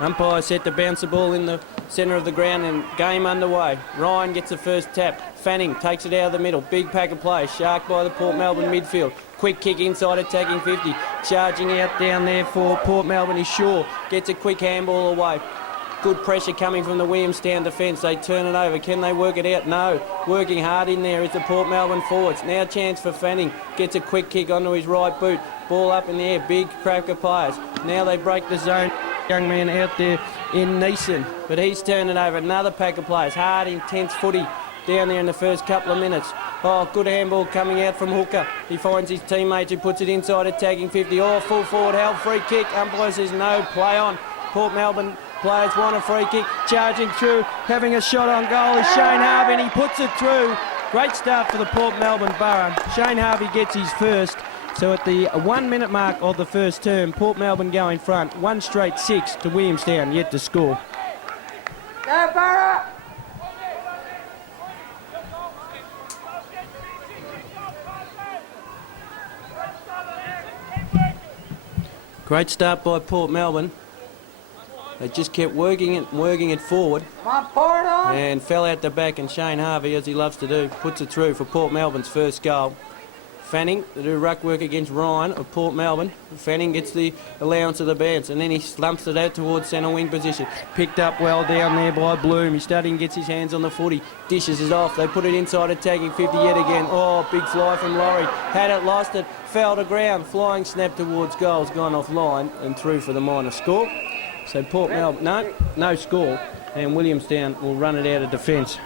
Umpire set to bounce the ball in the centre of the ground and game underway. Ryan gets the first tap. Fanning takes it out of the middle. Big pack of play. Shark by the Port Melbourne midfield. Quick kick inside attacking 50. Charging out down there for Port Melbourne is Shaw. Gets a quick handball away. Good pressure coming from the Williamstown defence. They turn it over. Can they work it out? No. Working hard in there is the Port Melbourne forwards. Now a chance for Fanning. Gets a quick kick onto his right boot. Ball up in the air. Big crack of players. Now they break the zone. Young man out there in Neeson, but he's turning over. Another pack of players. Hard, intense footy down there in the first couple of minutes. Oh, good handball coming out from Hooker. He finds his teammate who puts it inside attacking 50. Oh, full forward held, free kick. Umpire says no, play on. Port Melbourne players want a free kick. Charging through, having a shot on goal is Shane Harvey, and he puts it through. Great start for the Port Melbourne Borough. Shane Harvey gets his first. So at the 1 minute mark of the first term, Port Melbourne go in front. 1 straight 6 to Williamstown yet to score. Go Borough! Great start by Port Melbourne. They just kept working it forward. Come on, Port on! And fell out the back, and Shane Harvey, as he loves to do, puts it through for Port Melbourne's first goal. Fanning to do ruck work against Ryan of Port Melbourne. Fanning gets the allowance of the bounce, and then he slumps it out towards centre wing position. Picked up well down there by Bloom. He's starting to get his hands on the footy. Dishes it off. They put it inside attacking 50 yet again. Oh, big fly from Laurie. Had it, lost it, fell to ground. Flying snap towards goals, gone off line and through for the minor score. So Port Melbourne, no score, and Williamstown will run it out of defence.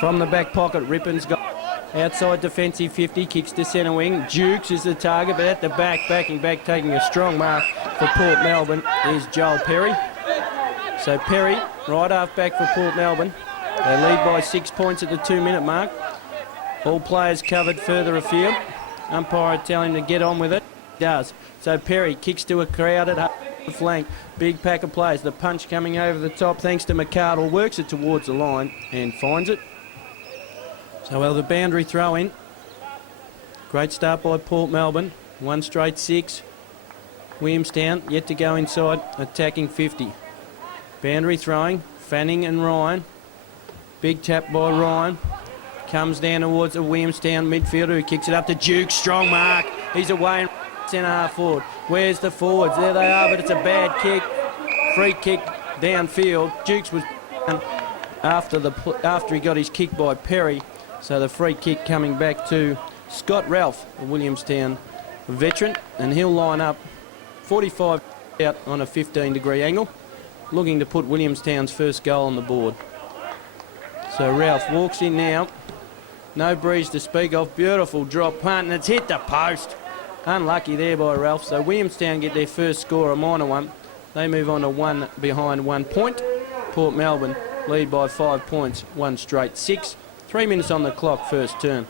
From the back pocket, Rippon's got outside defensive 50, kicks to centre wing. Dukes is the target, but at the back, backing back, taking a strong mark for Port Melbourne is Joel Perry. So Perry, right half back for Port Melbourne. They lead by 6 points at the 2 minute mark. All players covered further afield. Umpire tell him to get on with it. He does. So Perry kicks to a crowded flank. Big pack of players. The punch coming over the top thanks to McArdle. Works it towards the line and finds it. So well, the boundary throw in. Great start by Port Melbourne. 1 straight 6. Williamstown yet to go inside, attacking 50. Boundary throwing. Fanning and Ryan. Big tap by Ryan. Comes down towards the Williamstown midfielder who kicks it up to Duke. Strong mark. He's away and centre half forward. Where's the forwards? There they are, but it's a bad kick. Free kick downfield. Dukes was after he got his kick by Perry. So the free kick coming back to Scott Ralph, a Williamstown veteran, and he'll line up 45 out on a 15-degree angle, looking to put Williamstown's first goal on the board. So Ralph walks in now. No breeze to speak of. Beautiful drop punt, and it's hit the post. Unlucky there by Ralph. So Williamstown get their first score, a minor one. They move on to 1 behind 1 point. Port Melbourne lead by 5 points, 1 straight 6. 3 minutes on the clock, first turn.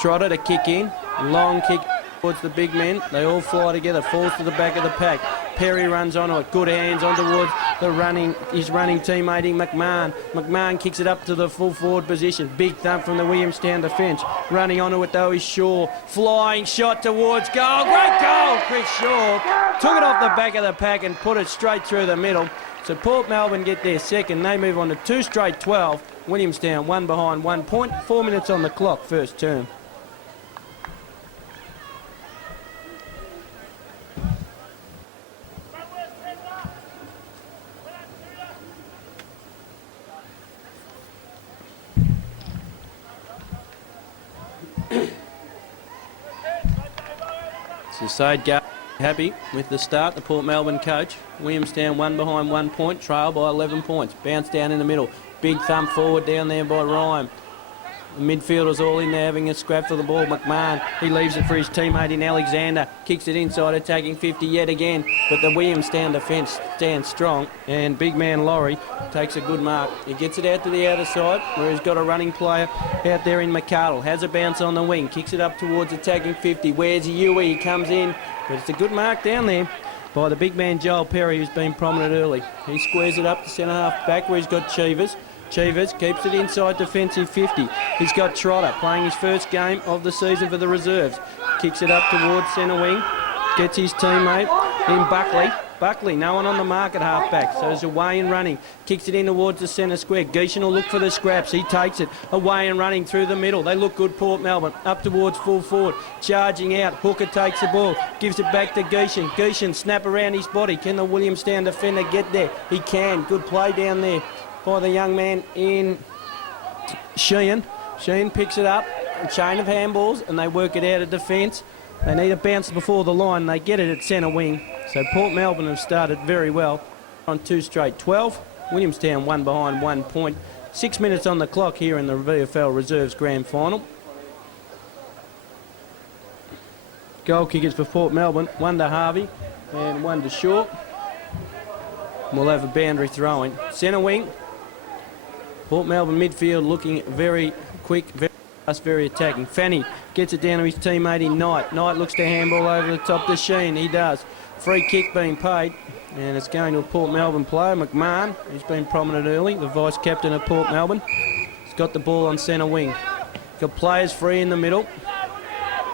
Trotter to kick in. Long kick towards the big men. They all fly together. Falls to the back of the pack. Perry runs onto it. Good hands on towards his running teammate McMahon. McMahon kicks it up to the full forward position. Big thump from the Williamstown defence. Running onto it though is Shaw. Flying shot towards goal. Great goal, Chris Shaw. Took it off the back of the pack and put it straight through the middle. So Port Melbourne get their second. They move on to 2 straight 12. Williamstown 1 behind 1 point. 4 minutes on the clock, first term. So Sade happy with the start, the Port Melbourne coach. Williamstown 1 behind 1 point, trail by 11 points. Bounce down in the middle. Big thump forward down there by Ryan. The midfielders all in there having a scrap for the ball. McMahon, he leaves it for his teammate in Alexander. Kicks it inside, attacking 50 yet again. But the Williamstown defence stands strong. And big man Laurie takes a good mark. He gets it out to the outer side where he's got a running player out there in McArdle. Has a bounce on the wing. Kicks it up towards attacking 50. Where's Huey? He comes in. But it's a good mark down there by the big man Joel Perry, who's been prominent early. He squares it up to centre half back where he's got Cheevers. Cheevers keeps it inside defensive 50. He's got Trotter playing his first game of the season for the reserves. Kicks it up towards centre wing. Gets his teammate in Buckley. Buckley, no one on the mark at half-back. So there's away and running. Kicks it in towards the centre square. Geeshan will look for the scraps. He takes it. Away and running through the middle. They look good, Port Melbourne. Up towards full forward. Charging out. Hooker takes the ball. Gives it back to Geeshan. Geeshan snap around his body. Can the Williamstown defender get there? He can. Good play down there by the young man in Sheehan. Sheehan picks it up. A chain of handballs, and they work it out of defence. They need a bounce before the line. They get it at centre wing. So Port Melbourne have started very well on 2 straight 12. Williamstown 1 behind 1 point. 6 minutes on the clock here in the VFL Reserves Grand Final. Goal kickers for Port Melbourne, 1 to Harvey and 1 to Shaw. We'll have a boundary throw-in. Centre wing. Port Melbourne midfield looking very quick, very fast, very attacking. Fanny gets it down to his teammate in Knight. Knight looks to handball over the top to Sheen. He does. Free kick being paid, and it's going to a Port Melbourne player, McMahon, who's been prominent early, the vice-captain of Port Melbourne. He's got the ball on centre wing. Got players free in the middle.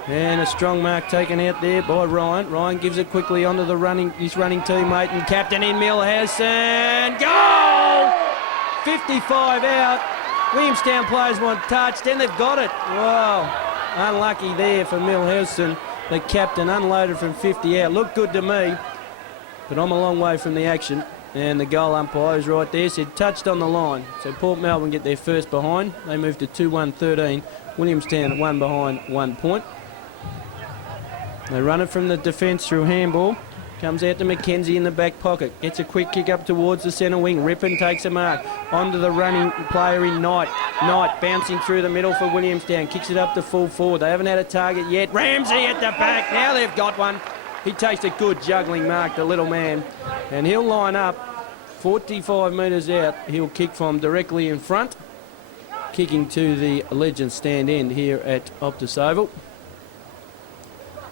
And a strong mark taken out there by Ryan. Ryan gives it quickly onto his running teammate and captain in Milhausen. Goal! 55 out. Williamstown players want touched, and they've got it. Wow. Unlucky there for Milhausen. The captain unloaded from 50 out. Looked good to me, but I'm a long way from the action. And the goal umpire is right there, said touched on the line. So Port Melbourne get their first behind. They move to 2-1-13. Williamstown 1 behind 1 point. They run it from the defence through handball. Comes out to McKenzie in the back pocket. Gets a quick kick up towards the centre wing. Rippon takes a mark. Onto the running player in Knight. Knight bouncing through the middle for Williamstown. Kicks it up to full forward. They haven't had a target yet. Ramsey at the back. Now they've got one. He takes a good juggling mark, the little man. And he'll line up 45 metres out. He'll kick from directly in front. Kicking to the Legends stand end here at Optus Oval.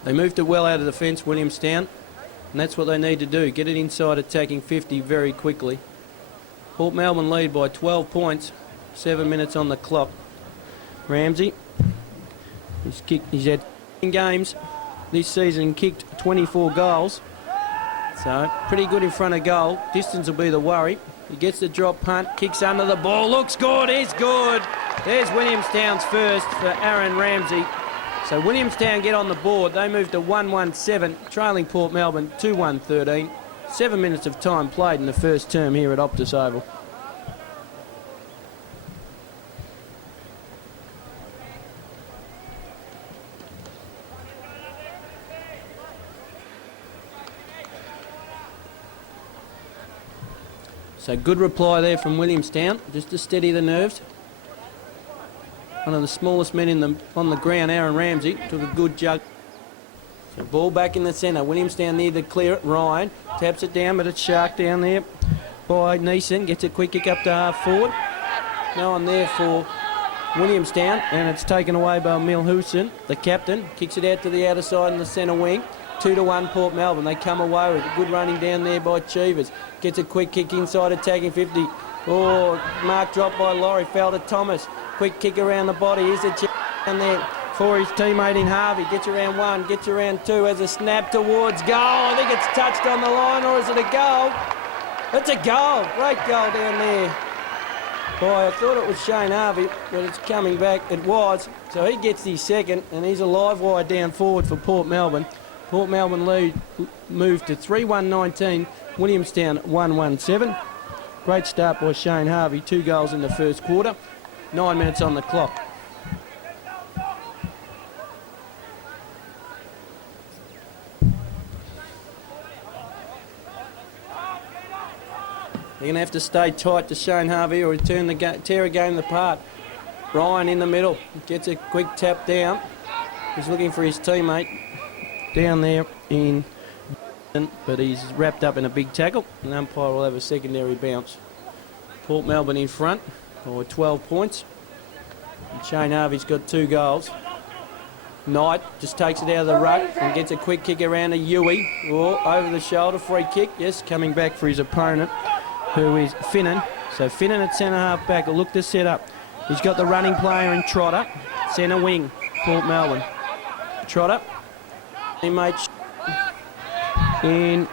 They moved it well out of the fence, Williamstown, and that's what they need to do. Get it inside attacking 50 very quickly. Port Melbourne lead by 12 points, 7 minutes on the clock. Ramsey, he's had 10 games this season, kicked 24 goals. So pretty good in front of goal. Distance will be the worry. He gets the drop punt, kicks under the ball, looks good, he's good. There's Williamstown's first for Aaron Ramsey. So Williamstown get on the board. They move to 1-1-7, trailing Port Melbourne 2-1-13. 7 minutes of time played in the first term here at Optus Oval. So good reply there from Williamstown, just to steady the nerves. One of the smallest men on the ground, Aaron Ramsey, took a good jug. So ball back in the centre. Williamstown near the clear it. Ryan taps it down, but it's shark down there by Neeson. Gets a quick kick up to half forward. No one there for Williamstown, and it's taken away by Milhausen, the captain. Kicks it out to the outer side in the centre wing. 2-1 Port Melbourne. They come away with it. Good running down there by Cheevers. Gets a quick kick inside attacking 50. Oh, mark dropped by Laurie. Fell to Thomas. Quick kick around the body. Here's a chip down there for his teammate in Harvey. Gets around 1, gets around 2. Has a snap towards goal. I think it's touched on the line, or is it a goal? It's a goal. Great goal down there. Boy, I thought it was Shane Harvey, but it's coming back. It was. So he gets his second, and he's a live wire down forward for Port Melbourne. Port Melbourne lead moved to 3-1-19. Williamstown 1-1-7. Great start by Shane Harvey. 2 goals in the first quarter. 9 minutes on the clock. They're going to have to stay tight to Shane Harvey or tear a game apart. Ryan in the middle. Gets a quick tap down. He's looking for his teammate down there in, but he's wrapped up in a big tackle. And the umpire will have a secondary bounce. Port Melbourne in front by 12 points. And Shane Harvey's got 2 goals. Knight just takes it out of the ruck and gets a quick kick around to Yui. Oh, over the shoulder, free kick. Yes, coming back for his opponent, who is Finnan. So Finnan at centre half back will look to set up. He's got the running player in Trotter. Centre wing, Port Melbourne. Trotter. Teammate in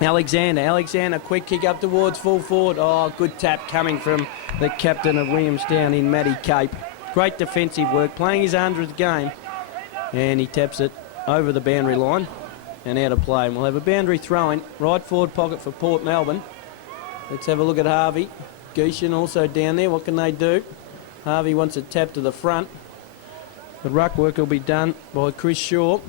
Alexander, quick kick up towards full forward. Oh, good tap coming from the captain of Williamstown in Matty Cape. Great defensive work, playing his 100th game. And he taps it over the boundary line and out of play. And we'll have a boundary throw-in, right forward pocket for Port Melbourne. Let's have a look at Harvey. Geishan also down there. What can they do? Harvey wants a tap to the front. The ruck work will be done by Chris Shaw.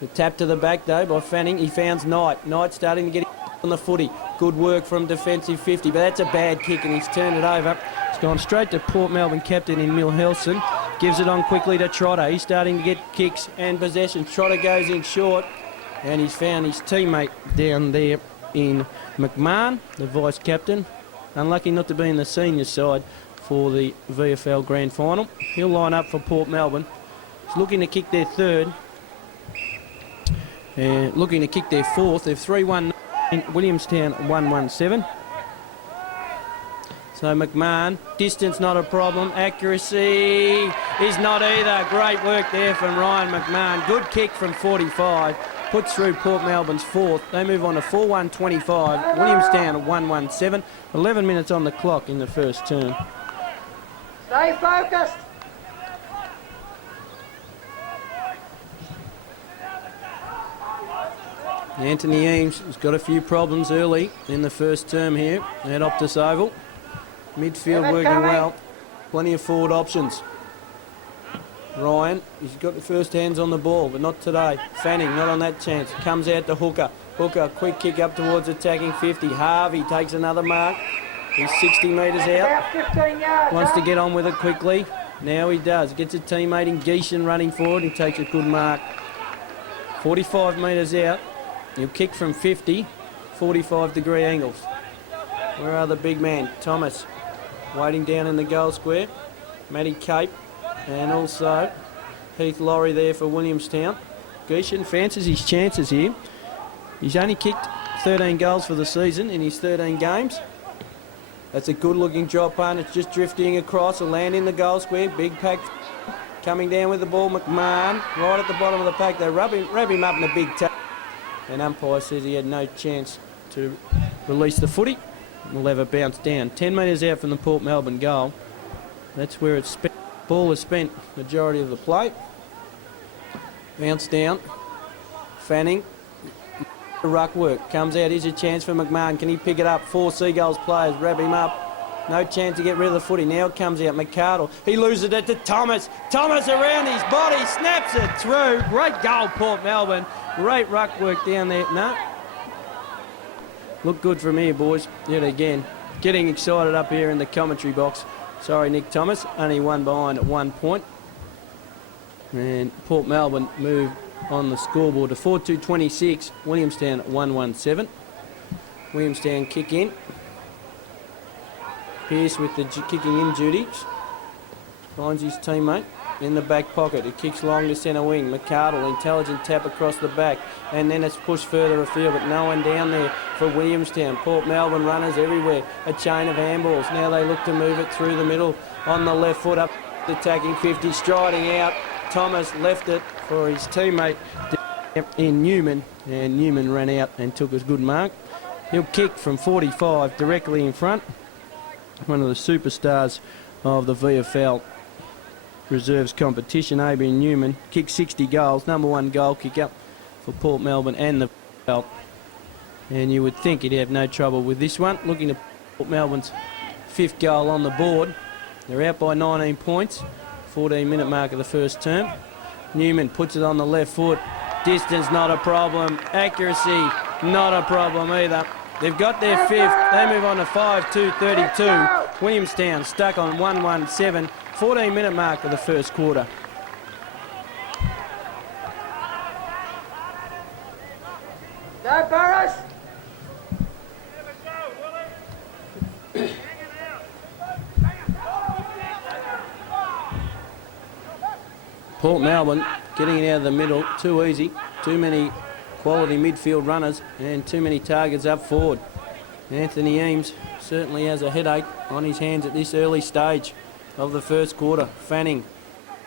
The tap to the back, though, by Fanning. He founds Knight. Knight starting to get on the footy. Good work from defensive 50, but that's a bad kick, and he's turned it over. It's gone straight to Port Melbourne captain in Mill Helson. Gives it on quickly to Trotter. He's starting to get kicks and possession. Trotter goes in short, and he's found his teammate down there in McMahon, the vice-captain. Unlucky not to be in the senior side for the VFL Grand Final. He'll line up for Port Melbourne. He's looking to kick their third. Looking to kick their fourth. They've 3-1 Williamstown 1-1-7. So McMahon, distance not a problem. Accuracy is not either. Great work there from Ryan McMahon. Good kick from 45. Puts through Port Melbourne's fourth. They move on to 4-1-25. Williamstown 1-1-7. 11 minutes on the clock in the first term. Stay focused. Anthony Eames has got a few problems early in the first term here at Optus Oval. Midfield working well. Plenty of forward options. Ryan, he's got the first hands on the ball, but not today. Fanning, not on that chance. Comes out to Hooker. Hooker, quick kick up towards attacking 50. Harvey takes another mark. He's 60 metres out. 15 yards. Wants to get on with it quickly. Now he does. Gets a teammate in Geishan running forward and takes a good mark. 45 metres out. He'll kick from 50, 45-degree angles. Where are the big man? Thomas, waiting down in the goal square. Matty Cape, and also Heath Laurie there for Williamstown. Geishan fancies his chances here. He's only kicked 13 goals for the season in his 13 games. That's a good-looking drop on. It's just drifting across. A land in the goal square. Big pack coming down with the ball. McMahon right at the bottom of the pack. They rub him up in a big tap. And umpire says he had no chance to release the footy. We'll have a bounce down. 10 metres out from the Port Melbourne goal. That's where it's spent. Ball is spent majority of the play. Bounce down. Fanning. Ruck work. Comes out. Here's a chance for McMahon. Can he pick it up? 4 Seagulls players wrap him up. No chance to get rid of the footy. Now it comes out. McCardle. He loses it to Thomas. Thomas around his body. Snaps it through. Great goal, Port Melbourne. Great ruck work down there. No. Look good from here, boys. Yet again. Getting excited up here in the commentary box. Sorry, Nick Thomas. Only one behind at 1 point. And Port Melbourne move on the scoreboard to 4-2-26. Williamstown 1-1-7. Williamstown kick in. Pearce with the kicking in duties. Finds his teammate in the back pocket. He kicks long to centre wing. McCardle, intelligent tap across the back. And then it's pushed further afield, but no one down there for Williamstown. Port Melbourne runners everywhere. A chain of handballs. Now they look to move it through the middle on the left foot up attacking 50. Striding out. Thomas left it for his teammate in Newman. And Newman ran out and took a good mark. He'll kick from 45 directly in front. One of the superstars of the VFL reserves competition, Adrian Newman, kicked 60 goals, number 1 goal kicker for Port Melbourne and the VFL. And you would think he'd have no trouble with this one. Looking to Port Melbourne's 5th goal on the board. They're out by 19 points, 14-minute mark of the first term. Newman puts it on the left foot. Distance not a problem. Accuracy not a problem either. They've got their 5th. They move on to 5-2-32. Williamstown stuck on 1-1-7. 14-minute mark of the first quarter. Go, Burris. Port Melbourne getting it out of the middle. Too easy. Too many quality midfield runners and too many targets up forward. Anthony Eames certainly has a headache on his hands at this early stage of the first quarter. Fanning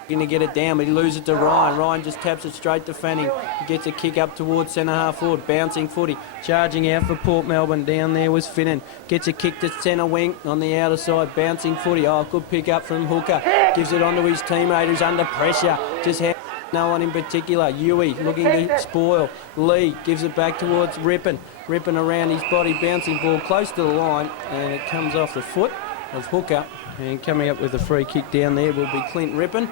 Going to get it down, but he loses it to Ryan. Ryan just taps it straight to Fanning. He gets a kick up towards centre half forward. Bouncing footy. Charging out for Port Melbourne. Down there was Finnan. Gets a kick to centre wing on the outer side. Bouncing footy. Oh, good pick up from Hooker. Gives it on to his teammate who's under pressure. Just no one in particular. Huey looking to spoil. Lee gives it back towards Rippon. Rippon around his body. Bouncing ball close to the line. And it comes off the foot of Hooker. And coming up with a free kick down there will be Clint Rippon.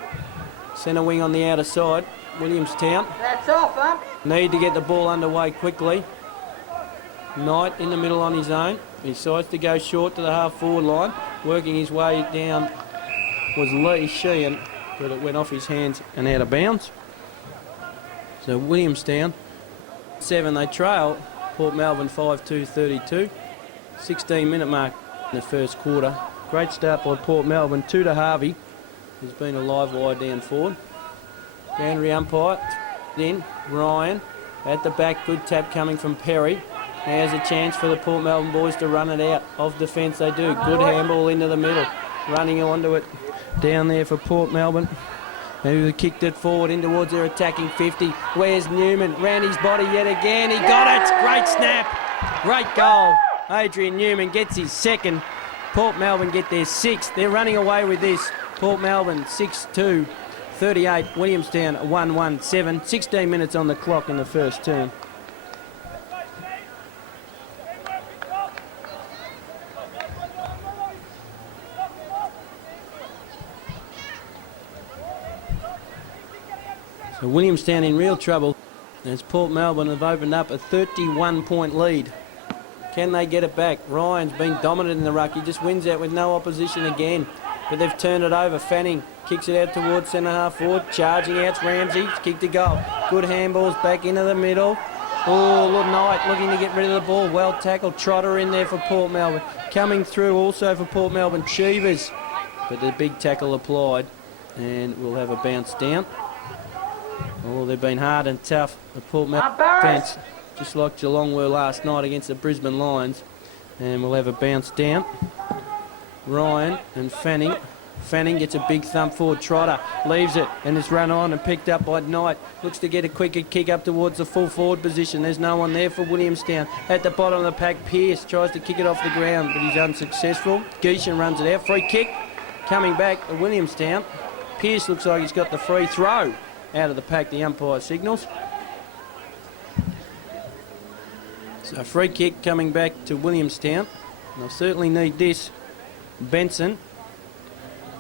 Centre wing on the outer side. Williamstown. That's off, huh? Need to get the ball underway quickly. Knight in the middle on his own. He decides to go short to the half forward line. Working his way down was Lee Sheehan, but it went off his hands and out of bounds. So Williamstown 7, they trail Port Melbourne 5-2-32. 16-minute mark in the first quarter. Great start by Port Melbourne. 2 to Harvey. There's been a live wire down forward. Boundary umpire. Then Ryan at the back. Good tap coming from Perry. Now's a chance for the Port Melbourne boys to run it out of defence. They do. Good handball into the middle. Running onto it down there for Port Melbourne. Who kicked it forward in towards their attacking 50. Where's Newman? Round his body yet again. He got it. Great snap. Great goal. Adrian Newman gets his second. Port Melbourne get their 6th. They're running away with this. Port Melbourne 6-2, 38. Williamstown 1-1-7. 16 minutes on the clock in the first term. So Williamstown in real trouble as Port Melbourne have opened up a 31-point lead. Can they get it back? Ryan's been dominant in the ruck. He just wins out with no opposition again. But they've turned it over. Fanning kicks it out towards centre half forward. Charging out Ramsey. Kick to goal. Good handballs back into the middle. Oh, Knight looking to get rid of the ball. Well tackled. Trotter in there for Port Melbourne. Coming through also for Port Melbourne. Cheevers. But the big tackle applied. And we'll have a bounce down. Oh, they've been hard and tough. The Port Melbourne defence. Just like Geelong were last night against the Brisbane Lions. And we'll have a bounce down. Ryan and Fanning. Fanning gets a big thump forward. Trotter leaves it and it's run on and picked up by Knight. Looks to get a quicker kick up towards the full forward position. There's no one there for Williamstown. At the bottom of the pack, Pearce tries to kick it off the ground, but he's unsuccessful. Geishan runs it out. Free kick coming back to Williamstown. Pearce looks like he's got the free throw out of the pack. The umpire signals. So a free kick coming back to Williamstown. They'll certainly need this. Benson,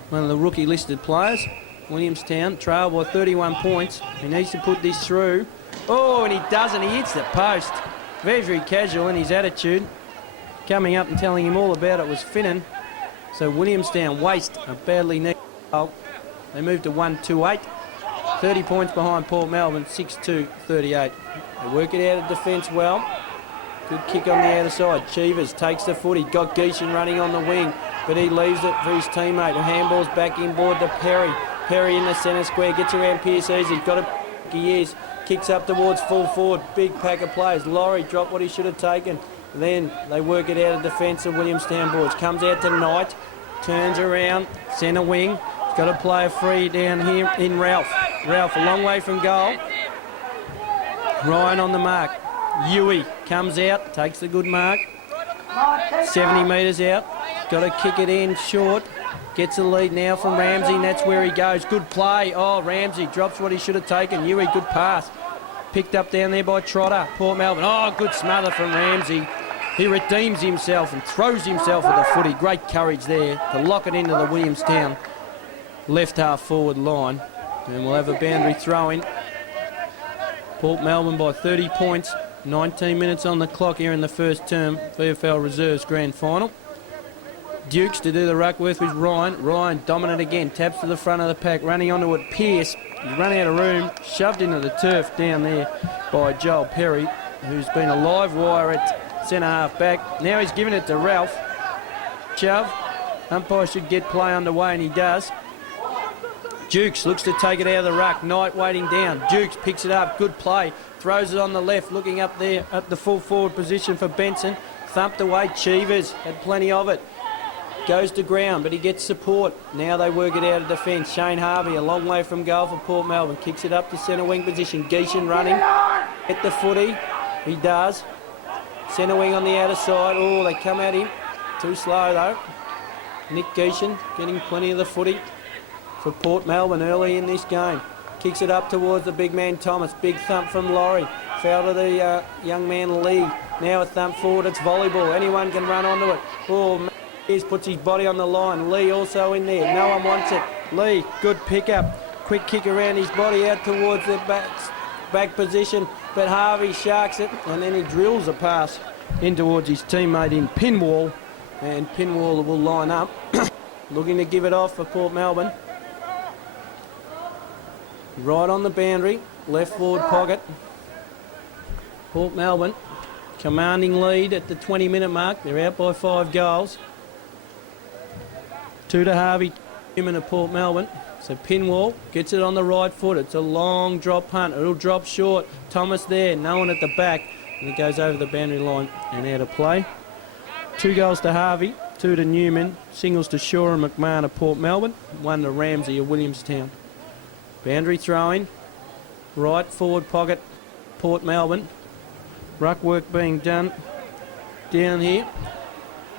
one of the rookie listed players. Williamstown trail by 31 points. He needs to put this through. Oh, and he doesn't. He hits the post. Very casual in his attitude. Coming up and telling him all about it was Finnan. So Williamstown waste a badly needed goal. They move to 1-2-8. 30 points behind Port Melbourne, 6-2-38. They work it out of defence well. Good kick on the outer side. Cheevers takes the footy. Got Geishan running on the wing, but he leaves it for his teammate. The handball's back inboard to Perry. Perry in the centre square. Gets around Pearce easy. Got it. He is. Kicks up towards full forward. Big pack of players. Laurie dropped what he should have taken. Then they work it out of defence of Williamstown boys. Comes out to Knight. Turns around. Centre wing. He's got a player free down here in Ralph. Ralph a long way from goal. Ryan on the mark. Huey comes out, takes the good mark. 70 metres out. Got to kick it in short. Gets a lead now from Ramsey, and that's where he goes. Good play. Oh, Ramsey drops what he should have taken. Huey, good pass. Picked up down there by Trotter. Port Melbourne. Oh, good smother from Ramsey. He redeems himself and throws himself at the footy. Great courage there to lock it into the Williamstown left half forward line. And we'll have a boundary throw in. Port Melbourne by 30 points. 19 minutes on the clock here in the first term. VFL Reserves Grand Final. Dukes to do the ruck with Ryan. Ryan dominant again. Taps to the front of the pack. Running onto it. Pearce. He's run out of room. Shoved into the turf down there by Joel Perry, who's been a live wire at centre half back. Now he's giving it to Ralph. Shove. Umpire should get play underway, and he does. Dukes looks to take it out of the ruck. Knight waiting down. Dukes picks it up. Good play. Throws it on the left, looking up there at the full forward position for Benson. Thumped away. Cheevers had plenty of it. Goes to ground, but he gets support. Now they work it out of defence. Shane Harvey, a long way from goal for Port Melbourne. Kicks it up to centre wing position. Geishan running. Hit the footy. He does. Centre wing on the outer side. Oh, they come at him. Too slow though. Nick Geishan getting plenty of the footy for Port Melbourne early in this game. Kicks it up towards the big man Thomas. Big thump from Laurie. Foul to the young man Lee. Now a thump forward. It's volleyball. Anyone can run onto it. Oh, Hayes puts his body on the line. Lee also in there. No one wants it. Lee, good pickup. Quick kick around his body out towards the back position. But Harvey sharks it, and then he drills a pass in towards his teammate in Pinwall. And Pinwall will line up. Looking to give it off for Port Melbourne. Right on the boundary. Left forward pocket. Port Melbourne commanding lead at the 20-minute mark. They're out by 5 goals. 2 to Harvey, Newman of Port Melbourne. So Pinwall gets it on the right foot. It's a long drop punt. It'll drop short. Thomas there, no one at the back. And it goes over the boundary line and out of play. 2 goals to Harvey, 2 to Newman. Singles to Shaw and McMahon of Port Melbourne. 1 to Ramsey of Williamstown. Boundary throwing. Right forward pocket, Port Melbourne. Ruck work being done down here.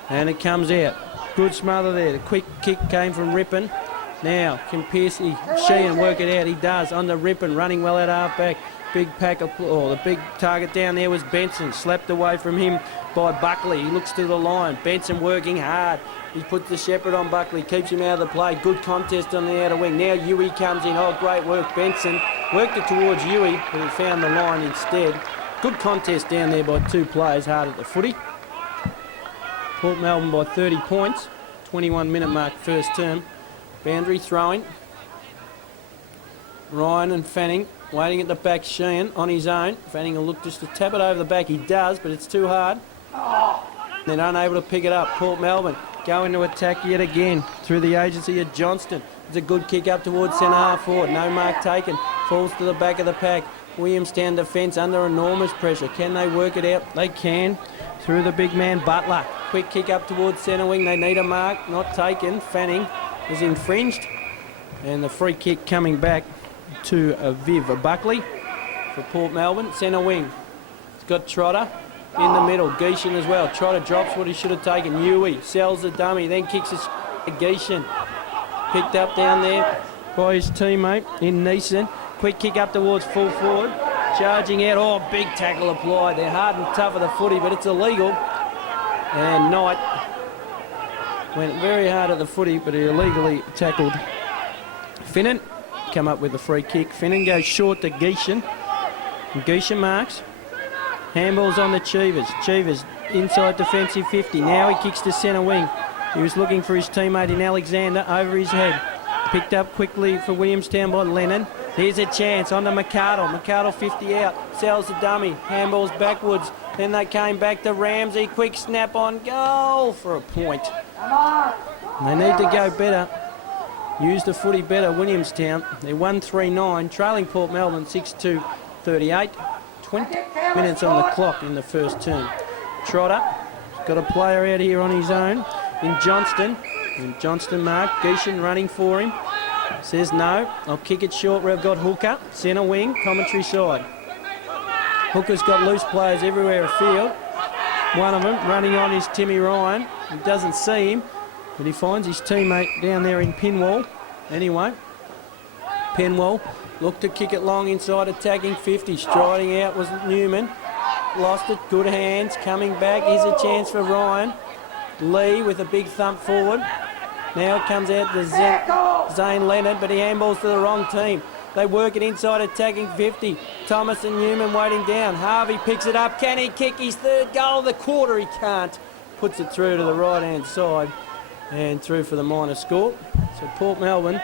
And it comes out. Good smother there. The quick kick came from Rippon. Now, can Piercy Sheehan work it out? He does. On the Rippon, running well at half-back. Big pack of... Oh, the big target down there was Benson. Slapped away from him by Buckley. He looks to the line. Benson working hard. He puts the shepherd on Buckley. Keeps him out of the play. Good contest on the outer wing. Now Huey comes in. Oh, great work. Benson worked it towards Huey, but he found the line instead. Good contest down there by 2 players. Hard at the footy. Port Melbourne by 30 points. 21-minute mark first term. Boundary throwing. Ryan and Fanning waiting at the back. Sheehan on his own. Fanning will look just to tap it over the back. He does, but it's too hard. They're unable to pick it up. Port Melbourne going to attack yet again through the agency of Johnston. It's a good kick up towards centre half forward. No mark taken. Falls to the back of the pack. Williamstown defence under enormous pressure. Can they work it out? They can. Through the big man Butler. Quick kick up towards centre wing. They need a mark. Not taken. Fanning is infringed. And the free kick coming back to Viv Buckley for Port Melbourne. Centre wing. It's got Trotter in the middle. Geishan as well. Trotter drops what he should have taken. Huey sells the dummy. Then kicks it to Geishan. Picked up down there by his teammate in Neeson. Quick kick up towards full forward. Charging out. Oh, big tackle applied. They're hard and tough of the footy, but it's illegal. And Knight went very hard at the footy, but he illegally tackled Finnan. Come up with a free kick. Finnan goes short to Geishan. Geishan marks. Handball's on the Cheevers. Cheevers inside defensive 50. Now he kicks to centre wing. He was looking for his teammate in Alexander over his head. Picked up quickly for Williamstown by Lennon. Here's a chance on to McArdle. McArdle 50 out. Sells the dummy. Handballs backwards. Then they came back to Ramsey. Quick snap on goal for a point. And they need to go better. Use the footy better, Williamstown. They're 1-3-9. Trailing Port Melbourne 6-2-38. 20 minutes on the clock in the first term. Trotter got a player out here on his own in Johnston. And Johnston mark. Geishan running for him. Says no. I'll kick it short where I've got Hooker. Centre wing, commentary side. Hooker's got loose players everywhere afield. One of them running on is Timmy Ryan. He doesn't see him, but he finds his teammate down there in Pinwall. Anyway, Pinwall looked to kick it long inside, attacking 50. Striding out was Newman. Lost it. Good hands. Coming back. Here's a chance for Ryan. Lee with a big thump forward. Now it comes out to Zane Leonard, but he handballs to the wrong team. They work it inside, attacking 50. Thomas and Newman waiting down. Harvey picks it up. Can he kick his 3rd goal of the quarter? He can't. Puts it through to the right-hand side and through for the minor score. So Port Melbourne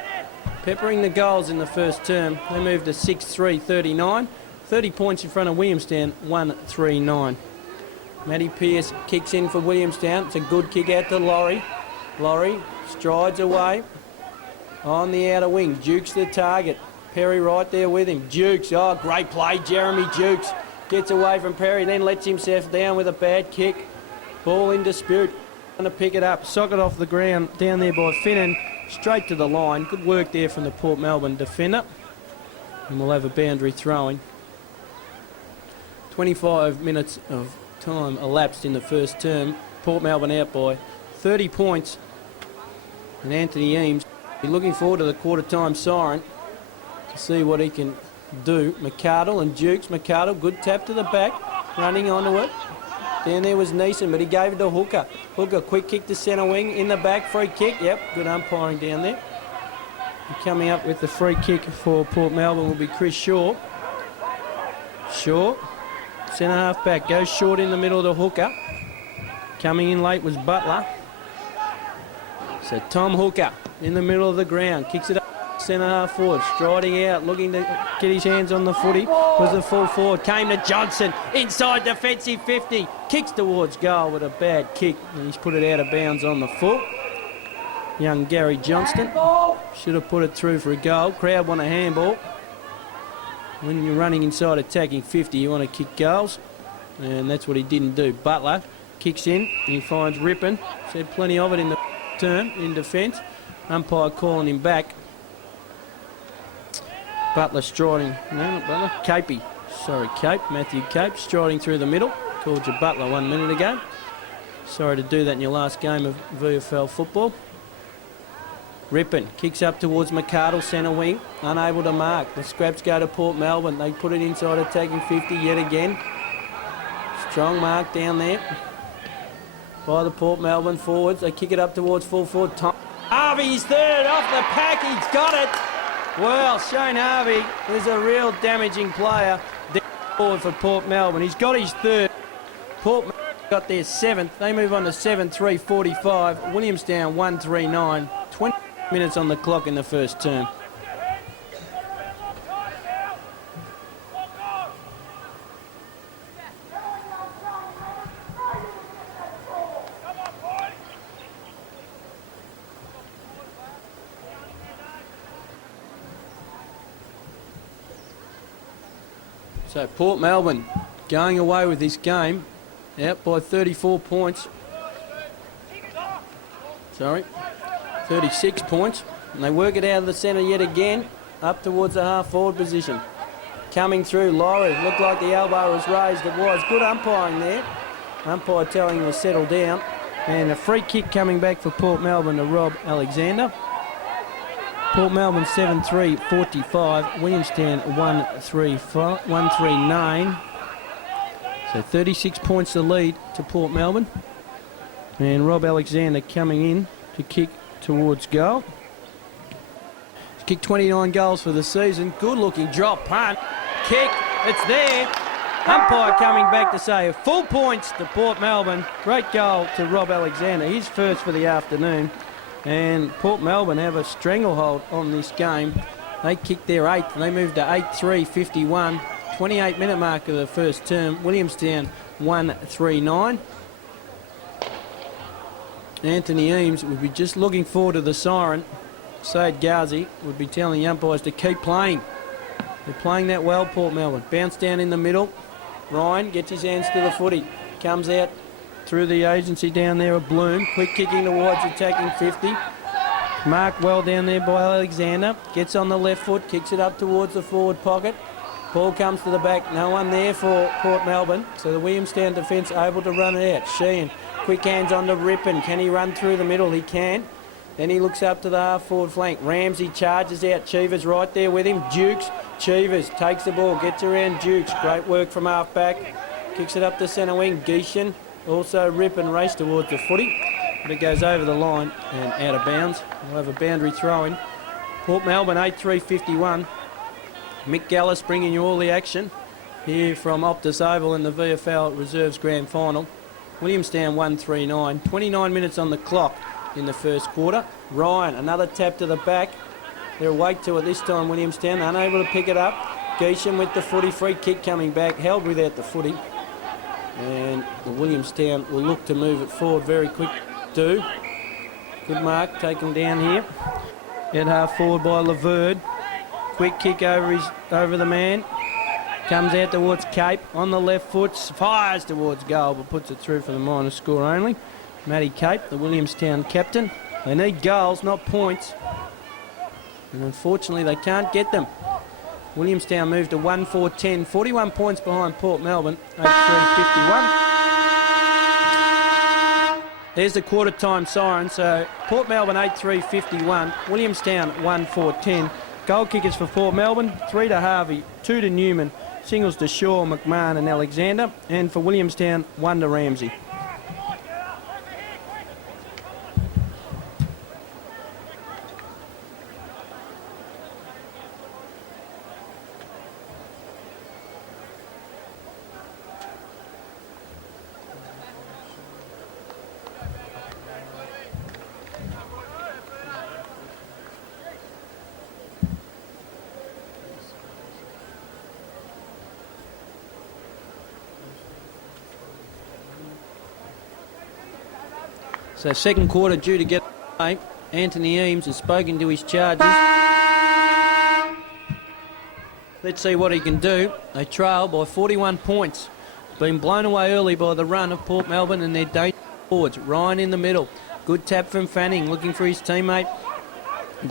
peppering the goals in the first term. They moved to 6-3-39. 30 points in front of Williamstown, 1-3-9. Matty Pearce kicks in for Williamstown. It's a good kick out to Laurie. Laurie strides away on the outer wing. Jukes the target. Perry right there with him. Jukes, oh, great play. Jeremy Jukes gets away from Perry, then lets himself down with a bad kick. Ball in dispute. to pick it up, sock it off the ground down there by Finnan, straight to the line. Good work there from the Port Melbourne defender. And we'll have a boundary throwing. 25 minutes of time elapsed in the first term. Port Melbourne out by 30 points. And Anthony Eames, he's looking forward to the quarter-time siren to see what he can do. McArdle and Dukes. McArdle, good tap to the back, running onto it. Down there was Neeson, but he gave it to Hooker. Hooker, quick kick to centre wing, in the back, free kick. Yep, good umpiring down there. And coming up with the free kick for Port Melbourne will be Chris Shaw. Shaw, centre half back, goes short in the middle to Hooker. Coming in late was Butler. So Tom Hooker in the middle of the ground, kicks it up. Centre half forward, striding out, looking to get his hands on the footy, was the full forward, came to Johnson, inside defensive 50, kicks towards goal with a bad kick, and he's put it out of bounds on the full. Young Gary Johnston should have put it through for a goal. Crowd want a handball. When you're running inside attacking 50, you want to kick goals, and that's what he didn't do. Butler kicks in, and he finds Rippon. Said plenty of it in the term, in defence. Umpire calling him back. Butler striding, no, not Butler, Capey, sorry, Matthew Cape, striding through the middle. Called you Butler 1 minute ago. Sorry to do that in your last game of VFL football. Rippon kicks up towards McArdle, centre wing, unable to mark. The scraps go to Port Melbourne. They put it inside attacking 50 yet again. Strong mark down there by the Port Melbourne forwards. They kick it up towards full forward. Harvey's third off the pack, he's got it. Well, Shane Harvey is a real damaging player forward for Port Melbourne. He's got his third. Port Melbourne got their seventh. They move on to 7-3-45. Williamstown 1-3-9. 20 minutes on the clock in the first term. So Port Melbourne going away with this game, out by 34 points. 36 points. And they work it out of the centre yet again, up towards the half-forward position. Coming through, Laurie, looked like the elbow was raised. It was. Good umpiring there. Umpire telling him to settle down. And a free kick coming back for Port Melbourne to Rob Alexander. Port Melbourne 7-3-45, Williamstown 1-3-9. So 36 points the lead to Port Melbourne. And Rob Alexander coming in to kick towards goal. He's kicked 29 goals for the season. Good looking drop punt. Kick, it's there. Umpire coming back to say full points to Port Melbourne. Great goal to Rob Alexander. His first for the afternoon. And Port Melbourne have a stranglehold on this game. They kicked their eighth. They moved to 8-3-51. 28-minute mark of the first term. Williamstown 1-3-9. Anthony Eames would be just looking forward to the siren. Said Ghazi would be telling the umpires to keep playing. They're playing that well, Port Melbourne. Bounce down in the middle. Ryan gets his hands to the footy. Comes out through the agency down there of Bloom. Quick kicking towards attacking 50. Marked well down there by Alexander. Gets on the left foot, kicks it up towards the forward pocket. Ball comes to the back. No one there for Port Melbourne. So the Williamstown defence able to run it out. Sheehan, quick hands on to Rippon. Can he run through the middle? He can. Then he looks up to the half-forward flank. Ramsey charges out. Cheevers right there with him. Dukes. Cheevers takes the ball, gets around Dukes. Great work from half-back. Kicks it up to centre wing. Geishan. Also Rippon race towards the footy. But it goes over the line and out of bounds. We'll have a boundary throw-in. Port Melbourne 8-3-51. Mick Gallis bringing you all the action here from Optus Oval in the VFL Reserves Grand Final. Williamstown 1-3-9. 29 minutes on the clock in the first quarter. Ryan, another tap to the back. They're awake to it this time, Williamstown. Unable to pick it up. Geishan with the footy. Free kick coming back. Held without the footy. And the Williamstown will look to move it forward very quick. Good mark, taken down here. At half forward by Laverde. Quick kick over the man. Comes out towards Cape on the left foot. Fires towards goal but puts it through for the minor score only. Matty Cape, the Williamstown captain. They need goals, not points. And unfortunately, they can't get them. Williamstown moved to 1-4-10, 41 points behind Port Melbourne, 8-3-51. There's the quarter time siren. So Port Melbourne 8-3-51, Williamstown 1-4-10. Goal kickers for Port Melbourne, 3 to Harvey, 2 to Newman, singles to Shaw, McMahon and Alexander, and for Williamstown, 1 to Ramsey. So second quarter due to get away. Anthony Eames has spoken to his charges. Let's see what he can do. They trail by 41 points. Been blown away early by the run of Port Melbourne and their dangerous forwards. Ryan in the middle. Good tap from Fanning, looking for his teammate.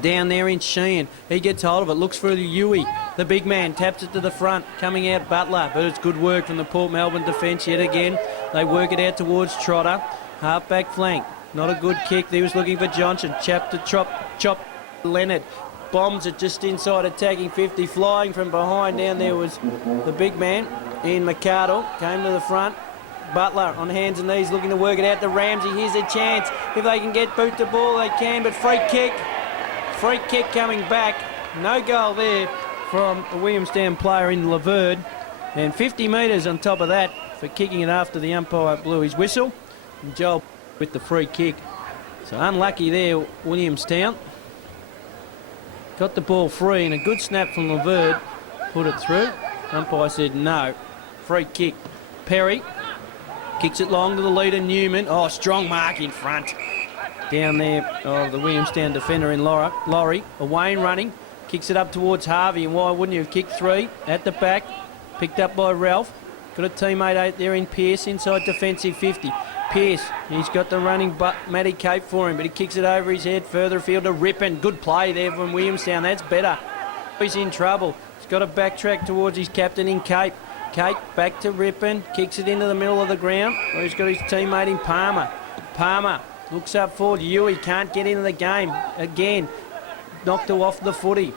Down there in Sheehan. He gets hold of it, looks for Yui. The big man taps it to the front. Coming out Butler, but it's good work from the Port Melbourne defence yet again. They work it out towards Trotter. Half-back flank. Not a good kick. He was looking for Johnson. Chap to chop Leonard. Bombs it just inside attacking 50. Flying from behind. Down there was the big man, Ian McArdle. Came to the front. Butler on hands and knees looking to work it out to Ramsey. Here's a chance. If they can get boot the ball, they can. But free kick. Free kick coming back. No goal there from a Williamstown player in Laverde. And 50 metres on top of that for kicking it after the umpire blew his whistle. And Joel with the free kick. So unlucky there, Williamstown. Got the ball free and a good snap from Laverde. Put it through. Umpire said no. Free kick. Perry kicks it long to the leader, Newman. Oh, strong mark in front. Down there, the Williamstown defender in Laurie. Wayne running. Kicks it up towards Harvey. And why wouldn't you have kicked 3 at the back? Picked up by Ralph. Got a teammate out there in Pearce inside defensive 50. Pearce, he's got the running Matty Cape for him, but he kicks it over his head further afield to Rippon. Good play there from Williamstown. That's better. He's in trouble. He's got to backtrack towards his captain in Cape. Cape back to Rippon. Kicks it into the middle of the ground where he's got his teammate in Palmer. Palmer looks up forward. Yui can't get into the game. Again, knocked her off the footy.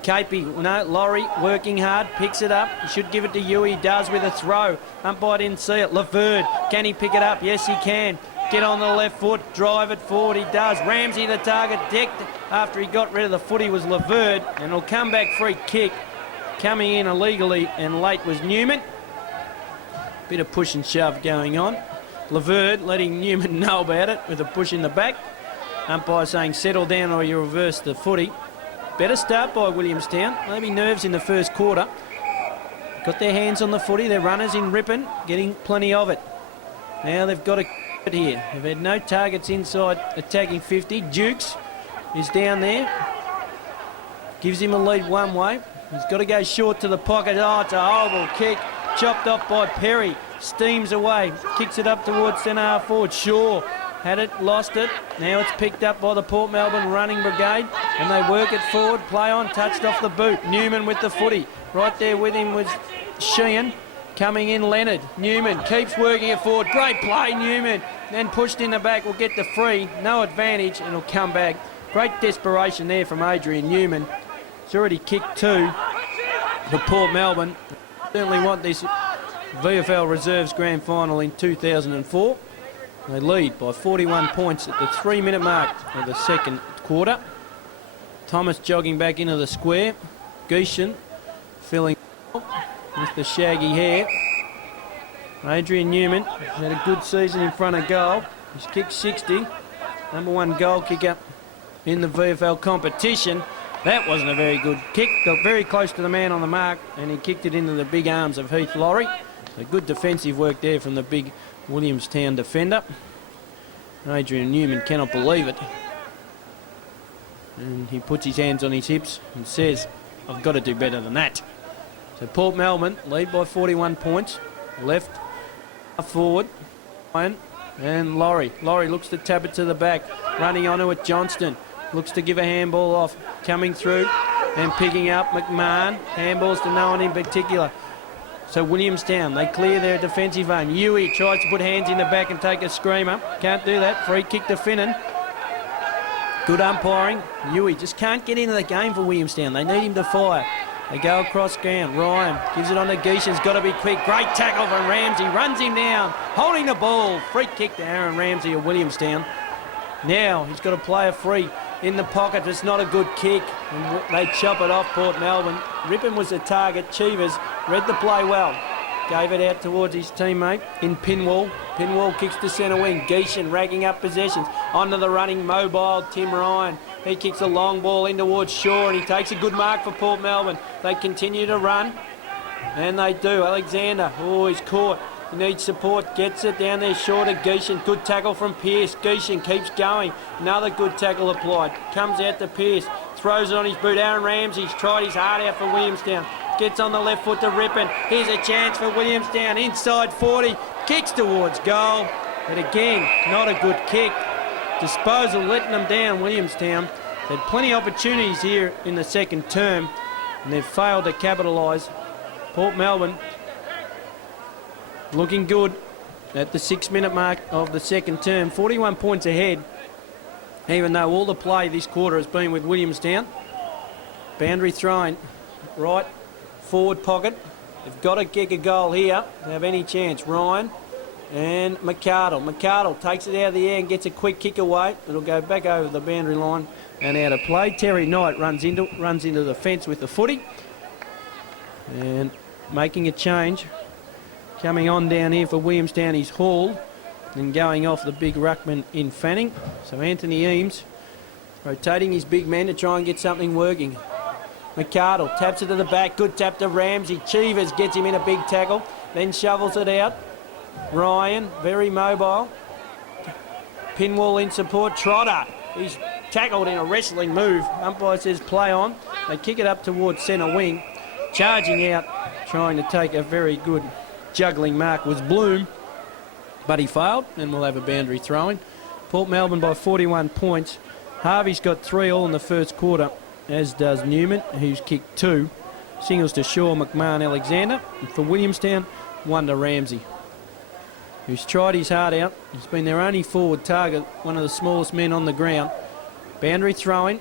Capey, no, Laurie working hard, picks it up. He should give it to Yui, he does with a throw. Umpire didn't see it. Laverde, can he pick it up? Yes, he can. Get on the left foot, drive it forward, he does. Ramsey, the target, decked after he got rid of the footy was Laverde, and he'll come back free kick. Coming in illegally and late was Newman. Bit of push and shove going on. Laverde letting Newman know about it with a push in the back. Umpire saying settle down or you reverse the footy. Better start by Williamstown. Maybe nerves in the first quarter. Got their hands on the footy. Their runners in Rippon, getting plenty of it. Now they've got to it here. They've had no targets inside attacking 50. Dukes is down there. Gives him a lead one way. He's got to go short to the pocket. Oh, it's a horrible kick. Chopped off by Perry. Steams away. Kicks it up towards centre half forward. Shaw had it, lost it. Now it's picked up by the Port Melbourne running brigade and they work it forward. Play on, touched off the boot. Newman with the footy. Right there with him was Sheehan. Coming in Leonard. Newman keeps working it forward. Great play, Newman. Then pushed in the back. Will get the free. No advantage and he'll come back. Great desperation there from Adrian Newman. He's already kicked 2 for Port Melbourne. Certainly want this VFL Reserves Grand Final in 2004. They lead by 41 points at the 3-minute mark of the second quarter. Thomas jogging back into the square. Geishan filling with the shaggy hair. Adrian Newman had a good season in front of goal. He's kicked 60. Number 1 goal kicker in the VFL competition. That wasn't a very good kick. Got very close to the man on the mark and he kicked it into the big arms of Heath Laurie. So good defensive work there from the big Williamstown defender. Adrian Newman cannot believe it. And he puts his hands on his hips and says, I've got to do better than that. So Port Melbourne lead by 41 points. Left, forward. And Laurie looks to tap it to the back. Running onto it, Johnston. Looks to give a handball off. Coming through and picking up McMahon. Handballs to no one in particular. So Williamstown, they clear their defensive aim. Huey tries to put hands in the back and take a screamer. Can't do that. Free kick to Finnan. Good umpiring. Huey just can't get into the game for Williamstown. They need him to fire. They go across ground. Ryan gives it on to Geishan's got to be quick. Great tackle from Ramsey. Runs him down. Holding the ball. Free kick to Aaron Ramsey of Williamstown. Now he's got to play a free in the pocket. It's not a good kick. And they chop it off Port Melbourne. Rippon was the target. Cheevers read the play well. Gave it out towards his teammate in Pinwall. Pinwall kicks to centre wing. Geishan racking up possessions. Onto the running mobile Tim Ryan. He kicks a long ball in towards Shaw and he takes a good mark for Port Melbourne. They continue to run. And they do. Alexander. Oh, he's caught. He needs support. Gets it down there short of Geishan. Good tackle from Pearce. Geishan keeps going. Another good tackle applied. Comes out to Pearce. Throws it on his boot. Aaron Ramsey's tried his heart out for Williamstown. Gets on the left foot to Rippon. Here's a chance for Williamstown. Inside 40. Kicks towards goal. But again, not a good kick. Disposal letting them down, Williamstown. They had plenty of opportunities here in the second term. And they've failed to capitalise. Port Melbourne looking good at the 6-minute mark of the second term. 41 points ahead. Even though all the play this quarter has been with Williamstown. Boundary thrown right forward pocket. They've got to kick a goal here to have any chance. Ryan and McArdle. McArdle takes it out of the air and gets a quick kick away. It'll go back over the boundary line and out of play. Terry Knight runs into the fence with the footy. And making a change. Coming on down here for Williamstown is Hall. And going off the big ruckman in Fanning. So Anthony Eames rotating his big man to try and get something working. McArdle taps it to the back. Good tap to Ramsey. Cheevers gets him in a big tackle. Then shovels it out. Ryan, very mobile. Pinwall in support. Trotter. He's tackled in a wrestling move. Umpire says play on. They kick it up towards centre wing. Charging out, trying to take a very good juggling mark was Bloom. But he failed, and we'll have a boundary throwing. Port Melbourne by 41 points. Harvey's got 3 all in the first quarter, as does Newman, who's kicked 2. Singles to Shaw, McMahon, Alexander. And for Williamstown, 1 to Ramsey, who's tried his heart out. He's been their only forward target, one of the smallest men on the ground. Boundary throwing.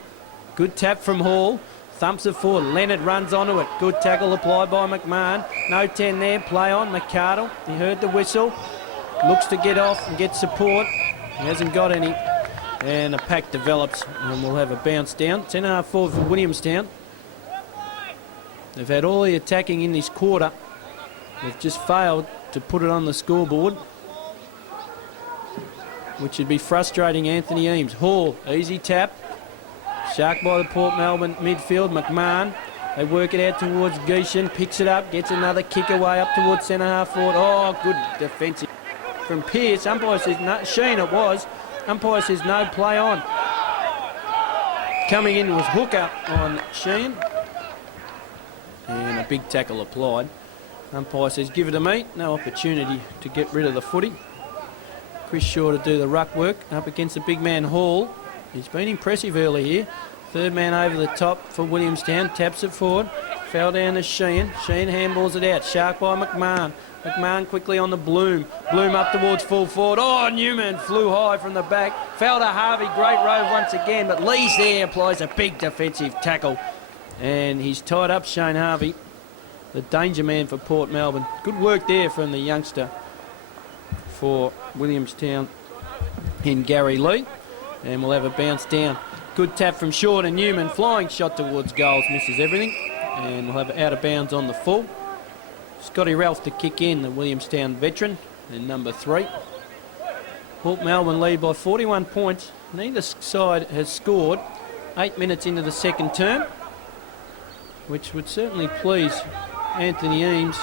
Good tap from Hall. Thumps it forward. Leonard runs onto it. Good tackle applied by McMahon. No 10 there. Play on. McArdle. He heard the whistle. Looks to get off and get support. He hasn't got any. And a pack develops and we'll have a bounce down. 10.5 forward for Williamstown. They've had all the attacking in this quarter. They've just failed to put it on the scoreboard, which would be frustrating Anthony Eames. Hall, easy tap. Shark by the Port Melbourne midfield. McMahon. They work it out towards Geishan. Picks it up. Gets another kick away up towards centre half forward. Oh, good defensive from Pearce. Umpire says no. Sheen it was. Umpire says no, play on. Coming in was Hooker on Sheen. And a big tackle applied. Umpire says give it to me. No opportunity to get rid of the footy. Chris Shaw to do the ruck work up against the big man Hall. He's been impressive early here. Third man over the top for Williamstown. Taps it forward. Fell down to Sheen. Sheen handballs it out. Shark by McMahon. McMahon quickly on the Bloom. Bloom up towards full forward. Oh, Newman flew high from the back. Fell to Harvey. Great rove once again. But Lee's there. Applies a big defensive tackle. And he's tied up Shane Harvey, the danger man for Port Melbourne. Good work there from the youngster for Williamstown in Gary Lee. And we'll have a bounce down. Good tap from Shaw to Newman. Flying shot towards goals. Misses everything. And we'll have out of bounds on the full. Scotty Ralph to kick in, the Williamstown veteran, and number 3. Port Melbourne lead by 41 points. Neither side has scored 8 minutes into the second term, which would certainly please Anthony Eames,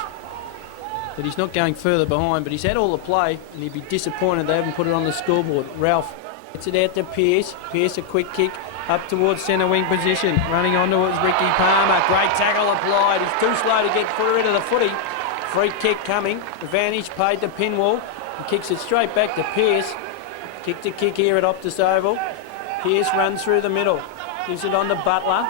that he's not going further behind, but he's had all the play, and he'd be disappointed they haven't put it on the scoreboard. Ralph gets it out to Pearce. Pearce a quick kick up towards centre wing position. Running onto it is Ricky Palmer. Great tackle applied. He's too slow to get rid of the footy. Free kick coming. Advantage paid to Pinwall. He kicks it straight back to Pearce. Kick to kick here at Optus Oval. Pearce runs through the middle. Gives it on to Butler.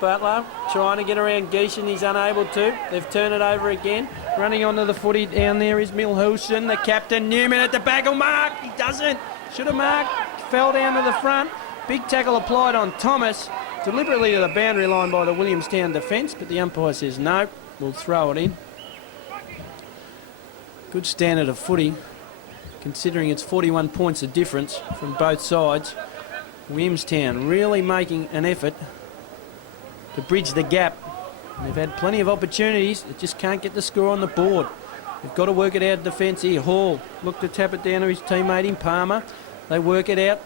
Butler trying to get around Geeshan. He's unable to. They've turned it over again. Running onto the footy down there is Milhouston. The captain, Newman at the back will mark. He doesn't. Should have marked. Fell down to the front. Big tackle applied on Thomas. Deliberately to the boundary line by the Williamstown defence. But the umpire says no. We'll throw it in. Good standard of footy, considering it's 41 points of difference from both sides. Williamstown really making an effort to bridge the gap. They've had plenty of opportunities, they just can't get the score on the board. They've got to work it out of defence here. Hall looked to tap it down to his teammate in Palmer. They work it out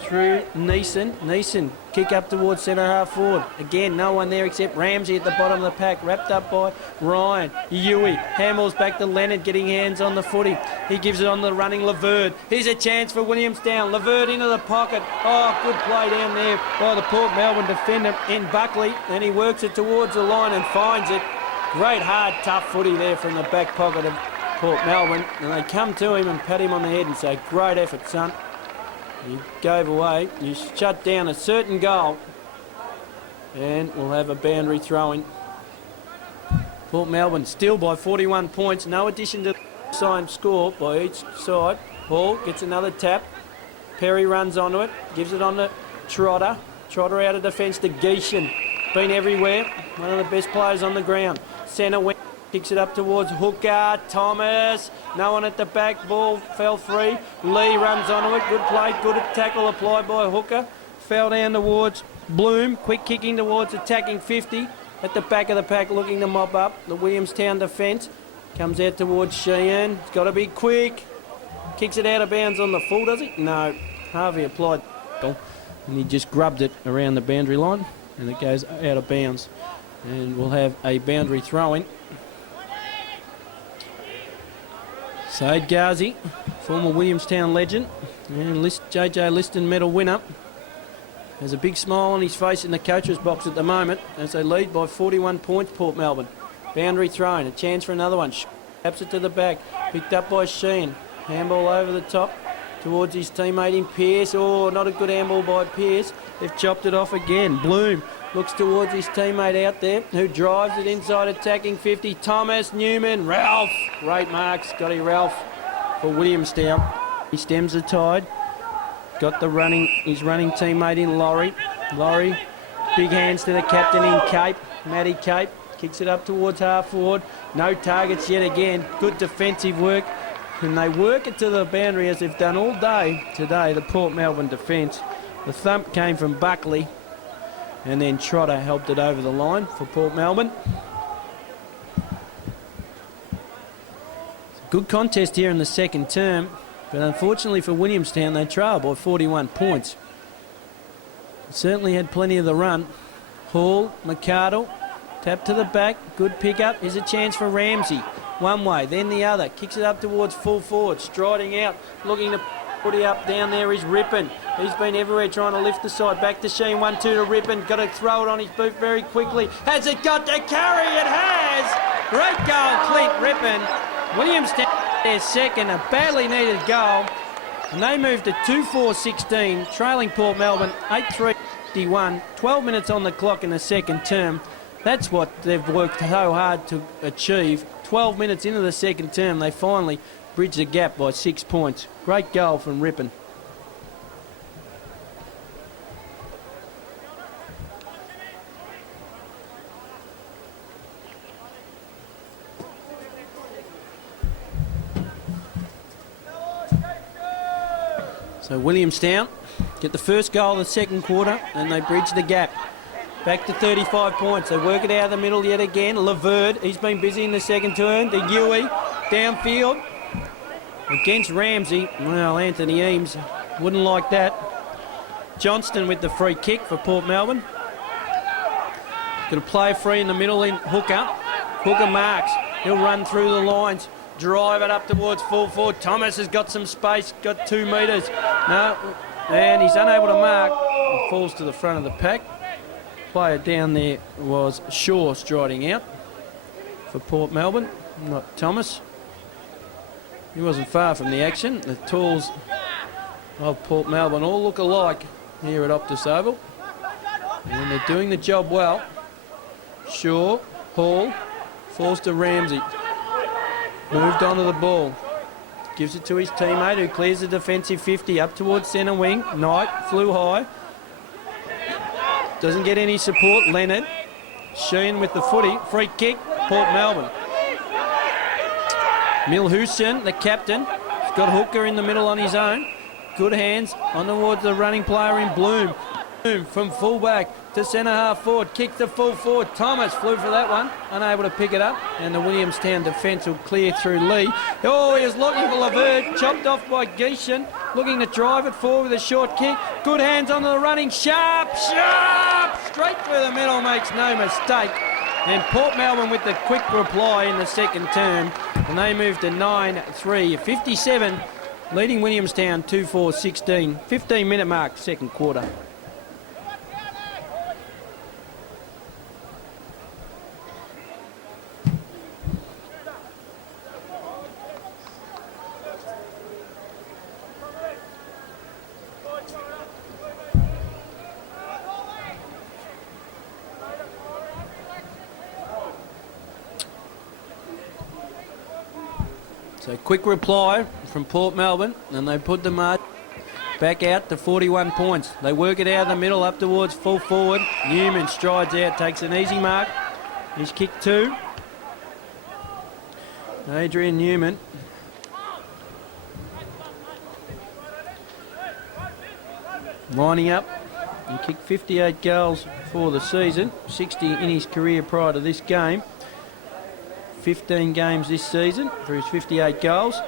through Neeson. Neeson kick up towards centre half forward. Again, no one there except Ramsey at the bottom of the pack, wrapped up by Ryan. Yui handballs back to Leonard, getting hands on the footy. He gives it on the running Laverde. Here's a chance for Williamstown. Laverde into the pocket. Oh, good play down there by the Port Melbourne defender in Buckley. And he works it towards the line and finds it. Great, hard, tough footy there from the back pocket of Port Melbourne. And they come to him and pat him on the head and say, great effort, son. You gave away, you shut down a certain goal, and we'll have a boundary throw-in. Port Melbourne still by 41 points, no addition to the same score by each side. Hall gets another tap. Perry runs onto it, gives it on to Trotter. Trotter out of defence to Geeshan. Been everywhere, one of the best players on the ground. Centre wing. Kicks it up towards Hooker, Thomas, no one at the back, ball fell free. Lee runs onto it, good play, good tackle applied by Hooker. Fell down towards Bloom, quick kicking towards attacking 50. At the back of the pack looking to mop up. The Williamstown defence comes out towards Sheehan, it's got to be quick. Kicks it out of bounds on the full, does he? No, Harvey applied and he just grubbed it around the boundary line and it goes out of bounds. And we'll have a boundary throw-in. Said Ghazi, former Williamstown legend and JJ Liston medal winner, has a big smile on his face in the coach's box at the moment as they lead by 41 points, Port Melbourne. Boundary thrown, a chance for another one. Taps it to the back, picked up by Sheen. Handball over the top towards his teammate in Pearce. Oh, not a good handball by Pearce. They've chopped it off again. Bloom looks towards his teammate out there who drives it inside attacking 50. Thomas, Newman, Ralph. Great marks, Scotty Ralph for Williamstown. He stems the tide. Got his running teammate in Laurie. Laurie, big hands to the captain in Cape. Matty Cape kicks it up towards half forward. No targets yet again. Good defensive work. And they work it to the boundary as they've done all day today, the Port Melbourne defence. The thump came from Buckley. And then Trotter helped it over the line for Port Melbourne. It's a good contest here in the second term, but unfortunately for Williamstown, they trail by 41 points. Certainly had plenty of the run. Hall, McArdle, tap to the back, good pick-up. Here's a chance for Ramsey. One way, then the other. Kicks it up towards full forward, striding out, looking to put it up. Down there is Rippon. He's been everywhere trying to lift the side. Back to Sheen, 1-2 to Rippon. Got to throw it on his boot very quickly. Has it got to carry? It has! Great goal, Clint Rippon. Williamstown their second, a badly needed goal. And they moved to 2-4-16, trailing Port Melbourne 8-3-51. 12 minutes on the clock in the second term. That's what they've worked so hard to achieve. 12 minutes into the second term, they finally bridged the gap by 6 points. Great goal from Rippon. So Williamstown get the first goal of the second quarter and they bridge the gap. Back to 35 points. They work it out of the middle yet again. Laverde, he's been busy in the second turn. To Yui, downfield. Against Ramsey. Well, Anthony Eames wouldn't like that. Johnston with the free kick for Port Melbourne. Going to play free in the middle in Hooker. Hooker marks. He'll run through the lines. Drive it up towards full forward. Thomas has got some space. Got 2 metres. No. And he's unable to mark. He falls to the front of the pack. Player down there was Shaw striding out for Port Melbourne, not Thomas. He wasn't far from the action. The tools of Port Melbourne all look alike here at Optus Oval. And they're doing the job well. Shaw, Hall, falls to Ramsey. Moved onto the ball. Gives it to his teammate who clears the defensive 50 up towards centre wing. Knight flew high. Doesn't get any support. Leonard. Sheen with the footy. Free kick. Port Melbourne. Milhusen, the captain. He's got Hooker in the middle on his own. Good hands on towards the running player in Bloom. Bloom from fullback to centre half forward. Kick to full forward. Thomas flew for that one. Unable to pick it up. And the Williamstown defence will clear through Lee. Oh, he was looking for Laverde. Chopped off by Geishan. Looking to drive it forward with a short kick. Good hands onto the running. Sharp. Straight through the middle, makes no mistake. And Port Melbourne with the quick reply in the second term. And they move to 9-3. 57, leading Williamstown 2-4-16. 15-minute mark, second quarter. So quick reply from Port Melbourne, and they put the mark back out to 41 points. They work it out of the middle up towards full forward. Newman strides out, takes an easy mark. He's kicked two. Adrian Newman. Lining up. He kicked 58 goals for the season, 60 in his career prior to this game. 15 games this season for his 58 goals,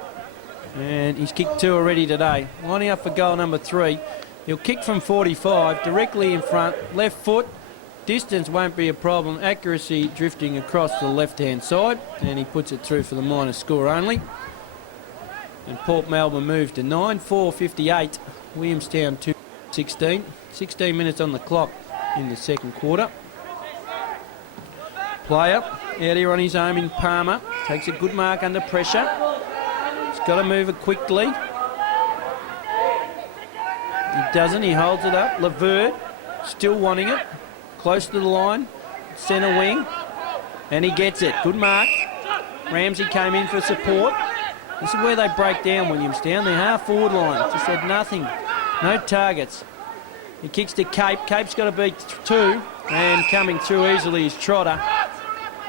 and he's kicked two already today. Lining up for goal number 3. He'll kick from 45, directly in front, left foot. Distance won't be a problem. Accuracy drifting across the left-hand side, and he puts it through for the minor score only. And Port Melbourne moved to 9-4-58. Williamstown 2-16. 16 minutes on the clock in the second quarter. Player out here on his own in Palmer. Takes a good mark under pressure. He's got to move it quickly. He doesn't. He holds it up. Laverde still wanting it. Close to the line. Centre wing. And he gets it. Good mark. Ramsey came in for support. This is where they break down, Williamstown. Their half-forward line just had nothing. No targets. He kicks to Cape. Cape's got to beat two. And coming through easily is Trotter.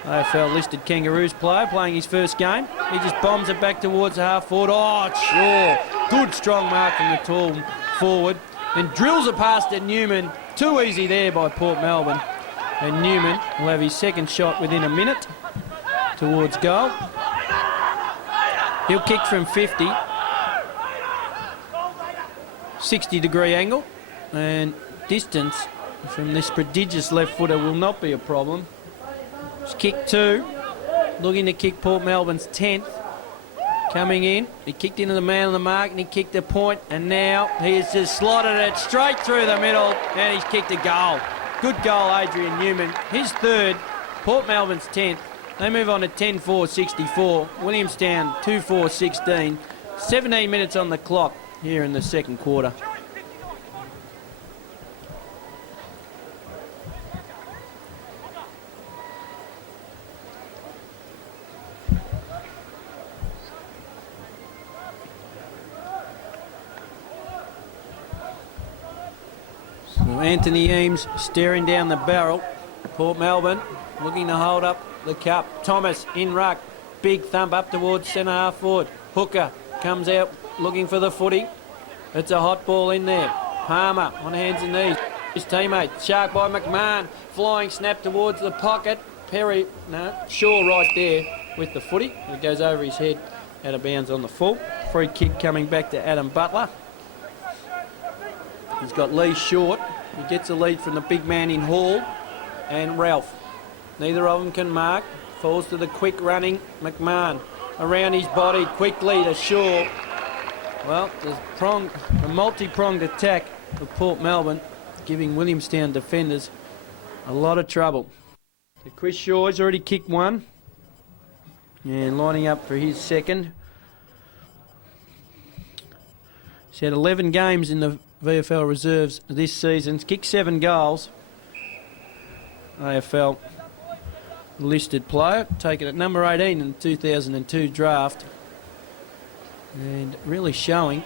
AFL listed Kangaroos player playing his first game. He just bombs it back towards the half forward. Oh, sure. Good strong mark from the tall forward. And drills it past at Newman. Too easy there by Port Melbourne. And Newman will have his second shot within a minute towards goal. He'll kick from 50. 60-degree angle. And distance from this prodigious left footer will not be a problem. It's kick two, looking to kick Port Melbourne's 10th. Coming in, he kicked into the man on the mark and he kicked a point, and now he has just slotted it straight through the middle and he's kicked a goal. Good goal, Adrian Newman. His third, Port Melbourne's 10th. They move on to 10-4-64. Williamstown 2-4-16. 17 minutes on the clock here in the second quarter. Anthony Eames staring down the barrel. Port Melbourne looking to hold up the cup. Thomas in ruck. Big thump up towards centre half forward. Hooker comes out looking for the footy. It's a hot ball in there. Palmer on hands and knees. His teammate. Shark by McMahon. Flying snap towards the pocket. Shaw right there with the footy. It goes over his head out of bounds on the full. Free kick coming back to Adam Butler. He's got Lee short. He gets a lead from the big man in Hall and Ralph. Neither of them can mark. Falls to the quick running McMahon. Around his body quickly to Shaw. Well, there's a multi-pronged attack of Port Melbourne, giving Williamstown defenders a lot of trouble. So Chris Shaw's already kicked one. And lining up for his second. He's had 11 games in the VFL reserves this season. He's kicked 7 goals. AFL listed player, taken at number 18 in the 2002 draft. And really showing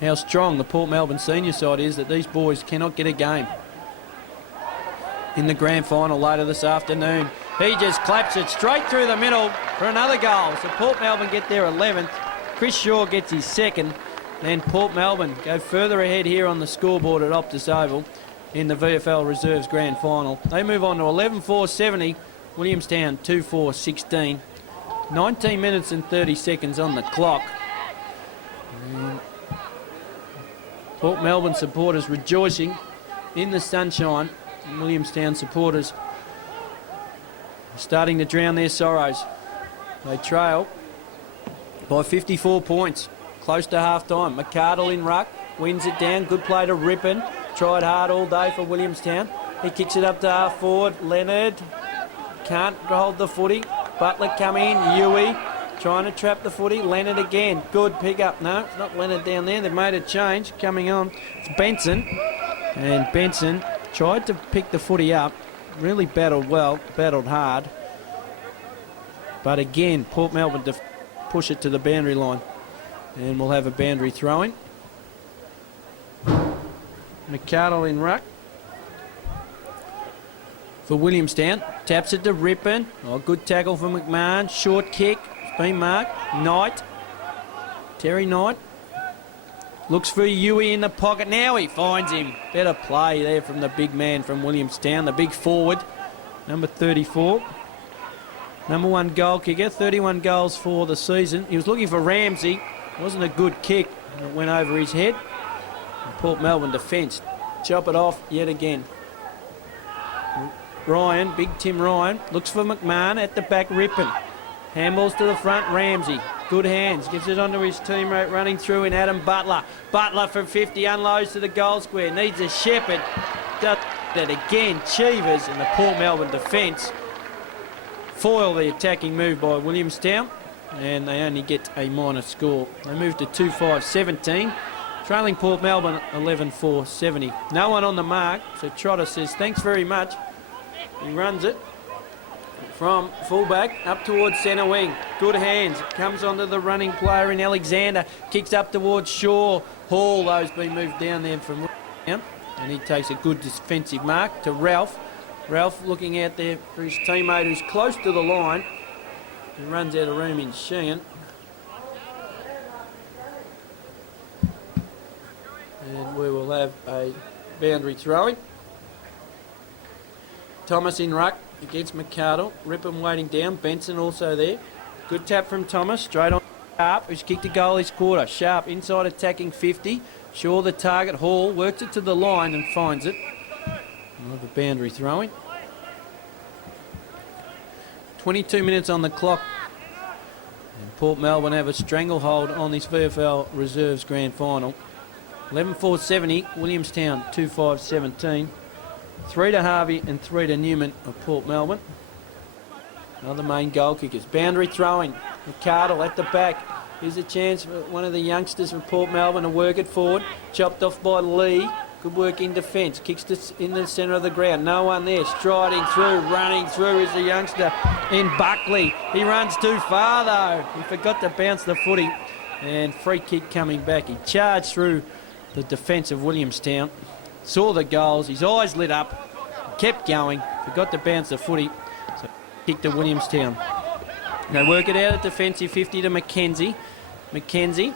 how strong the Port Melbourne senior side is, that these boys cannot get a game. In the grand final later this afternoon, he just claps it straight through the middle for another goal. So Port Melbourne get their 11th. Chris Shaw gets his 2nd. Then Port Melbourne go further ahead here on the scoreboard at Optus Oval in the VFL Reserves Grand Final. They move on to 11-4-70, Williamstown 2-4-16. 19 minutes and 30 seconds on the clock. And Port Melbourne supporters rejoicing in the sunshine. And Williamstown supporters starting to drown their sorrows. They trail by 54 points, close to half-time. McArdle in ruck, wins it down. Good play to Rippon. Tried hard all day for Williamstown. He kicks it up to half forward. Leonard can't hold the footy. Butler come in. Huey trying to trap the footy. Leonard again. Good pick up. No, it's not Leonard down there. They've made a change. Coming on, it's Benson. And Benson tried to pick the footy up. Really battled well, battled hard. But again, Port Melbourne to push it to the boundary line. And we'll have a boundary throw-in. McArdle in ruck for Williamstown. Taps it to Rippon. Oh, good tackle for McMahon. Short kick. It's been marked. Knight. Terry Knight. Looks for Huey in the pocket. Now he finds him. Better play there from the big man from Williamstown. The big forward. Number 34. Number 1 goal kicker. 31 goals for the season. He was looking for Ramsey. Wasn't a good kick. It went over his head. Port Melbourne defence. Chop it off yet again. Ryan, big Tim Ryan, looks for McMahon at the back. Rippon. Handballs to the front. Ramsey. Good hands. Gives it onto his teammate running through in Adam Butler. Butler from 50 unloads to the goal square. Needs a shepherd. Does that again. Cheevers and the Port Melbourne defence foil the attacking move by Williamstown. And they only get a minor score. They move to 2-5-17. Trailing Port Melbourne 11-4-70. No one on the mark, so Trotter says thanks very much. He runs it from fullback up towards centre wing. Good hands. Comes onto the running player in Alexander. Kicks up towards Shaw. Hall, those being moved down there from Williamstown. And he takes a good defensive mark to Ralph. Ralph looking out there for his teammate who's close to the line. He runs out of room in Sheehan. And we will have a boundary throwing. Thomas in ruck against McArdle. Rippon waiting down. Benson also there. Good tap from Thomas. Straight on Sharp, who's kicked a goal this quarter. Sharp inside attacking 50. Shaw the target. Hall works it to the line and finds it. We'll have a boundary throwing. 22 minutes on the clock. And Port Melbourne have a stranglehold on this VFL Reserves Grand Final. 11-4-70, Williamstown 2-5-17. 3 to Harvey and 3 to Newman of Port Melbourne. Another main goal kickers. Boundary throwing. McArdle at the back. Here's a chance for one of the youngsters from Port Melbourne to work it forward. Chopped off by Lee. Good work in defence. Kicks it in the centre of the ground. No one there. Striding through, running through is the youngster in Buckley. He runs too far though. He forgot to bounce the footy. And free kick coming back. He charged through the defence of Williamstown. Saw the goals. His eyes lit up. Kept going. Forgot to bounce the footy. So kick to Williamstown. They work it out at defensive 50 to Mackenzie. Mackenzie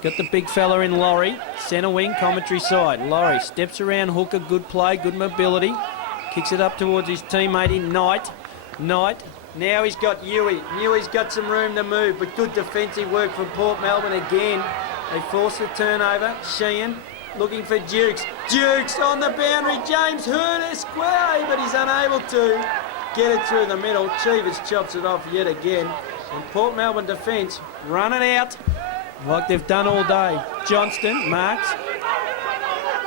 got the big fella in Laurie. Centre wing, commentary side. Laurie steps around Hooker. Good play, good mobility. Kicks it up towards his teammate in Knight. Knight. Now he's got Huey. Huey's got some room to move, but good defensive work from Port Melbourne again. They force the turnover. Sheehan looking for Dukes. Dukes on the boundary. James Hurd square, but he's unable to get it through the middle. Cheevers chops it off yet again. And Port Melbourne defence running out like they've done all day. Johnston marks.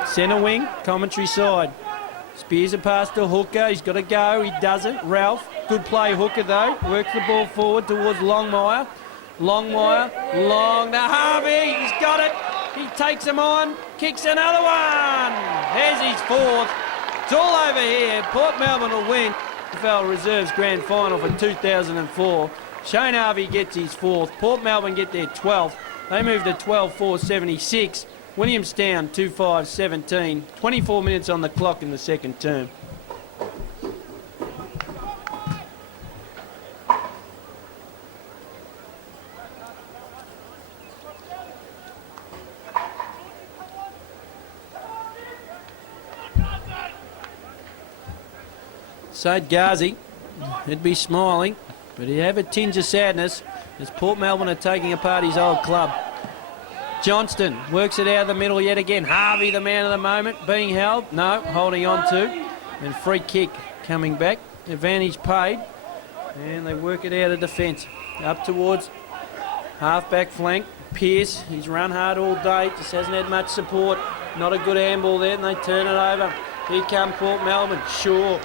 Centre wing, commentary side. Spears a pass to Hooker. He's got to go. He doesn't. Ralph. Good play, Hooker though. Works the ball forward towards Longmire. Longmire, long to Harvey. He's got it. He takes him on, kicks another one. There's his fourth. It's all over here. Port Melbourne will win. VFL Reserves Grand Final for 2004. Shane Harvey gets his fourth. Port Melbourne get their 12th. They move to 12-4-76. Williamstown 2-5-17. 24 minutes on the clock in the second term. Said Ghazi, he'd be smiling, but he'd have a tinge of sadness as Port Melbourne are taking apart his old club. Johnston works it out of the middle yet again. Harvey, the man of the moment, being held. No, holding on to. And free kick coming back. Advantage paid. And they work it out of defence. Up towards half-back flank. Pearce, he's run hard all day, just hasn't had much support. Not a good handball there, and they turn it over. Here come Port Melbourne. Shaw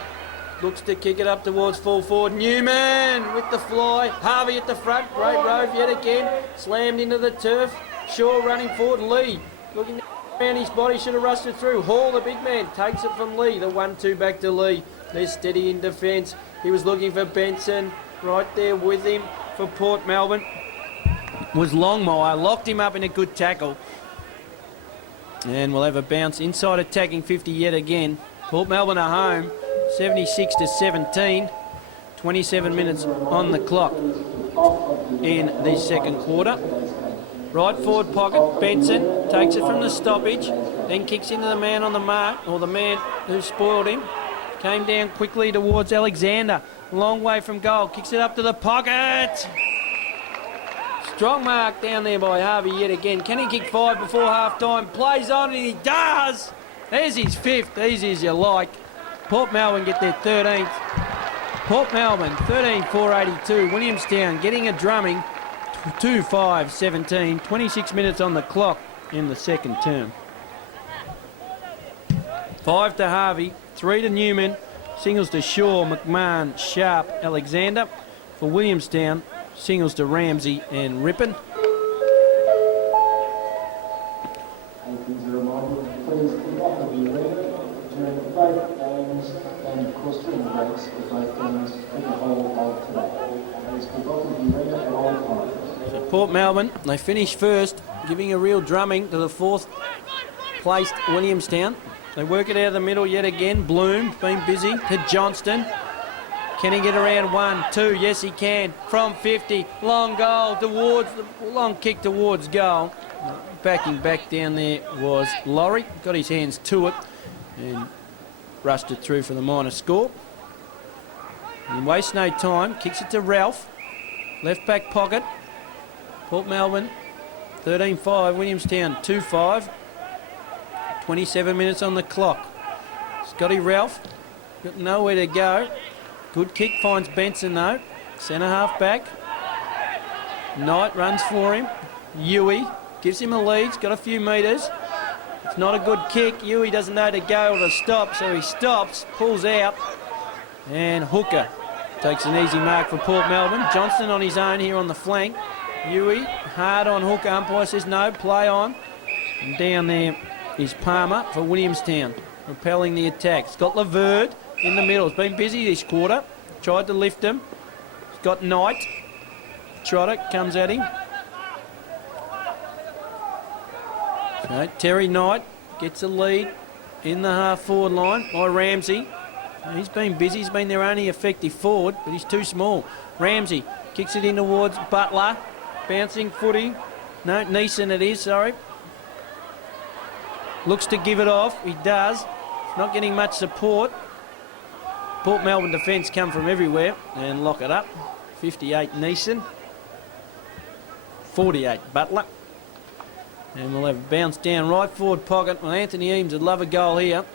looks to kick it up towards full forward. Newman with the fly. Harvey at the front. Great rove yet again. Slammed into the turf. Shaw running forward. Lee looking around his body. Should have rushed it through. Hall, the big man, takes it from Lee. The 1-2 back to Lee. They're steady in defence. He was looking for Benson. Right there with him for Port Melbourne was Longmire. Locked him up in a good tackle. And we'll have a bounce inside attacking 50 yet again. Port Melbourne are home. 76-17, 27 minutes on the clock in the second quarter. Right forward pocket, Benson takes it from the stoppage, then kicks into the man on the mark, or the man who spoiled him. Came down quickly towards Alexander, long way from goal, kicks it up to the pocket. Strong mark down there by Harvey yet again. Can he kick 5 before half time? Plays on and he does. There's his 5th, easy as you like. Port Melbourne get their 13th. Port Melbourne 13-4-82. Williamstown getting a drumming 2-5-17. 26 minutes on the clock in the second term. 5 to Harvey, 3 to Newman, singles to Shaw, McMahon, Sharp, Alexander. For Williamstown, singles to Ramsey and Rippon. And of course during the breaks of both games for the whole of today. These keep off the arena at all times. So Port Melbourne, they finish first, giving a real drumming to the 4th placed Williamstown. They work it out of the middle yet again. Bloom, been busy, to Johnston. Can he get around 1, 2? Yes, he can. From 50, long goal towards, long kick towards goal. Backing back down there was Laurie. Got his hands to it and rushed it through for the minor score. And wastes no time, kicks it to Ralph. Left back pocket. Port Melbourne 13-5, Williamstown 2-5. 27 minutes on the clock. Scotty Ralph got nowhere to go. Good kick, finds Benson though. Centre half back. Knight runs for him. Huey gives him a lead, he's got a few metres. It's not a good kick. Huey doesn't know to go or to stop, so he stops, pulls out, and Hooker takes an easy mark for Port Melbourne. Johnston on his own here on the flank. Huey hard on Hooker. Umpire says no, play on. And down there is Palmer for Williamstown, repelling the attack. Scott Laverde in the middle. He's been busy this quarter. Tried to lift him. He's got Knight. Trotter comes at him. So Terry Knight gets a lead in the half-forward line by Ramsey. He's been busy. He's been their only effective forward, but he's too small. Ramsey kicks it in towards Butler. Bouncing footy. No, Neeson it is, sorry. Looks to give it off. He does. Not getting much support. Port Melbourne defence come from everywhere and lock it up. 58 Neeson. 48 Butler. And we'll have a bounce down right forward pocket. Well, Anthony Eames would love a goal here.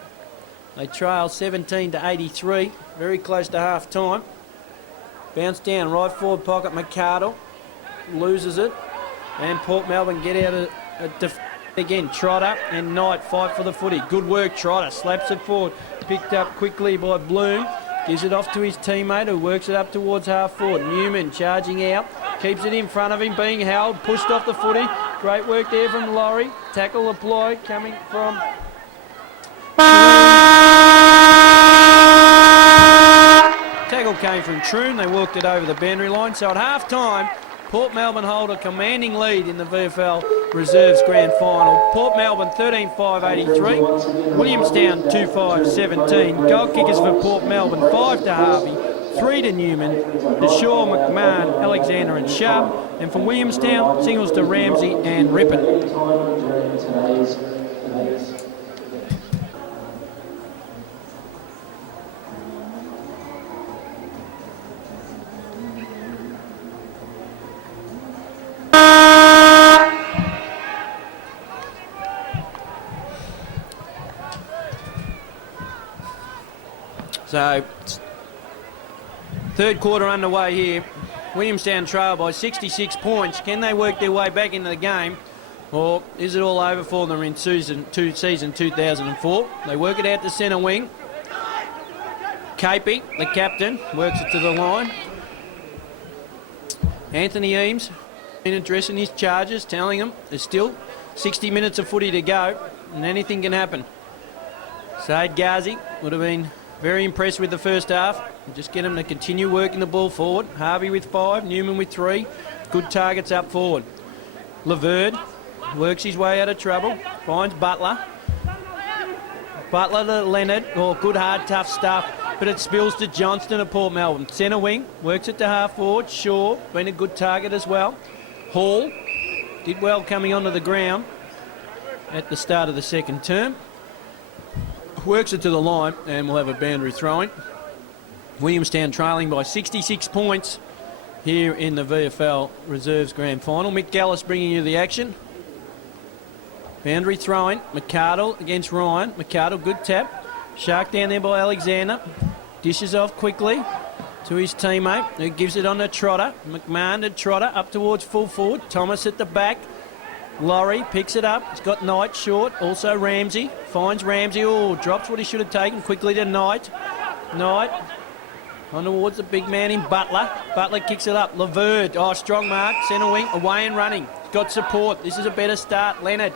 They trail 17-83. Very close to half time. Bounce down right forward pocket. McCardle loses it. And Port Melbourne get out of again. Trotter and Knight fight for the footy. Good work, Trotter. Slaps it forward. Picked up quickly by Bloom. gives it off to his teammate who works it up towards half forward. Newman charging out, keeps it in front of him, being held, pushed off the footy. Great work there from Laurie. Tackle applied, coming from... Tackle came from Troon. They walked it over the boundary line. So at half-time, Port Melbourne hold a commanding lead in the VFL Reserves Grand Final. Port Melbourne 13-5-83, Williamstown 2-5-17. Goal kickers for Port Melbourne 5 to Harvey, 3 to Newman, to Shaw, McMahon, Alexander and Sharp, and from Williamstown, singles to Ramsey and Rippon. So, third quarter underway here. Williamstown trail by 66 points. Can they work their way back into the game, or is it all over for them in season 2004? They work it out to centre wing. Capey, the captain, works it to the line. Anthony Eames been addressing his charges, telling them there's still 60 minutes of footy to go and anything can happen. Said Ghazi would have been very impressed with the first half. Just get him to continue working the ball forward. Harvey with 5, Newman with 3. Good targets up forward. Laverde works his way out of trouble. Finds Butler. Butler to Leonard. Oh, good hard tough stuff. But it spills to Johnston at Port Melbourne. Centre wing. Works it to half forward. Shaw. Been a good target as well. Hall. Did well coming onto the ground at the start of the second term. Works it to the line and we'll have a boundary throwing. Williamstown trailing by 66 points here in the VFL Reserves Grand Final. Mick Gallis bringing you the action. Boundary throwing. McArdle against Ryan. McArdle, good tap. Shark down there by Alexander. Dishes off quickly to his teammate who gives it on to Trotter. McMahon to Trotter up towards full forward. Thomas at the back. Laurie picks it up. He's got Knight short. Also Ramsey. Finds Ramsey. Oh, drops what he should have taken quickly to Knight. Knight on towards the big man in Butler. Butler kicks it up. Laverde. Oh, strong mark. Centre wing. Away and running. Got support. This is a better start. Leonard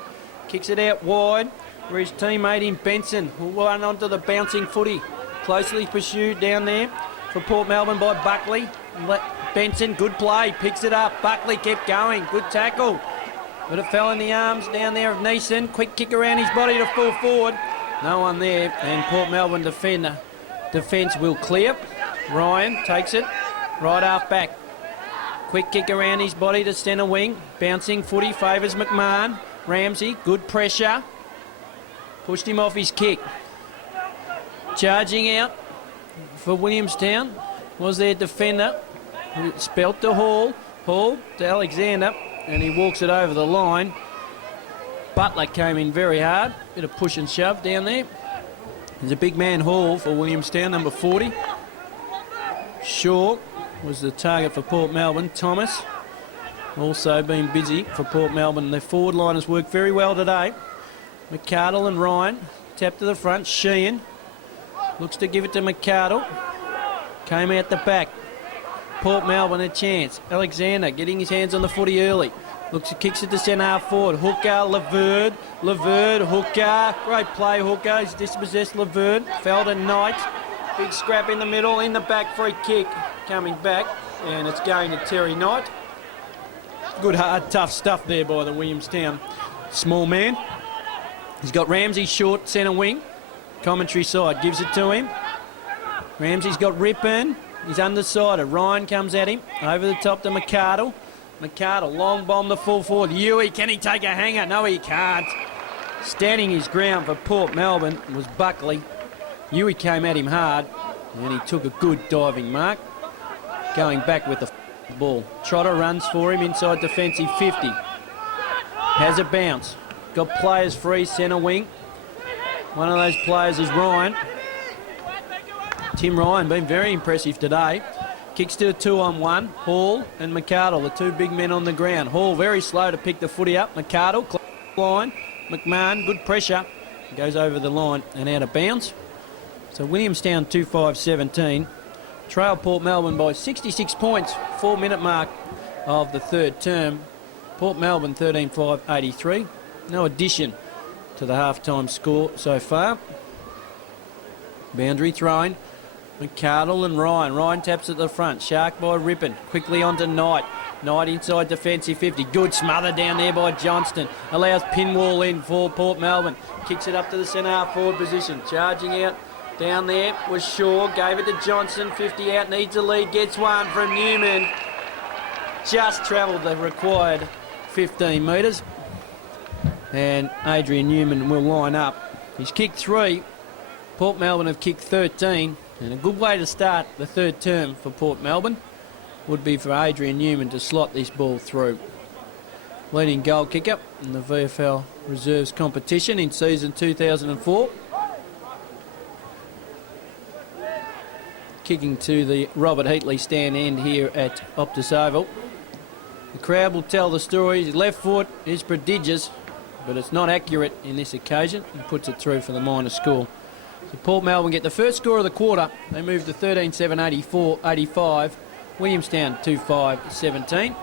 kicks it out wide for his teammate in Benson, who won onto the bouncing footy. Closely pursued down there for Port Melbourne by Buckley. Benson, good play. Picks it up. Buckley kept going. Good tackle. But it fell in the arms down there of Neeson. Quick kick around his body to full forward. No one there. And Port Melbourne defence will clear. Ryan takes it. Right half back. Quick kick around his body to centre wing. Bouncing footy favours McMahon. Ramsey, good pressure. Pushed him off his kick. Charging out for Williamstown was their defender. Spelt to Hall. Hall to Alexander. And he walks it over the line. Butler came in very hard. Bit of push and shove down there. There's a big man Hall for Williamstown, number 40. Shaw was the target for Port Melbourne. Thomas also been busy for Port Melbourne. Their forward liners worked very well today. McArdle and Ryan. Tap to the front. Sheehan looks to give it to McArdle. Came out the back. Port Melbourne a chance. Alexander getting his hands on the footy early. Kicks it to centre half forward. Hooker, Laverde, Hooker. Great play, Hooker. He's dispossessed Laverde. Fell to Knight. Big scrap in the middle. In the back, free kick. Coming back. And it's going to Terry Knight. Good, hard, tough stuff there by the Williamstown small man. He's got Ramsey short, centre wing. Commentary side gives it to him. Ramsey's got Rippon. He's undersided. Ryan comes at him. Over the top to McArdle. McArdle, long bomb to full forward. Huey, can he take a hanger? No, he can't. Standing his ground for Port Melbourne was Buckley. Huey came at him hard, and he took a good diving mark. Going back with the ball. Trotter runs for him inside defensive 50. Has a bounce. Got players free, centre wing. One of those players is Ryan. Tim Ryan been very impressive today. Kicks to a 2-on-1. Hall and McArdle, the two big men on the ground. Hall very slow to pick the footy up. McArdle, line. McMahon, good pressure. Goes over the line and out of bounds. So Williamstown 2-5-17. Trail Port Melbourne by 66 points, 4-minute mark of the third term. Port Melbourne 13-5-83. No addition to the half-time score so far. Boundary thrown. McCardle and Ryan. Ryan taps at the front. Shark by Rippon. Quickly onto Knight. Knight inside defensive 50. Good smother down there by Johnston. Allows Pinwall in for Port Melbourne. Kicks it up to the centre half forward position. Charging out down there was Shaw. Gave it to Johnson. 50 out. Needs a lead. Gets one from Newman. Just travelled the required 15 metres. And Adrian Newman will line up. He's kicked 3. Port Melbourne have kicked 13. And a good way to start the third term for Port Melbourne would be for Adrian Newman to slot this ball through. Leading goal kicker in the VFL Reserves competition in season 2004. Kicking to the Robert Heatley stand end here at Optus Oval. The crowd will tell the story. His left foot is prodigious, but it's not accurate in this occasion. He puts it through for the minor score. So Port Melbourne get the first score of the quarter. They move to 13-7-85. Williamstown 2-5-17.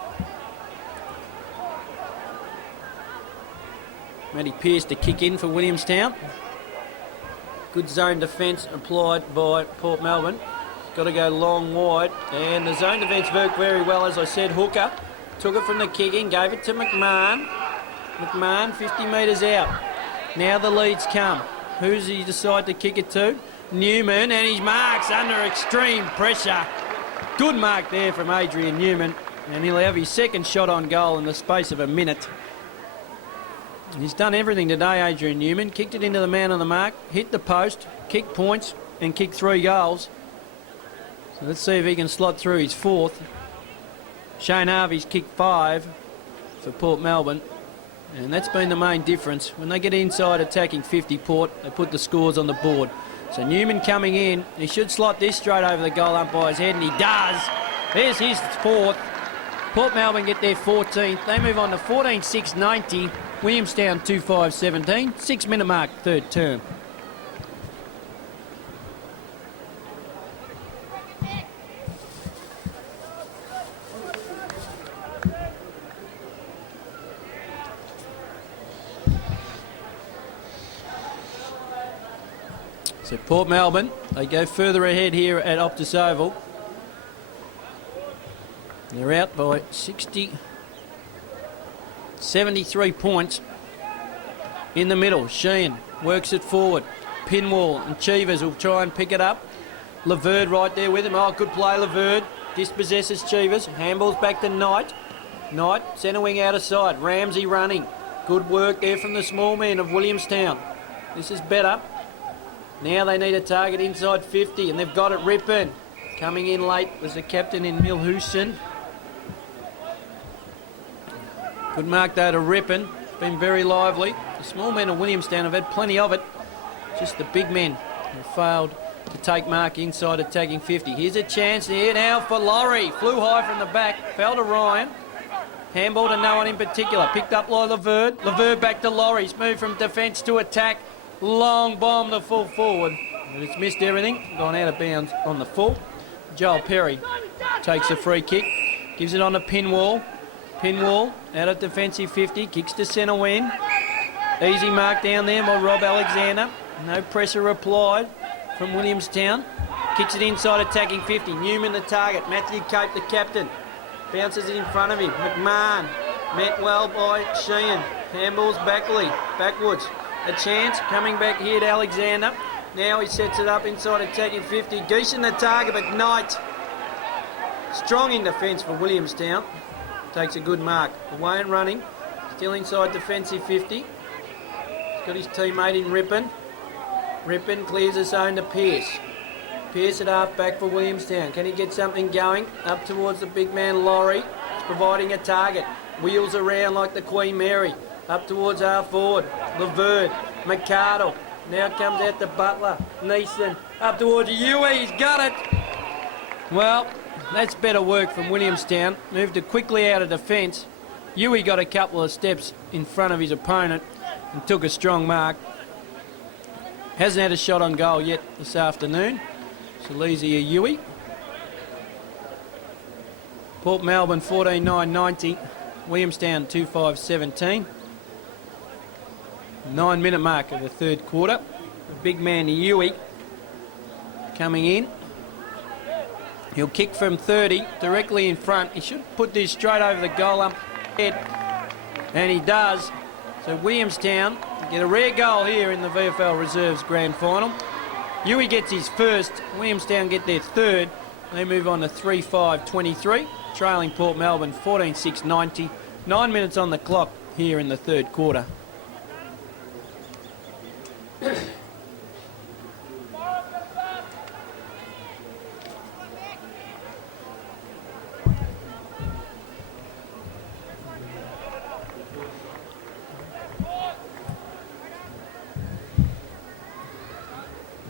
Matty Pearce to kick in for Williamstown. Good zone defence applied by Port Melbourne. Got to go long wide, and the zone defence worked very well. As I said, Hooker took it from the kicking, gave it to McMahon. McMahon 50 metres out. Now the leads come. Who's he decide to kick it to? Newman, and his marks under extreme pressure. Good mark there from Adrian Newman, and he'll have his second shot on goal in the space of a minute. He's done everything today, Adrian Newman. Kicked it into the man on the mark, hit the post, kicked points, and kicked 3 goals. So let's see if he can slot through his 4th. Shane Harvey's kicked 5 for Port Melbourne. And that's been the main difference. When they get inside attacking 50 Port, they put the scores on the board. So Newman coming in. He should slot this straight over the goal umpire's head, and he does. There's his 4th. Port Melbourne get their 14th. They move on to 14-6-90. Williamstown 2-5-17. 6-minute mark, third term. So Port Melbourne, they go further ahead here at Optus Oval. They're out by 73 points. In the middle, Sheehan works it forward. Pinwall and Cheevers will try and pick it up. Laverde right there with him. Oh, good play, Laverde. Dispossesses Cheevers. Handballs back to Knight. Knight, centre wing out of side. Ramsey running. Good work there from the small man of Williamstown. This is better. Now they need a target inside 50, and they've got it. Rippon coming in late was the captain in Milhusen. Good mark though to Rippon. Been very lively. The small men of Williamstown have had plenty of it. Just the big men have failed to take mark inside attacking 50. Here's a chance here now for Laurie. Flew high from the back. Fell to Ryan. Handball to no one in particular. Picked up by Laverde. Laverde back to Laurie. He's moved from defence to attack. Long bomb to full forward. And it's missed everything. Gone out of bounds on the full. Joel Perry takes a free kick. Gives it on to Pinwall. Pinwall out of defensive 50. Kicks to centre wing. Easy mark down there by Rob Alexander. No pressure applied from Williamstown. Kicks it inside attacking 50. Newman the target. Matthew Cape the captain. Bounces it in front of him. McMahon. Met well by Sheehan. Handballs backwards. A chance coming back here to Alexander. Now he sets it up inside attacking 50. Geeson the target, but Knight strong in defence for Williamstown. Takes a good mark. Away and running. Still inside defensive 50. He's got his teammate in Rippon. Rippon clears his own to Pearce. Pearce at half back for Williamstown. Can he get something going? Up towards the big man Laurie. He's providing a target. Wheels around like the Queen Mary. Up towards half forward. Laverde. McCardle. Now comes out to Butler. Neeson. Up towards Huey. He's got it. Well, that's better work from Williamstown. Moved it quickly out of defence. Huey got a couple of steps in front of his opponent and took a strong mark. Hasn't had a shot on goal yet this afternoon. Silesia Yui. Port Melbourne 14-9-90. Williamstown 2-5-17. 9-minute mark of the third quarter. The big man Yui coming in. He'll kick from 30 directly in front. He should put this straight over the goal ump head, and he does. So Williamstown get a rare goal here in the VFL Reserves Grand Final. Yui gets his first. Williamstown get their third. They move on to 3-5-23, trailing Port Melbourne 14-6-90. 9 minutes on the clock here in the third quarter.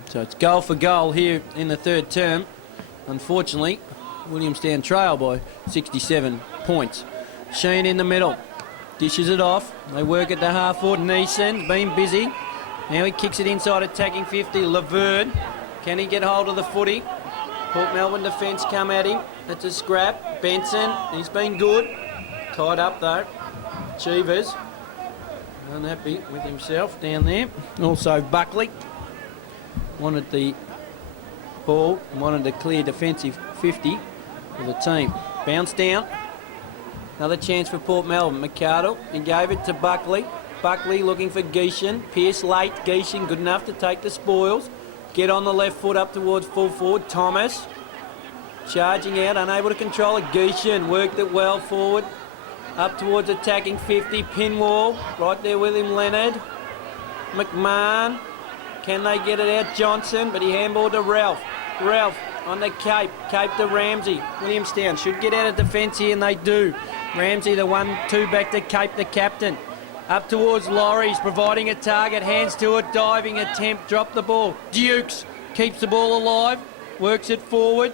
So it's goal for goal here in the third term. Unfortunately, Williamstown trail by 67 points. Sheen in the middle, dishes it off. They work at the half forward. Neeson's been busy. Now he kicks it inside attacking 50. Laverne, can he get hold of the footy? Port Melbourne defence come at him. That's a scrap. Benson, he's been good. Tied up though. Cheevers, unhappy with himself down there. Also Buckley wanted the ball, wanted a clear defensive 50 for the team. Bounce down. Another chance for Port Melbourne. McArdle, he gave it to Buckley. Buckley looking for Geishan. Pearce late. Geishan good enough to take the spoils. Get on the left foot up towards full forward. Thomas charging out, unable to control it. Geishan worked it well forward. Up towards attacking 50. Pinwall, right there with him, Leonard. McMahon. Can they get it out? Johnson, but he handballed to Ralph. Ralph on the Cape. Cape to Ramsey. Williamstown should get out of defence here, and they do. Ramsey, the 1-2 back to Cape, the captain. Up towards Laurie's, providing a target. Hands to it, diving attempt, drop the ball. Dukes keeps the ball alive, works it forward.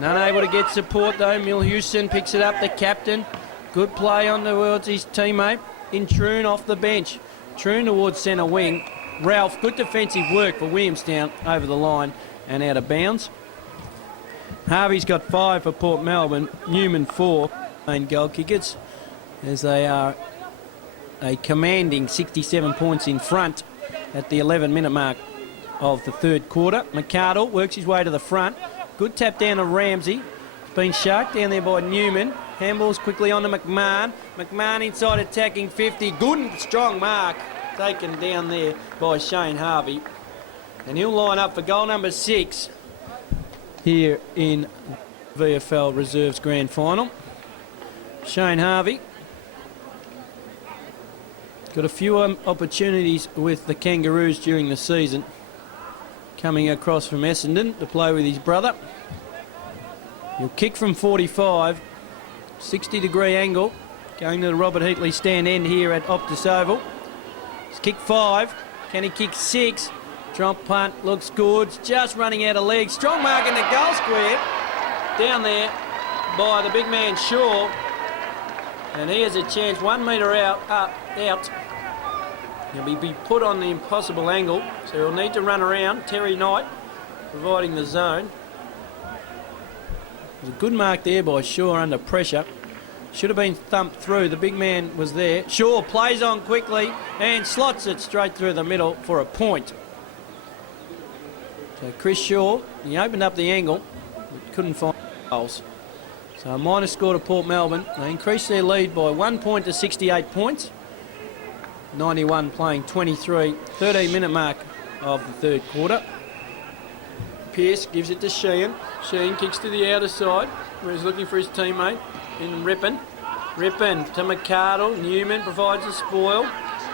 None able to get support though. Milhusen picks it up, the captain. Good play on towards his teammate. Introon off the bench. Troon towards centre wing. Ralph, good defensive work for Williamstown over the line and out of bounds. Harvey's got 5 for Port Melbourne. Newman 4. Main goal kickers, as they are a commanding 67 points in front at the 11-minute mark of the third quarter. McArdle works his way to the front. Good tap down to Ramsey. It's been sharked down there by Newman. Handballs quickly on to McMahon. McMahon inside attacking 50. Good and strong mark taken down there by Shane Harvey. And he'll line up for goal number 6 here in VFL Reserves Grand Final. Shane Harvey got a few opportunities with the Kangaroos during the season. Coming across from Essendon to play with his brother. He'll kick from 45. 60-degree angle. Going to the Robert Heatley stand end here at Optus Oval. He's kicked 5. Can he kick 6? Trump punt looks good. Just running out of legs. Strong mark in the goal square. Down there by the big man Shaw. And he has a chance 1 metre out. He'll be put on the impossible angle, so he'll need to run around. Terry Knight providing the zone. There's a good mark there by Shaw under pressure. Should have been thumped through. The big man was there. Shaw plays on quickly and slots it straight through the middle for a point. So Chris Shaw, he opened up the angle, but couldn't find goals. So a minus score to Port Melbourne. They increased their lead by 1 point to 68 points. 91 playing 23. 13-minute mark of the third quarter. Pearce gives it to Sheehan. Sheehan kicks to the outer side where he's looking for his teammate in Rippon. Rippon to McArdle. Newman provides a spoil.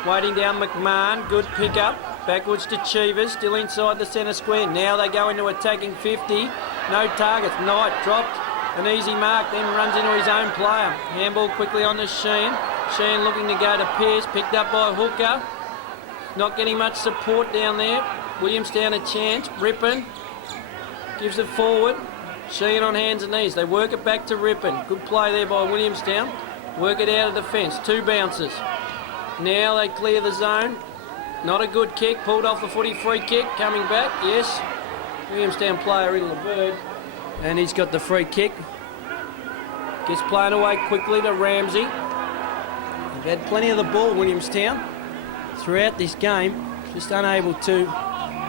Waiting down McMahon. Good pick-up. Backwards to Cheevers. Still inside the centre square. Now they go into attacking 50. No targets. Knight dropped. An easy mark, then runs into his own player. Handball quickly on to Sheen. Sheen looking to go to Pearce, picked up by Hooker. Not getting much support down there. Williamstown a chance. Rippon gives it forward. Sheen on hands and knees. They work it back to Rippon. Good play there by Williamstown. Work it out of defence. 2 bounces. Now they clear the zone. Not a good kick. Pulled off the footy. Free kick. Coming back. Yes. Williamstown player in Laverde. And he's got the free kick. Gets played away quickly to Ramsey. They've had plenty of the ball, Williamstown, throughout this game. Just unable to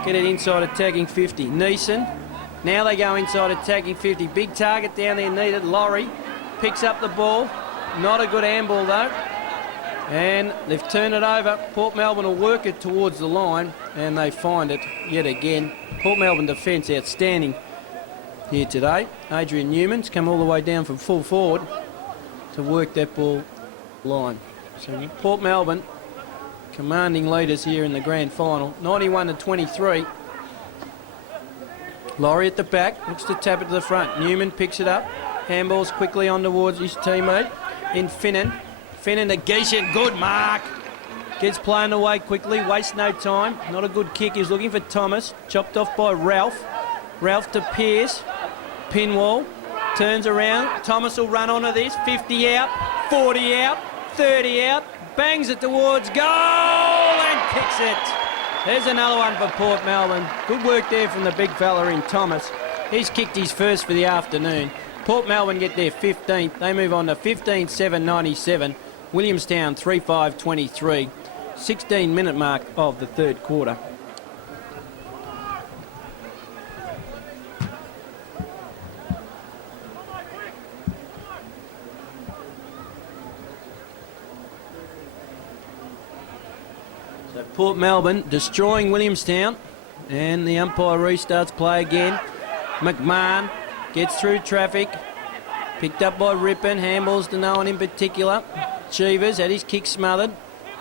get it inside attacking 50. Neeson. Now they go inside attacking 50. Big target down there needed. Laurie picks up the ball. Not a good handball though. And they've turned it over. Port Melbourne will work it towards the line and they find it yet again. Port Melbourne defence outstanding here today. Adrian Newman's come all the way down from full forward to work that ball line. So Port Melbourne commanding leaders here in the grand final. 91-23. Laurie at the back, looks to tap it to the front. Newman picks it up. Handballs quickly on towards his teammate in Finnan. Finnan to Geishan, good mark. Gets playing away quickly, wastes no time. Not a good kick, he's looking for Thomas. Chopped off by Ralph. Ralph to Pearce. Pinwall, turns around. Thomas will run onto this. 50 out, 40 out, 30 out. Bangs it towards goal and kicks it. There's another one for Port Melbourne. Good work there from the big fella in Thomas. He's kicked his first for the afternoon. Port Melbourne get their 15th. They move on to 15-7-97. Williamstown 3-5-23. 16-minute mark of the third quarter. So Port Melbourne destroying Williamstown, and the umpire restarts play again. McMahon gets through traffic, picked up by Rippon, handballs to no one in particular. Cheevers had his kick smothered.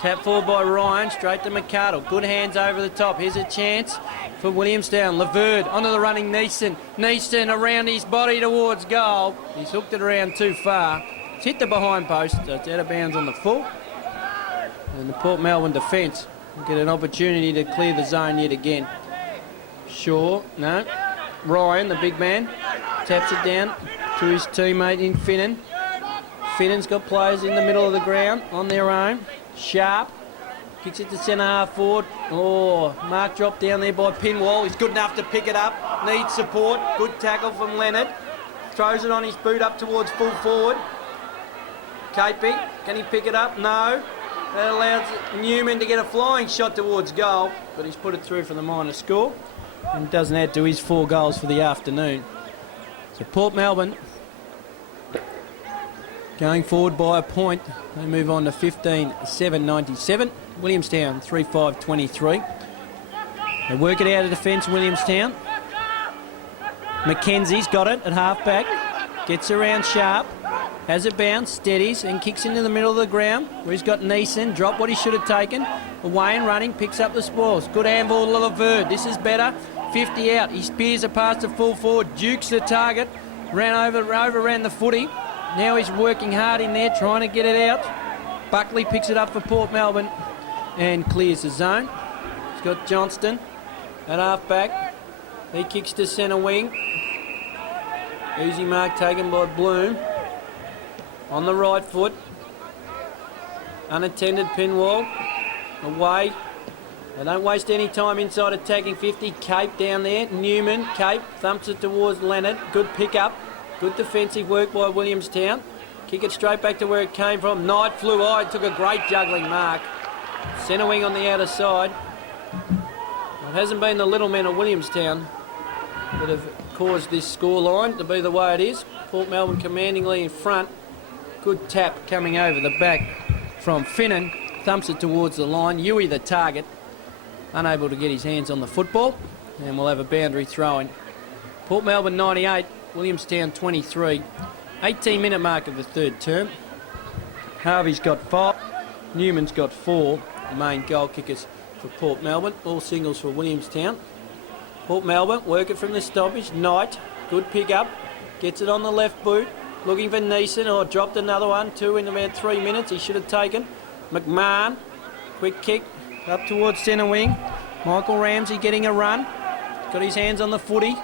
Tap forward by Ryan, straight to McCardle. Good hands over the top. Here's a chance for Williamstown. Laverde onto the running Neeson. Neeson around his body towards goal. He's hooked it around too far. It's hit the behind post, so it's out of bounds on the full. And the Port Melbourne defence will get an opportunity to clear the zone yet again. Shaw, no. Ryan, the big man, taps it down to his teammate in Finnan. Finnan's got players in the middle of the ground on their own. Sharp kicks it to centre half forward. Oh, mark dropped down there by Pinwall. He's good enough to pick it up. Needs support. Good tackle from Leonard. Throws it on his boot up towards full forward. Capey, can he pick it up? No. That allows Newman to get a flying shot towards goal, but he's put it through for the minor score and doesn't add to his 4 goals for the afternoon. So Port Melbourne going forward by a point. They move on to 15-7-97. Williamstown 3-5-23. They work it out of defence, Williamstown. Mackenzie's got it at half-back. Gets around Sharp. Has it bounce, steadies and kicks into the middle of the ground where he's got Neeson. Dropped what he should have taken. Away and running, picks up the spoils. Good handball to Laverde. This is better. 50 out. He spears a pass to full forward. Dukes the target. Overran the footy. Now he's working hard in there, trying to get it out. Buckley picks it up for Port Melbourne and clears the zone. He's got Johnston at half-back. He kicks to centre wing. Easy mark taken by Bloom. On the right foot. Unattended Pinwall. Away. They don't waste any time inside attacking 50. Cape down there. Newman, Cape, thumps it towards Leonard. Good pick-up. Good defensive work by Williamstown. Kick it straight back to where it came from. Knight flew high, took a great juggling mark. Centre wing on the outer side. It hasn't been the little men of Williamstown that have caused this scoreline to be the way it is. Port Melbourne commandingly in front. Good tap coming over the back from Finnan. Thumps it towards the line. Huey the target. Unable to get his hands on the football. And we'll have a boundary throw-in. Port Melbourne 98. Williamstown 23. 18-minute mark of the third term. Harvey's got 5. Newman's got 4. The main goal kickers for Port Melbourne. All singles for Williamstown. Port Melbourne work it from the stoppage. Knight, good pick up. Gets it on the left boot. Looking for Neeson. Oh, dropped another one. 2 in about 3 minutes. He should have taken. McMahon, quick kick up towards centre wing. Michael Ramsey getting a run. Got his hands on the footy.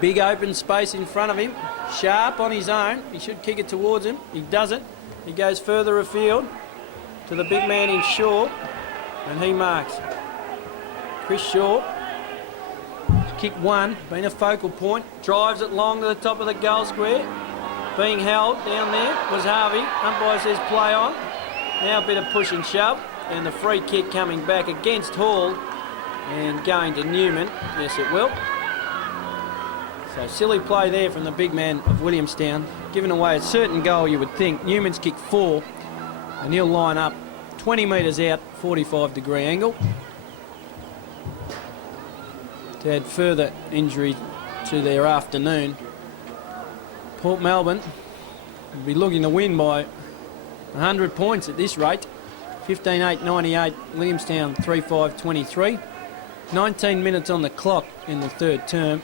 Big open space in front of him. Sharp on his own. He should kick it towards him. He doesn't. He goes further afield to the big man in Shaw. and he marks. Chris Shaw, kick one, been a focal point, drives it long to the top of the goal square. Being held down there was Harvey. Umpire says play on. Now a bit of push and shove, and the free kick coming back against Hall and going to Newman. Yes, it will. So silly play there from the big man of Williamstown, giving away a certain goal, you would think. Newman's kicked 4, and he'll line up 20 metres out, 45-degree angle. To add further injury to their afternoon, Port Melbourne will be looking to win by 100 points at this rate. 15-8-98, Williamstown 3-5-23. 19 minutes on the clock in the third term.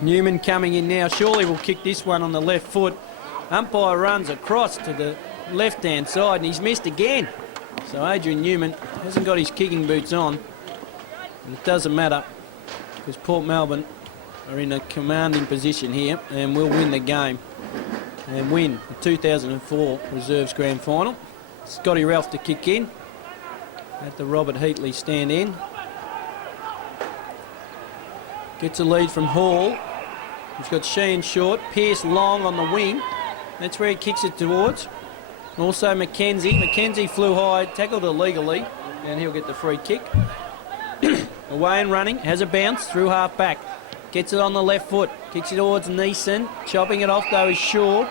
Newman coming in now. Surely will kick this one on the left foot. Umpire runs across to the left-hand side and he's missed again. So Adrian Newman hasn't got his kicking boots on. And it doesn't matter because Port Melbourne are in a commanding position here and will win the game and win the 2004 Reserves Grand Final. Scotty Ralph to kick in at the Robert Heatley stand in. Gets a lead from Hall. He's got Sheehan short, Pearce long on the wing. That's where he kicks it towards. Also McKenzie. McKenzie flew high, tackled illegally, and he'll get the free kick. Away and running, has a bounce through half back. Gets it on the left foot, kicks it towards Neeson. Chopping it off though is Shaw.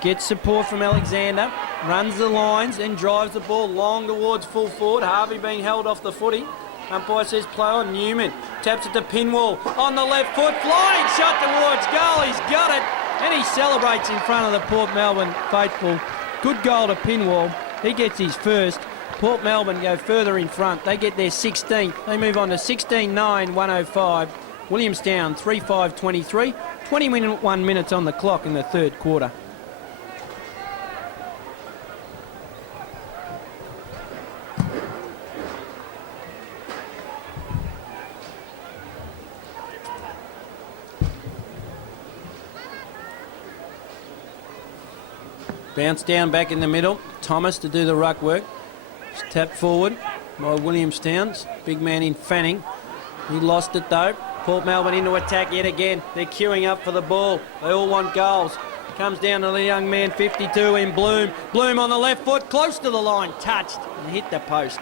Gets support from Alexander, runs the lines, then drives the ball long towards full forward. Harvey being held off the footy. Umpire says play on. Newman taps it to Pinwall on the left foot, flying shot towards goal. He's got it, and he celebrates in front of the Port Melbourne faithful. Good goal to Pinwall. He gets his first. Port Melbourne go further in front. They get their 16th. They move on to 16-9-105. Williamstown 3-5-23. 21 minutes on the clock in the third quarter. Bounce down back in the middle. Thomas to do the ruck work. It's tapped forward by Williamstown's big man in Fanning. He lost it though. Port Melbourne into attack yet again. They're queuing up for the ball. They all want goals. Comes down to the young man, 52 in Bloom. Bloom on the left foot, close to the line, touched and hit the post.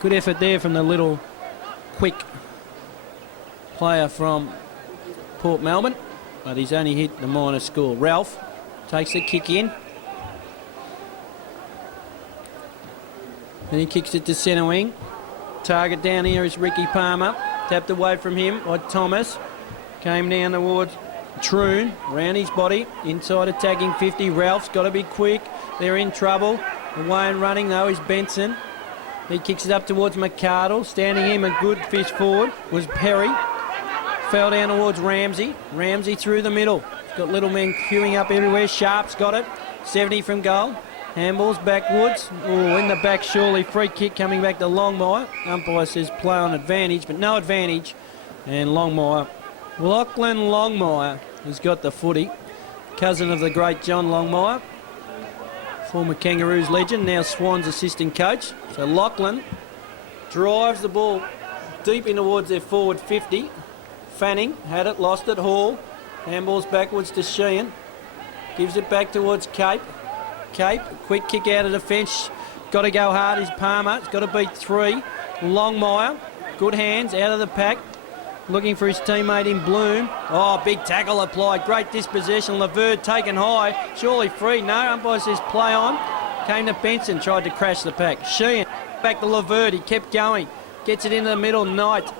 Good effort there from the little quick player from Port Melbourne, but he's only hit the minor score. Ralph takes the kick in. And he kicks it to centre wing. Target down here is Ricky Palmer. Tapped away from him by Thomas. Came down towards Troon. Round his body. Inside attacking 50. Ralph's got to be quick. They're in trouble. Away and running though is Benson. He kicks it up towards McCardle. Standing him a good fish forward was Perry. Fell down towards Ramsey. Ramsey through the middle. He's got little men queuing up everywhere. Sharp's got it. 70 from goal. Handballs backwards. Oh, in the back surely. Free kick coming back to Longmire. Umpire says play on advantage, but no advantage. And Longmire, Lachlan Longmire, has got the footy. Cousin of the great John Longmire. Former Kangaroos legend, now Swans assistant coach. So Lachlan drives the ball deep in towards their forward 50. Fanning had it, lost it. Hall. Handballs backwards to Sheehan. Gives it back towards Cape. Cape, quick kick out of defence. Got to go hard is Palmer. It's got to beat 3. Longmire, good hands out of the pack. Looking for his teammate in Bloom. Oh, big tackle applied. Great dispossession. Laverde taken high. Surely free. No, umpire says play on. Came to Benson, tried to crash the pack. Sheehan back to Laverde. He kept going. Gets it into the middle. Knight.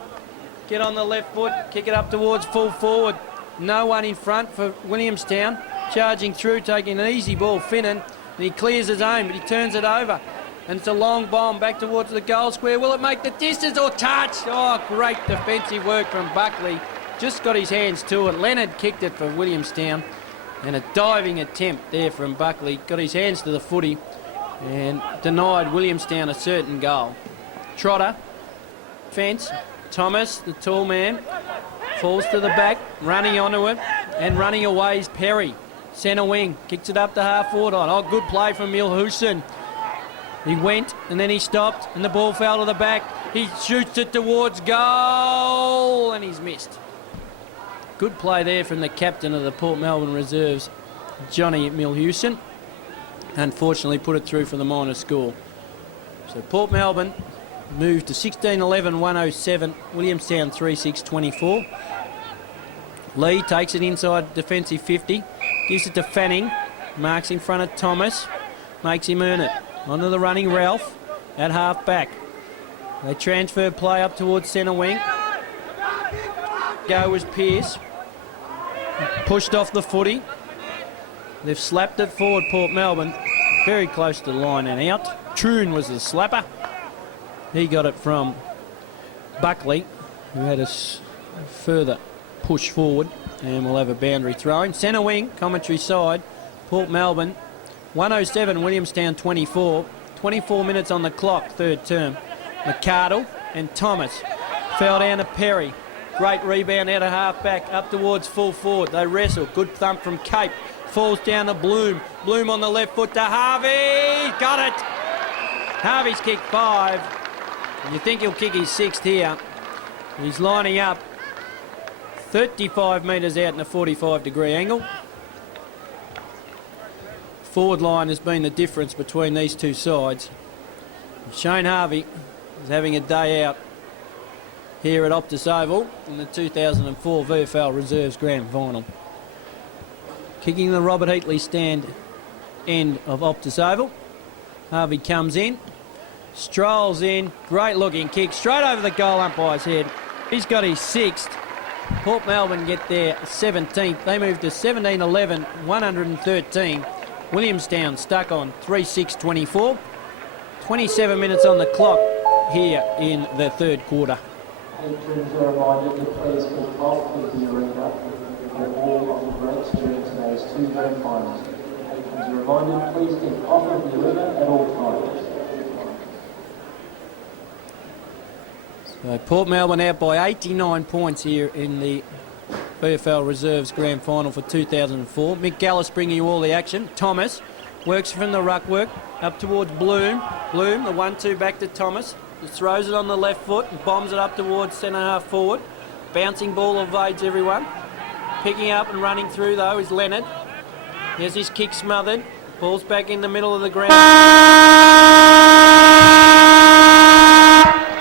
Get on the left foot. Kick it up towards full forward. No one in front for Williamstown. Charging through, taking an easy ball. Finnan. And he clears his own, but he turns it over. And it's a long bomb back towards the goal square. Will it make the distance or touch? Oh, great defensive work from Buckley. Just got his hands to it. Leonard kicked it for Williamstown. And a diving attempt there from Buckley. Got his hands to the footy and denied Williamstown a certain goal. Trotter, fence. Thomas, the tall man, falls to the back, running onto it. And running away is Perry. Centre wing, kicks it up to half forward on. Oh, good play from Milhusen. He went and then he stopped and the ball fell to the back. He shoots it towards goal and he's missed. Good play there from the captain of the Port Melbourne Reserves, Johnny Milhewson. Unfortunately put it through for the minor score. So Port Melbourne moved to 16-11-107, Williamstown 3-6-24. Lee takes it inside defensive 50, gives it to Fanning, marks in front of Thomas, makes him earn it. Onto the running Ralph at half back. They transfer play up towards centre wing. Go was Pearce. Pushed off the footy. They've slapped it forward, Port Melbourne. Very close to the line and out. Troon was the slapper. He got it from Buckley, who had a further push forward, and we'll have a boundary throw-in. Centre wing, commentary side, Port Melbourne, 107, Williamstown 24. 24 minutes on the clock, third term. McArdle and Thomas fell down to Perry. Great rebound out of half-back, up towards full forward. They wrestle. Good thump from Cape. Falls down to Bloom. Bloom on the left foot to Harvey. Got it. Harvey's kicked 5. You think he'll kick his 6th here. He's lining up 35 metres out in a 45-degree angle. Forward line has been the difference between these two sides. Shane Harvey is having a day out here at Optus Oval in the 2004 VFL Reserves Grand Final. Kicking the Robert Heatley stand end of Optus Oval. Harvey comes in, strolls in, great looking kick, straight over the goal umpire's head. He's got his 6th. Port Melbourne get their 17th. They move to 17-11, 113. Williamstown stuck on 3-6-24. 27 minutes on the clock here in the third quarter. Patrons are reminded to please keep off of the arena for all of the breaks during today's 2 grand finals. Patrons are reminded please keep off of the arena at all times. So Port Melbourne out by 89 points here in the VFL Reserves Grand Final for 2004. Mick Gallis bringing you all the action. Thomas works from the ruck work up towards Bloom. Bloom, the 1-2 back to Thomas. Just throws it on the left foot and bombs it up towards centre half forward. Bouncing ball evades everyone. Picking up and running through though is Leonard. There's his kick smothered. Ball's back in the middle of the ground.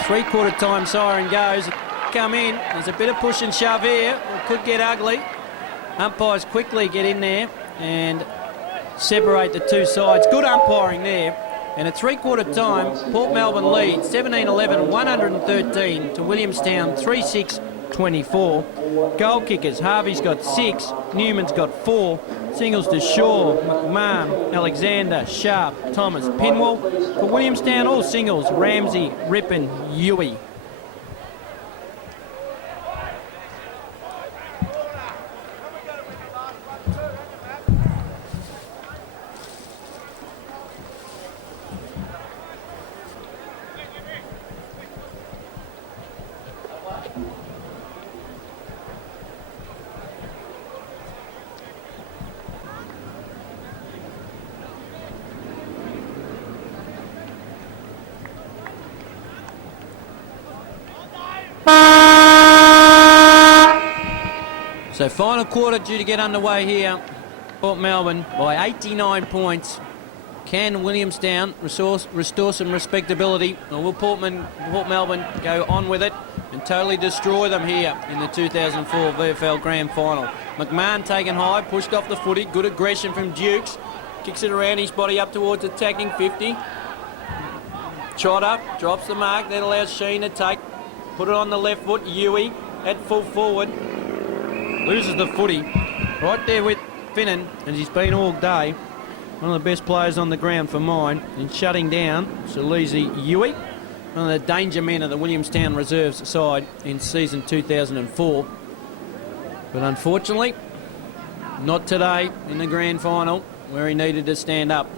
3/4 time siren goes. Come in. There's a bit of push and shove here. It could get ugly. Umpires quickly get in there and separate the two sides. Good umpiring there. And at 3/4 time, Port Melbourne lead 17-11, 113 to Williamstown 3-6-24. Goal kickers, Harvey's got 6, Newman's got 4. Singles to Shaw, McMahon, Alexander, Sharp, Thomas, Pinwell. For Williamstown, all singles, Ramsey, Rippon, Huey. So final quarter due to get underway here. Port Melbourne by 89 points. Can Williamstown restore some respectability, or will Port Melbourne go on with it and totally destroy them here in the 2004 VFL Grand Final? McMahon taken high, pushed off the footy, good aggression from Dukes. Kicks it around his body up towards attacking 50. Trotter drops the mark, that allows Sheen to take. Put it on the left foot, Huey at full forward. Loses the footy. Right there with Finnan, as he's been all day. One of the best players on the ground for mine. And shutting down Salesi Huey, one of the danger men of the Williamstown Reserves side in season 2004. But unfortunately, not today in the grand final where he needed to stand up.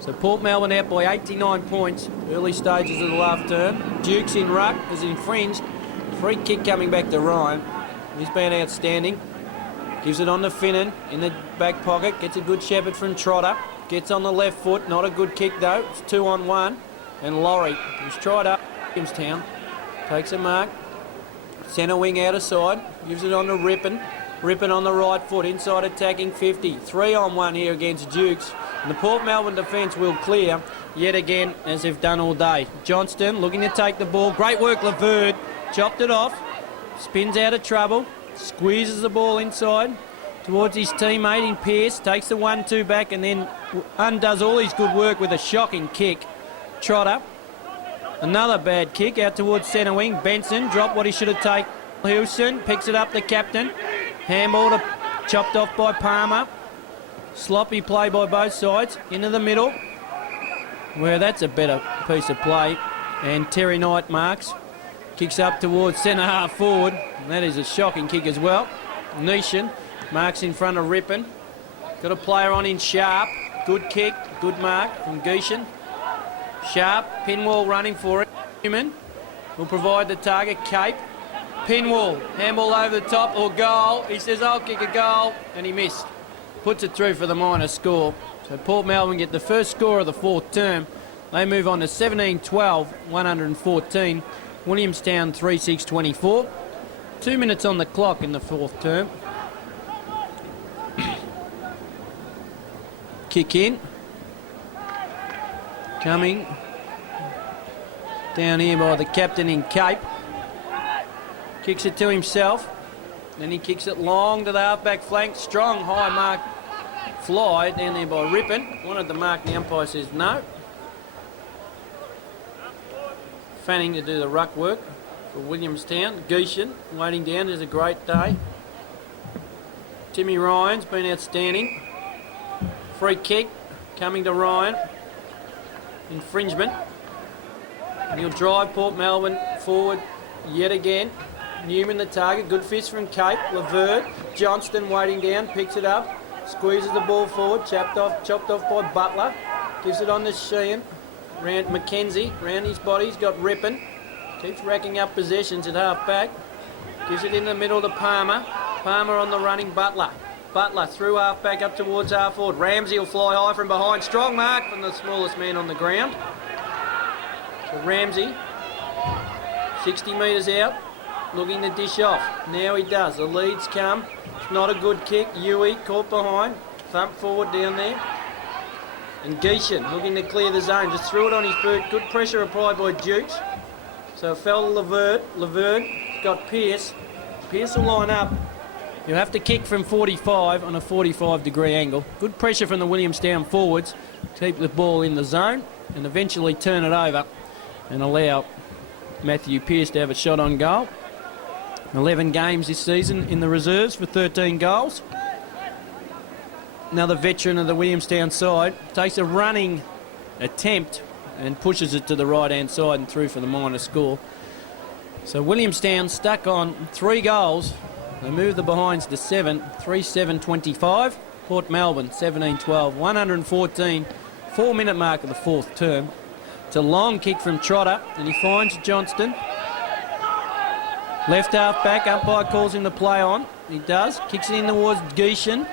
So Port Melbourne out by 89 points, early stages of the last term. Dukes in ruck, has infringed. Free kick coming back to Ryan. He's been outstanding. Gives it on to Finnan in the back pocket. Gets a good shepherd from Trotter. Gets on the left foot. Not a good kick though. It's 2-on-1. And Laurie, who's tried up Williamstown, takes a mark. Centre wing out of side. Gives it on to Rippon. Rippon on the right foot. Inside attacking 50. 3-on-1 here against Dukes. And the Port Melbourne defence will clear yet again, as they've done all day. Johnston looking to take the ball. Great work, Laverde. Chopped it off. Spins out of trouble. Squeezes the ball inside towards his teammate in Pearce. Takes the 1-2 back and then undoes all his good work with a shocking kick. Trotter. Another bad kick out towards centre wing. Benson dropped what he should have taken. Hilson picks it up, the captain. Handball chopped off by Palmer. Sloppy play by both sides. Into the middle, where that's a better piece of play. And Terry Knight marks. Kicks up towards centre half forward. And that is a shocking kick as well. Nishan marks in front of Rippon. Got a player on in Sharp. Good kick, good mark from Geishan. Sharp, Pinwall running for it. Newman will provide the target. Cape. Pinwall, handball over the top or goal. He says, I'll kick a goal. And he missed. Puts it through for the minor score. So Port Melbourne get the first score of the fourth term. They move on to 17-12, 114. Williamstown 3-6-24. 2 minutes on the clock in the fourth term. Kick in. Coming down here by the captain in Cape. Kicks it to himself. Then he kicks it long to the half-back flank. Strong high mark fly down there by Rippon. Wanted the mark, the umpire says no. Fanning to do the ruck work for Williamstown. Geishan waiting down. Is a great day. Timmy Ryan's been outstanding. Free kick coming to Ryan. Infringement. And he'll drive Port Melbourne forward yet again. Newman the target. Good fist from Cape. Laverde. Johnston waiting down. Picks it up. Squeezes the ball forward. Chopped off by Butler. Gives it on to Sheehan. Round Mackenzie. Round his body. He's got Rippon. Keeps racking up possessions at half back. Gives it in the middle to Palmer. Palmer on the running Butler. Butler through half back up towards half forward. Ramsey will fly high from behind. Strong mark from the smallest man on the ground. So Ramsey, 60 metres out, looking to dish off. Now he does. The leads come. It's not a good kick. Yui caught behind. Thump forward down there. And Geishan looking to clear the zone. Just threw it on his boot. Good pressure applied by Dukes. So it fell to Laverde. Laverde got Pearce. Pearce will line up. You'll have to kick from 45 on a 45-degree angle. Good pressure from the Williamstown forwards. Keep the ball in the zone and eventually turn it over and allow Matthew Pearce to have a shot on goal. 11 games this season in the reserves for 13 goals. Another veteran of the Williamstown side takes a running attempt and pushes it to the right-hand side and through for the minor score. So Williamstown stuck on 3 goals. They move the behinds to 7, 3-7-25. Port Melbourne 17-12, 114. 4-minute mark of the fourth term. It's a long kick from Trotter and he finds Johnston. Left half back, umpire calls him to play on. He does. Kicks it in towards Geishan.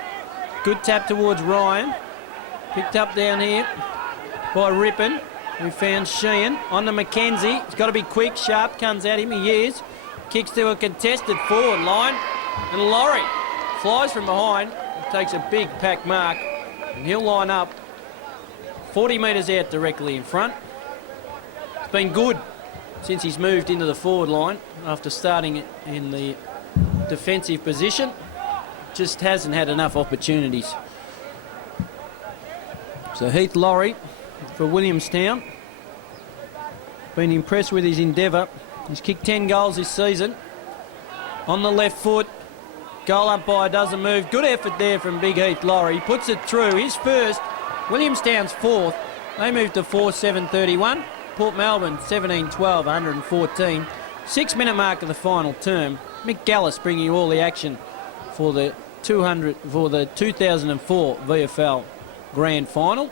Good tap towards Ryan. Picked up down here by Rippon, who found Sheehan. On to Mackenzie. He's got to be quick. Sharp comes at him. He is. Kicks to a contested forward line. And Laurie flies from behind. Takes a big pack mark. And he'll line up 40 metres out directly in front. It's been good since he's moved into the forward line after starting in the defensive position. Just hasn't had enough opportunities. So Heath Laurie for Williamstown. Been impressed with his endeavour. He's kicked 10 goals this season. On the left foot. Goal umpire doesn't move. Good effort there from Big Heath Laurie. Puts it through. His first. Williamstown's fourth. They move to 4-7-31. Port Melbourne 17-12, 114. 6-minute mark of the final term. Mick Gallis bringing you all the action for the 2004 VFL Grand Final.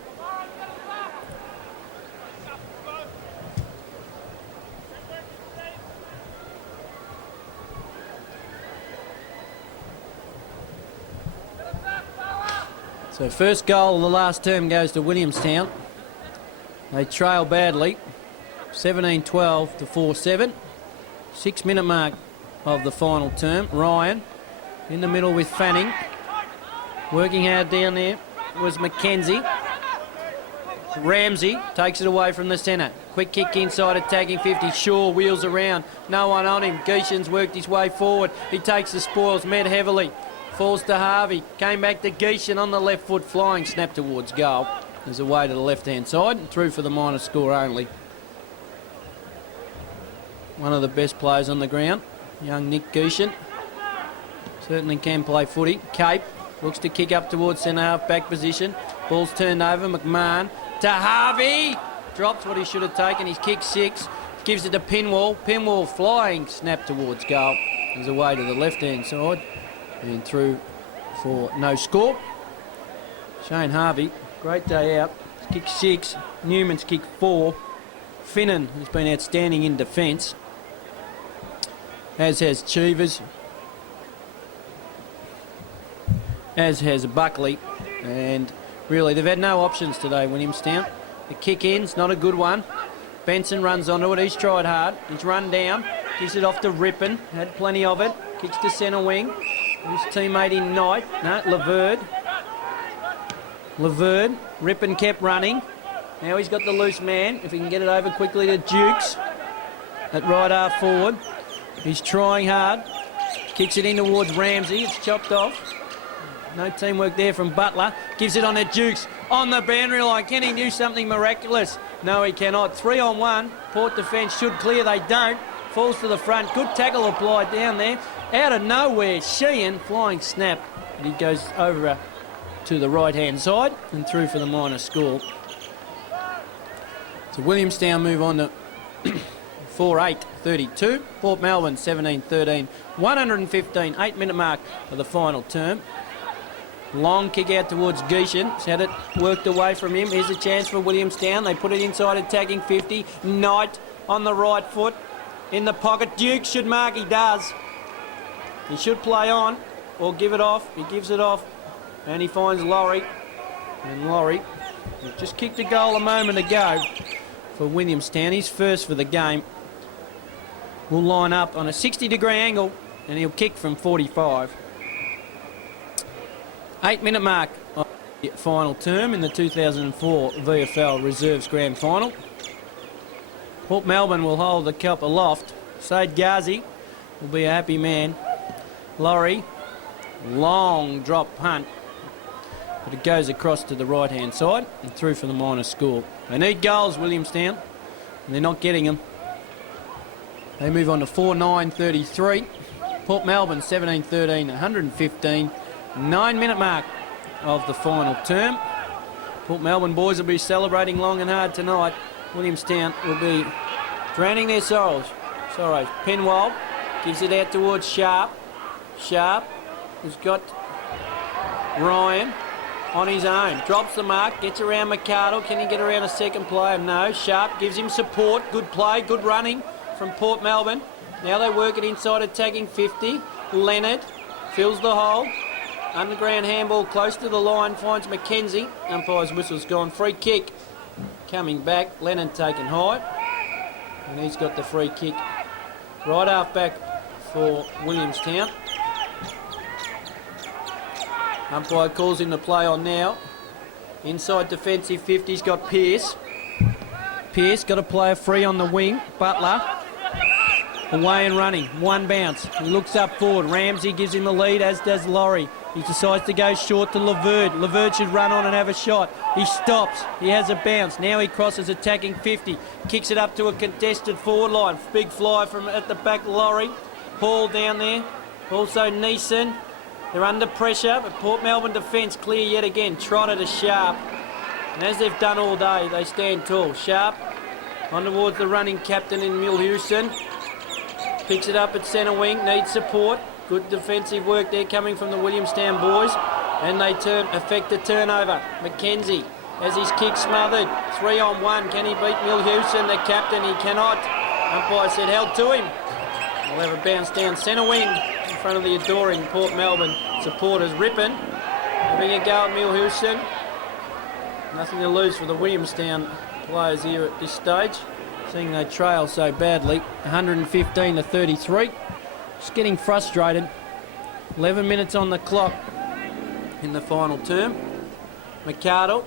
So first goal of the last term goes to Williamstown. They trail badly, 17-12 to 4-7. 6-minute mark of the final term. Ryan in the middle with Fanning. Working hard down there was Mackenzie. Ramsey takes it away from the centre. Quick kick inside, attacking 50. Shaw wheels around. No one on him. Geeshan's worked his way forward. He takes the spoils, met heavily. Falls to Harvey. Came back to Geeshan on the left foot, flying snap towards goal. There's away to the left-hand side and through for the minor score only. One of the best players on the ground, young Nick Geeshan. Certainly can play footy. Cape looks to kick up towards centre half back position. Ball's turned over. McMahon to Harvey. Drops what he should have taken. He's kicked 6. Gives it to Pinwall. Pinwall flying snap towards goal. There's away to the left-hand side and through for no score. Shane Harvey, great day out. Kicked 6. Newman's kicked 4. Finnan has been outstanding in defence, as has Cheevers, as has Buckley, and really they've had no options today, Williamstown. The kick in's not a good one. Benson runs onto it. He's tried hard. He's run down. Gives it off to Rippon. Had plenty of it. Kicks to centre wing. His teammate in Knight. No, Laverde. Rippon kept running. Now he's got the loose man. If he can get it over quickly to Dukes at right half forward. He's trying hard. Kicks it in towards Ramsey. It's chopped off. No teamwork there from Butler. Gives it on to Dukes. On the boundary line. Can he do something miraculous? No, he cannot. 3-on-1. Port defence should clear. They don't. Falls to the front. Good tackle applied down there. Out of nowhere, Sheehan, flying snap. And he goes over to the right-hand side and through for the minor score. So Williamstown move on to 4-8-32. Port Melbourne 17-13. 115, 8-minute mark of the final term. Long kick out towards Geeshan. He's had it worked away from him. Here's a chance for Williamstown. They put it inside, attacking 50. Knight on the right foot. In the pocket. Duke should mark. He does. He should play on or give it off. He gives it off. And he finds Laurie. And Laurie just kicked a goal a moment ago for Williamstown. He's first for the game. Will line up on a 60-degree angle and he'll kick from 45. 8-minute mark of the final term in the 2004 VFL Reserves Grand Final. Port Melbourne will hold the cup aloft. Said Ghazi will be a happy man. Laurie, long drop punt, but it goes across to the right-hand side and through for the minor score. They need goals, Williamstown, and they're not getting them. They move on to 4-9-33. Port Melbourne 17-13, 115. 9-minute mark of the final term. Port Melbourne boys will be celebrating long and hard tonight. Williamstown will be drowning their sorrows. Penwald gives it out towards Sharp. Sharp has got Ryan on his own. Drops the mark, gets around McArdle. Can he get around a second player? No. Sharp gives him support. Good play, good running from Port Melbourne. Now they work it inside, attacking 50. Leonard fills the hole. Underground handball close to the line, finds Mackenzie. Umpire's whistle's gone. Free kick coming back. Leonard taken high. And he's got the free kick. Right half back for Williamstown. Umpire calls him to play on now. Inside defensive 50's got Pearce. Pearce got a player free on the wing. Butler. Away and running. One bounce. He looks up forward. Ramsey gives him the lead, as does Laurie. He decides to go short to Laverde. Laverde should run on and have a shot. He stops. He has a bounce. Now he crosses, attacking 50. Kicks it up to a contested forward line. Big fly from at the back, Laurie. Hall down there. Also Neeson. They're under pressure, but Port Melbourne defence clear yet again. Trotter to Sharp. And as they've done all day, they stand tall. Sharp on towards the running captain in Milhewson. Picks it up at centre wing. Needs support. Good defensive work there coming from the Williamstown boys. And they effect a turnover. Mackenzie has his kick smothered. 3-on-1. Can he beat Milhewson, the captain? He cannot. Umpire said held to him. We'll have a bounce down centre wing in front of the adoring Port Melbourne supporters. Rippon Having a go at Milhouston. Nothing to lose for the Williamstown players here at this stage, seeing they trail so badly, 115 to 33. Just getting frustrated. 11 minutes on the clock in the final term. McArdle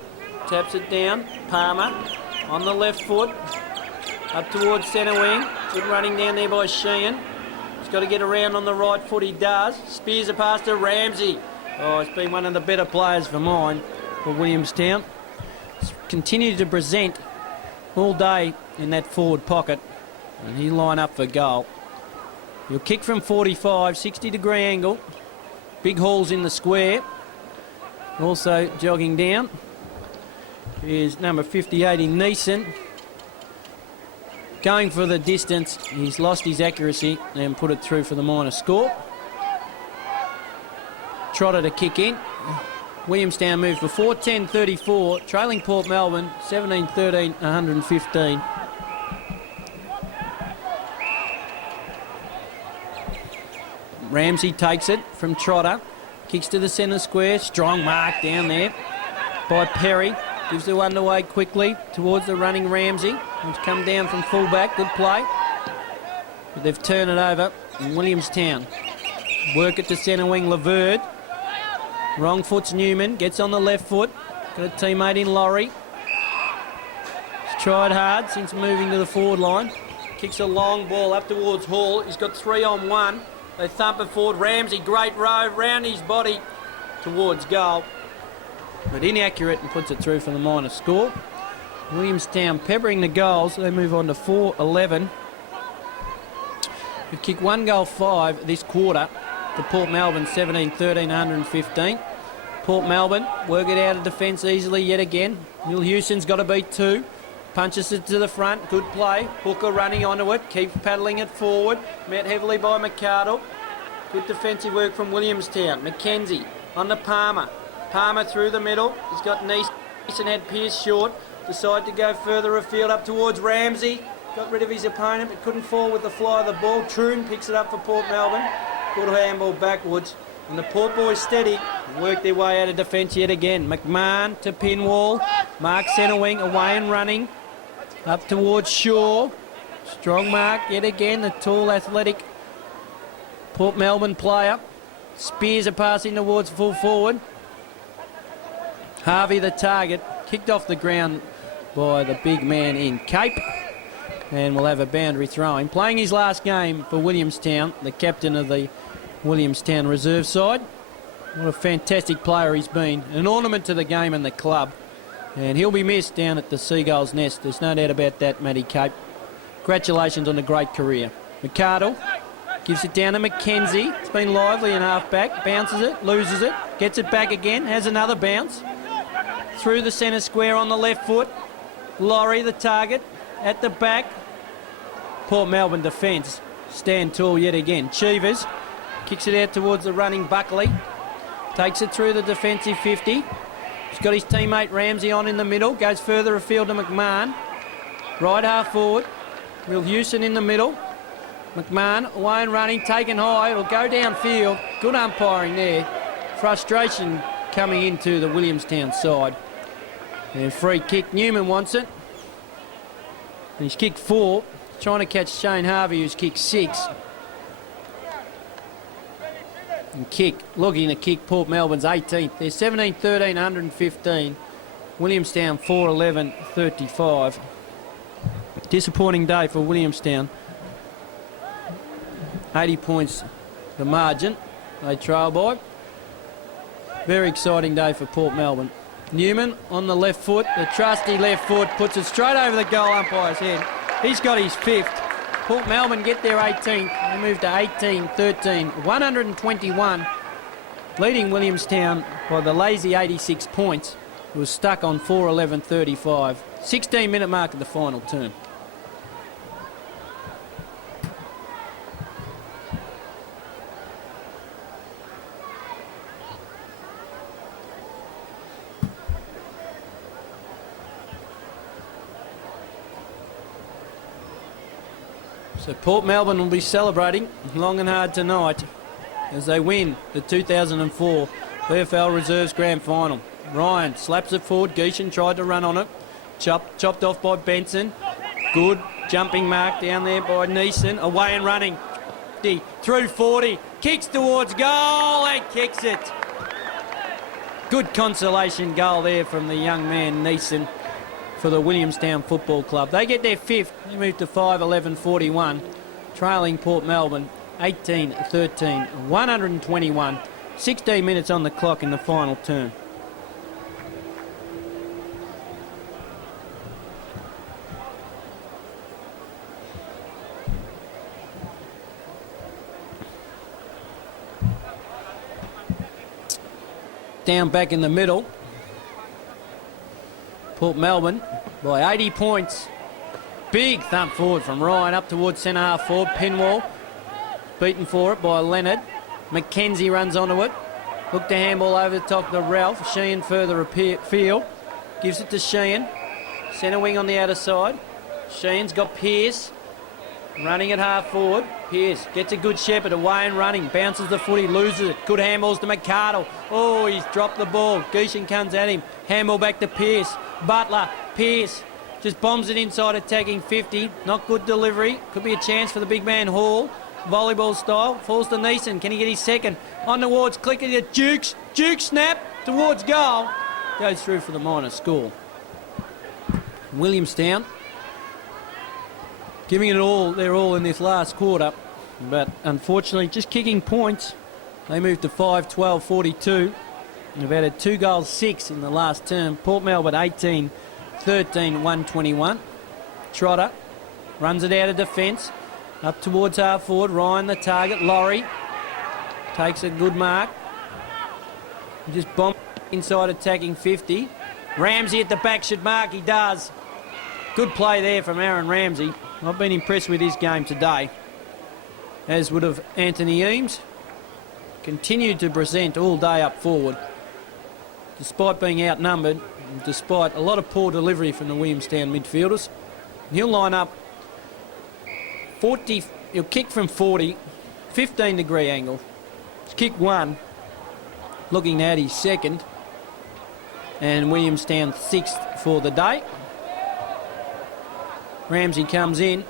taps it down. Palmer on the left foot, up towards centre wing. Good running down there by Sheehan. He's got to get around on the right foot, he does. Spears a pass to Ramsey. Oh, it's been one of the better players for mine, for Williamstown. He's continued to present all day in that forward pocket, and he line up for goal. He'll kick from 45, 60-degree angle. Big hauls in the square. Also jogging down is number 58 in Neeson. Going for the distance, he's lost his accuracy and put it through for the minor score. Trotter to kick in. Williamstown move for 4:10:34, trailing Port Melbourne 17-13, 115. Ramsey takes it from Trotter, kicks to the centre square, strong mark down there by Perry. Gives the underway quickly towards the running Ramsey, who's come down from fullback. Good play. But they've turned it over in Williamstown. Work it to centre wing, Laverde. Wrong foot's Newman, gets on the left foot. Got a teammate in Laurie. He's tried hard since moving to the forward line. Kicks a long ball up towards Hall. He's got 3-on-1. They thump it forward. Ramsey, great row, round his body towards goal. But inaccurate and puts it through for the minor score. Williamstown peppering the goals. They move on to 4-11. We've kicked 1 goal 5 this quarter to Port Melbourne 17-13, 115. Port Melbourne work it out of defence easily yet again. Milhouston's got to beat 2. Punches it to the front. Good play. Hooker running onto it. Keeps paddling it forward. Met heavily by McArdle. Good defensive work from Williamstown. McKenzie on the Palmer. Palmer through the middle. He's got Neeson, had Pearce short. Decided to go further afield up towards Ramsey. Got rid of his opponent but couldn't fall with the fly of the ball. Troon picks it up for Port Melbourne. Good handball backwards. And the Port boys steady. Work their way out of defence yet again. McMahon to Pinwall. Mark centre wing. Away and running. Up towards Shaw. Strong mark yet again. The tall, athletic Port Melbourne player. Spears a pass in towards full forward. Harvey the target. Kicked off the ground by the big man in Cape. And we'll have a boundary throwing. Playing his last game for Williamstown, the captain of the Williamstown reserve side. What a fantastic player he's been. An ornament to the game and the club. And he'll be missed down at the Seagull's Nest. There's no doubt about that, Matty Cape. Congratulations on a great career. McArdle gives it down to McKenzie. It's been lively in half-back. Bounces it, loses it. Gets it back again. Has another bounce. Through the centre square on the left foot. Laurie, the target, at the back. Port Melbourne defence stand tall yet again. Cheevers kicks it out towards the running Buckley. Takes it through the defensive 50. He's got his teammate Ramsey on in the middle. Goes further afield to McMahon. Right half forward. Milhouston in the middle. McMahon away and running, taken high. It'll go downfield. Good umpiring there. Frustration coming into the Williamstown side. And free kick. Newman wants it. And he's kicked 4. Trying to catch Shane Harvey, who's kicked 6. And looking to kick Port Melbourne's 18th. They're 17-13, 115. Williamstown 4-11, 35. Disappointing day for Williamstown. 80 points the margin they trail by. Very exciting day for Port Melbourne. Newman on the left foot, the trusty left foot, puts it straight over the goal umpire's head. He's got his 5th. Port Melbourne get their 18th. They move to 18-13, 121. Leading Williamstown by the lazy 86 points. It was stuck on 4-11-35. 16-minute mark of the final turn. So Port Melbourne will be celebrating long and hard tonight as they win the 2004 VFL Reserves Grand Final. Ryan slaps it forward. Geishan tried to run on it. Chopped off by Benson. Good jumping mark down there by Neeson. Away and running. Through 40. Kicks towards goal and kicks it. Good consolation goal there from the young man Neeson for the Williamstown Football Club. They get their fifth. They move to 5-11-41. Trailing Port Melbourne 18-13. 121. 16 minutes on the clock in the final term. Down back in the middle. Port Melbourne by 80 points. Big thump forward from Ryan up towards centre half forward. Pinwall beaten for it by Leonard. Mackenzie runs onto it. Hooked the handball over the top to Ralph. Sheehan further afield. Gives it to Sheehan. Centre wing on the outer side. Sheehan's got Pearce. Running at half forward. Pearce gets a good shepherd away and running. Bounces the footy, loses it. Good handballs to McCardle. Oh, he's dropped the ball. Geishan comes at him. Handball back to Pearce. Butler. Pearce just bombs it inside attacking 50. Not good delivery. Could be a chance for the big man Hall. Volleyball style. Falls to Neeson. Can he get his second? On towards clicking to Dukes. Duke snap towards goal. Goes through for the minor score. Williamstown giving it all, they're all in this last quarter, but unfortunately just kicking points. They moved to 5-12-42 and have added 2 goals, 6 in the last term. Port Melbourne 18-13, 121. Trotter runs it out of defence, up towards half forward. Ryan the target, Laurie takes a good mark. Just bomb inside attacking 50. Ramsey at the back should mark, he does. Good play there from Aaron Ramsey. I've been impressed with his game today, as would have Anthony Eames. Continued to present all day up forward, despite being outnumbered, and despite a lot of poor delivery from the Williamstown midfielders. He'll line up 40, he'll kick from 40, 15-degree angle. He's kicked one, looking at his second, and Williamstown 6th for the day. Ramsey comes in,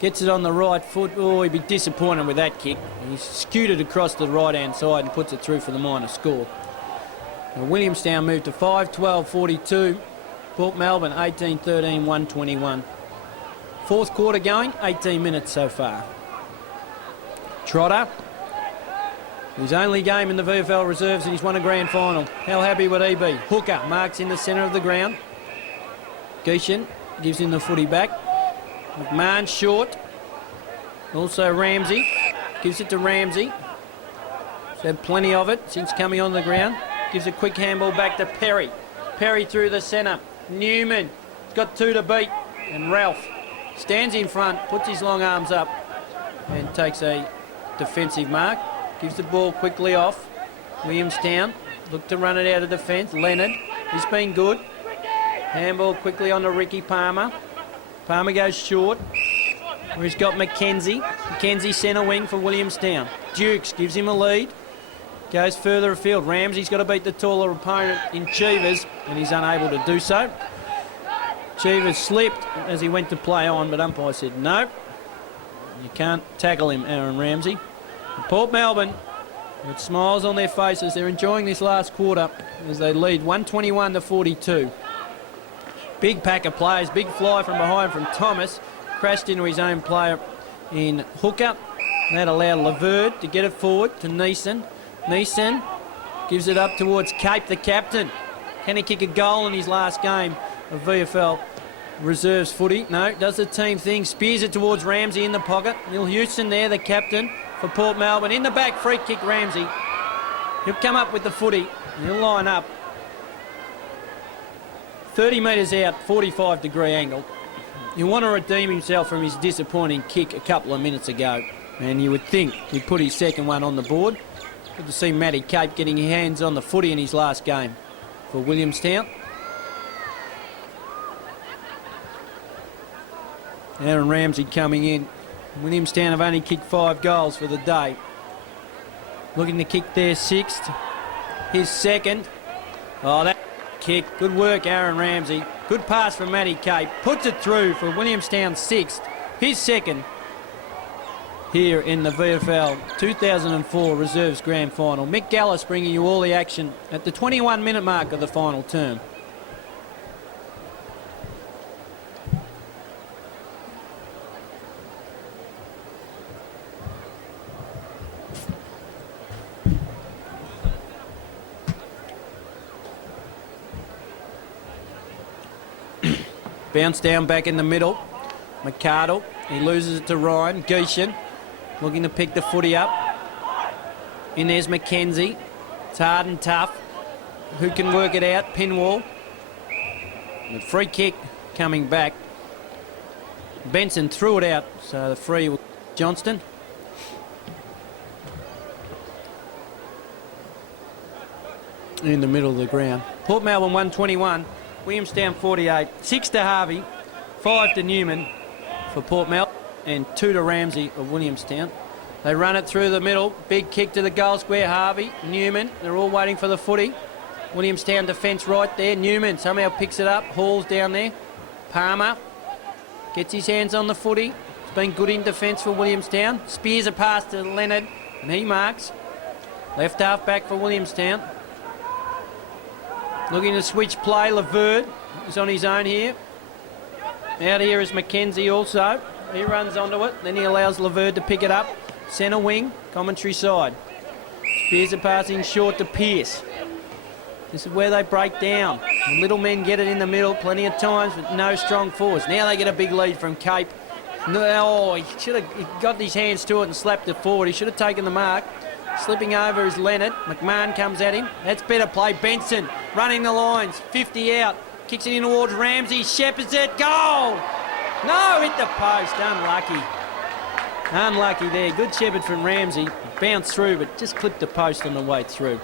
gets it on the right foot. Oh, he'd be disappointed with that kick. He's scooted across the right-hand side and puts it through for the minor score. Now, Williamstown moved to 5-12-42. Port Melbourne 18-13, 121. Fourth quarter going, 18 minutes so far. Trotter, his only game in the VFL Reserves, and he's won a grand final. How happy would he be? Hooker marks in the centre of the ground. Geishan gives him the footy back. McMahon short. Also Ramsey. Gives it to Ramsey. He's had plenty of it since coming on the ground. Gives a quick handball back to Perry. Perry through the centre. Newman. He's got 2 to beat. And Ralph stands in front, puts his long arms up and takes a defensive mark. Gives the ball quickly off. Williamstown look to run it out of defence. Leonard. He's been good. Handball quickly on to Ricky Palmer. Palmer goes short, where he's got Mackenzie. Mackenzie centre wing for Williamstown. Dukes gives him a lead. Goes further afield. Ramsey's got to beat the taller opponent in Cheevers, and he's unable to do so. Cheevers slipped as he went to play on, but umpire said no. You can't tackle him, Aaron Ramsey. And Port Melbourne, with smiles on their faces, they're enjoying this last quarter as they lead 121-42. Big pack of players, big fly from behind from Thomas. Crashed into his own player in Hooker. That allowed Laverde to get it forward to Neeson. Neeson gives it up towards Cape, the captain. Can he kick a goal in his last game of VFL Reserves footy? No, does the team thing. Spears it towards Ramsey in the pocket. Neil Houston there, the captain for Port Melbourne. In the back, free kick Ramsey. He'll come up with the footy. He'll line up. 30 metres out, 45-degree angle. He'll want to redeem himself from his disappointing kick a couple of minutes ago. And you would think he'd put his second one on the board. Good to see Matty Cape getting his hands on the footy in his last game for Williamstown. Aaron Ramsey coming in. Williamstown have only kicked 5 goals for the day. Looking to kick their 6th. his second. Oh, that kick. Good work, Aaron Ramsey. Good pass from Matty Cape. Puts it through for Williamstown's sixth. His second here in the VFL 2004 Reserves Grand Final. Mick Gallis bringing you all the action at the 21-minute mark of the final term. Bounce down back in the middle. McArdle, he loses it to Ryan. Geishan looking to pick the footy up. In there's McKenzie. It's hard and tough. Who can work it out? Pinwall. The free kick coming back. Benson threw it out, so the free was Johnston. In the middle of the ground. Port Melbourne 121. Williamstown 48, 6 to Harvey, 5 to Newman for Port Melbourne and 2 to Ramsey of Williamstown. They run it through the middle, big kick to the goal square, Harvey, Newman, they're all waiting for the footy. Williamstown defence right there, Newman somehow picks it up, hauls down there. Palmer gets his hands on the footy, it's been good in defence for Williamstown. Spears a pass to Leonard and he marks. Left half back for Williamstown. Looking to switch play, Laverde is on his own here. Out here is McKenzie also. He runs onto it, then he allows Laverde to pick it up. Centre wing, commentary side. Spears are passing short to Pearce. This is where they break down. The little men get it in the middle plenty of times, but no strong forwards. Now they get a big lead from Cape. No, he got his hands to it and slapped it forward. He should have taken the mark. Slipping over is Leonard. McMahon comes at him. That's better play. Benson running the lines. 50 out. Kicks it in towards Ramsey. Shepherds it. Goal! No, hit the post. Unlucky. Unlucky there. Good shepherd from Ramsey. Bounced through, but just clipped the post on the way through.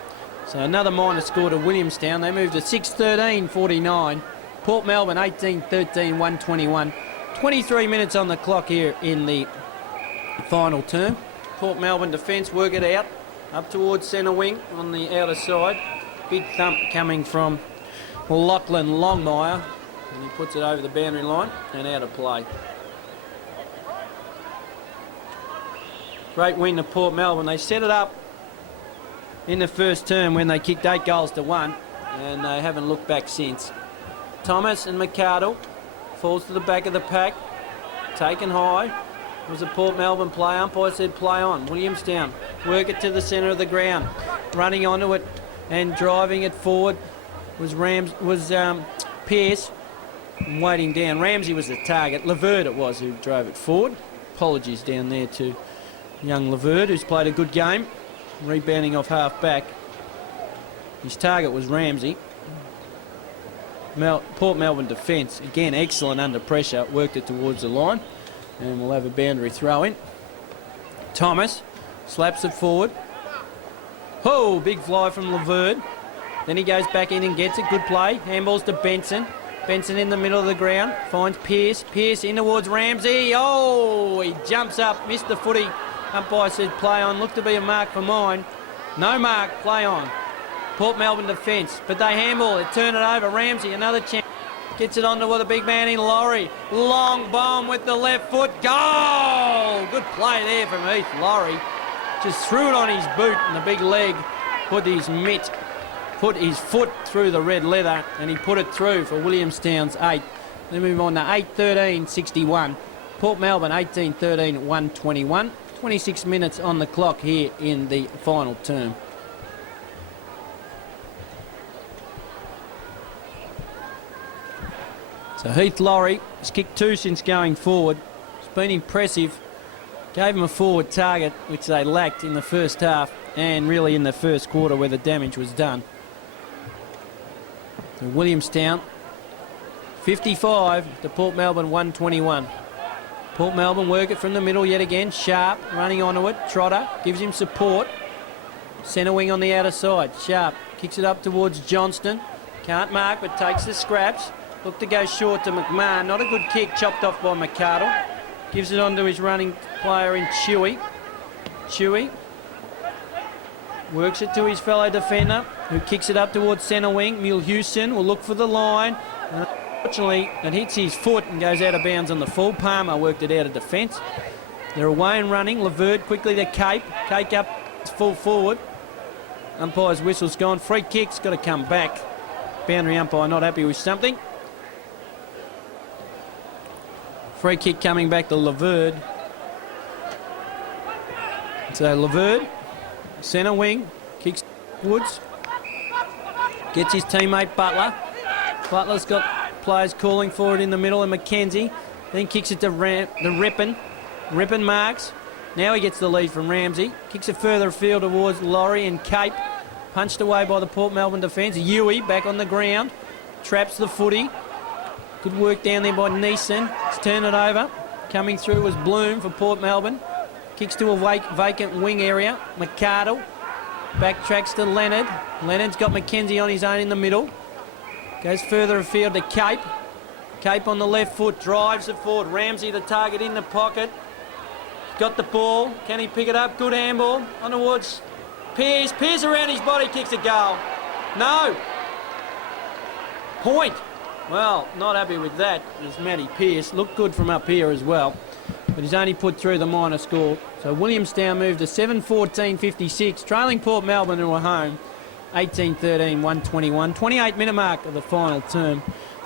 So another minor score to Williamstown. They moved to 6-13-49. Port Melbourne 18-13-121. 23 minutes on the clock here in the final term. Port Melbourne defence work it out. Up towards centre wing on the outer side. Big thump coming from Lachlan Longmire. And he puts it over the boundary line and out of play. Great win to Port Melbourne. They set it up in the first term when they kicked 8 goals to 1. And they haven't looked back since. Thomas and McArdle falls to the back of the pack. Taken high. It was a Port Melbourne play. Umpire said play on. Williamstown work it to the centre of the ground. Running onto it and driving it forward was Pearce. Waiting down. Ramsey was the target. Laverde it was who drove it forward. Apologies down there to young Laverde, who's played a good game. Rebounding off half back. His target was Ramsey. Port Melbourne defence, again excellent under pressure. Worked it towards the line. And we'll have a boundary throw in. Thomas slaps it forward. Oh, big fly from Laverde. Then he goes back in and gets it. Good play. Handballs to Benson. Benson in the middle of the ground. Finds Pearce. Pearce in towards Ramsey. Oh, he jumps up. Missed the footy. Umpire said play on. Looked to be a mark for mine. No mark. Play on. Port Melbourne defence. But they handball it. Turn it over. Ramsey, another chance. Gets it onto the big man in Laurie. Long bomb with the left foot. Goal! Good play there from Heath Laurie. Just threw it on his boot and the big leg. Put his foot through the red leather and he put it through for Williamstown's 8. They move on to 8-13-61. Port Melbourne 18-13-121. 26 minutes on the clock here in the final term. So Heath Laurie has kicked 2 since going forward. It's been impressive. Gave him a forward target, which they lacked in the first half and really in the first quarter where the damage was done. So Williamstown 55 to Port Melbourne 121. Port Melbourne work it from the middle yet again. Sharp running onto it. Trotter gives him support. Centre wing on the outer side. Sharp kicks it up towards Johnston. Can't mark but takes the scraps. Look to go short to McMahon. Not a good kick, chopped off by McArdle. Gives it on to his running player in Chewy. Chewy works it to his fellow defender. who kicks it up towards centre wing. Mule Houston will look for the line. Unfortunately, it hits his foot and goes out of bounds on the full. Palmer worked it out of defence. They're away and running. Laverde quickly to Cape. Cape up, full forward. Umpire's whistle's gone. Free kick's got to come back. Boundary umpire not happy with something. Free kick coming back to Laverde. So Laverde, centre wing, kicks Woods. Gets his teammate Butler. Butler's got players calling for it in the middle, and McKenzie then kicks it to Rippon. Rippon marks. Now he gets the lead from Ramsey. Kicks it further afield towards Laurie and Cape. Punched away by the Port Melbourne defence. Huey back on the ground. Traps the footy. Good work down there by Neeson. Let's turn it over. Coming through was Bloom for Port Melbourne. Kicks to a vacant wing area. McArdle backtracks to Leonard. Leonard's got McKenzie on his own in the middle. Goes further afield to Cape. Cape on the left foot, drives it forward. Ramsey the target in the pocket. Got the ball. Can he pick it up? Good handball. On towards Pearce. Pearce around his body, kicks a goal. No. Point. Well, not happy with that. There's Matty Pearce. Looked good from up here as well. But he's only put through the minor score. So Williamstown moved to 7-14-56. Trailing Port Melbourne who are home. 18-13, 121. 28-minute mark of the final term.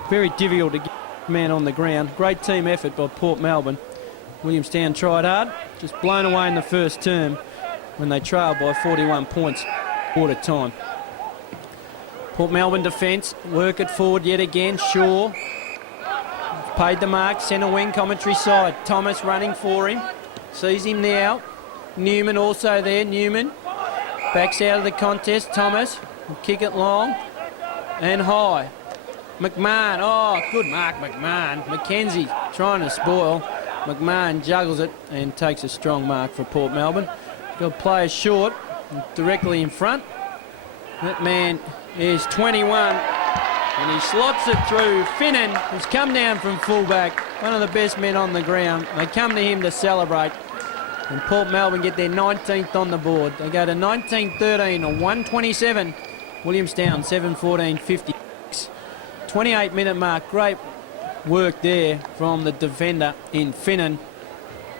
Very difficult to get a man on the ground. Great team effort by Port Melbourne. Williamstown tried hard. Just blown away in the first term when they trailed by 41 points quarter time. Port Melbourne defence, work it forward yet again. Shaw paid the mark, centre wing, commentary side. Thomas running for him, sees him now. Newman also there. Newman backs out of the contest. Thomas will kick it long and high. McMahon, oh, good mark, McMahon. Mackenzie trying to spoil. McMahon juggles it and takes a strong mark for Port Melbourne. Got players short, directly in front. That man is 21, and he slots it through. Finnan, who's come down from fullback, one of the best men on the ground. They come to him to celebrate, and Port Melbourne get their 19th on the board. They go to 19-13 or 127. Williamstown 7-14-56. 28-minute mark. Great work there from the defender in Finnan,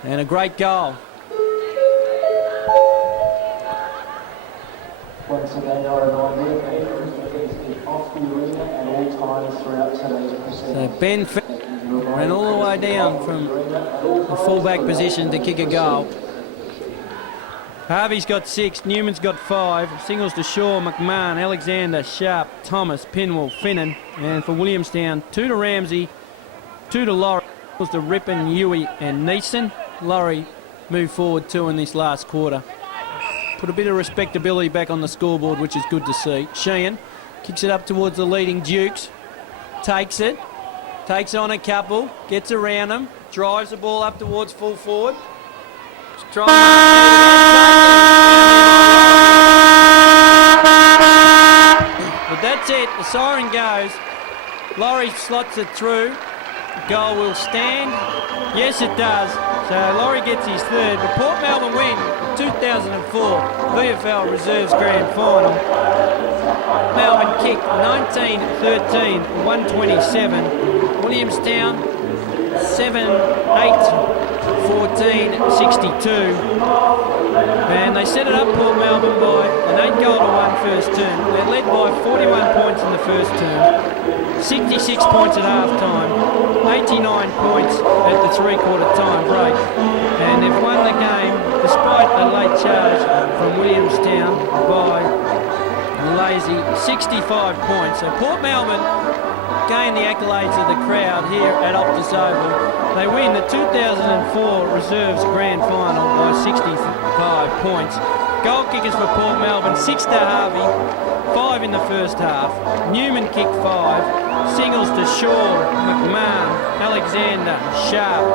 and a great goal. Once again, I remind you, patrons to please keep off the arena at all times throughout today's proceedings. So Ben Finnan ran all the way down from the fullback position to kick a goal. Harvey's got 6, Newman's got 5, singles to Shaw, McMahon, Alexander, Sharp, Thomas, Pinwell, Finnan, and for Williamstown, 2 to Ramsey, 2 to Laurie, to Rippon, Huey and Neeson. Laurie moved forward 2 in this last quarter. Put a bit of respectability back on the scoreboard, which is good to see. Sheehan kicks it up towards the leading Dukes. Takes it. Takes on a couple. Gets around them. Drives the ball up towards full forward. But that's it. The siren goes. Laurie slots it through. Goal will stand. Yes, it does. So Laurie gets his 3rd. But Port Melbourne win the 2004 VFL Reserves Grand Final. Melbourne kicked 19-13, 127. Williamstown 7-8-14-62. And they set it up, Port Melbourne, by an 8-goal-to-1 first term. They're led by 41 points in the first term. 66 points at half-time, 89 points at the three-quarter time break. And they've won the game despite a late charge from Williamstown by lazy 65 points. So Port Melbourne gain the accolades of the crowd here at Optus Oval. They win the 2004 Reserves Grand Final by 65 points. Goal kickers for Port Melbourne, 6 to Harvey, 5 in the first half. Newman kicked 5. Singles to Shaw, McMahon, Alexander, Sharp,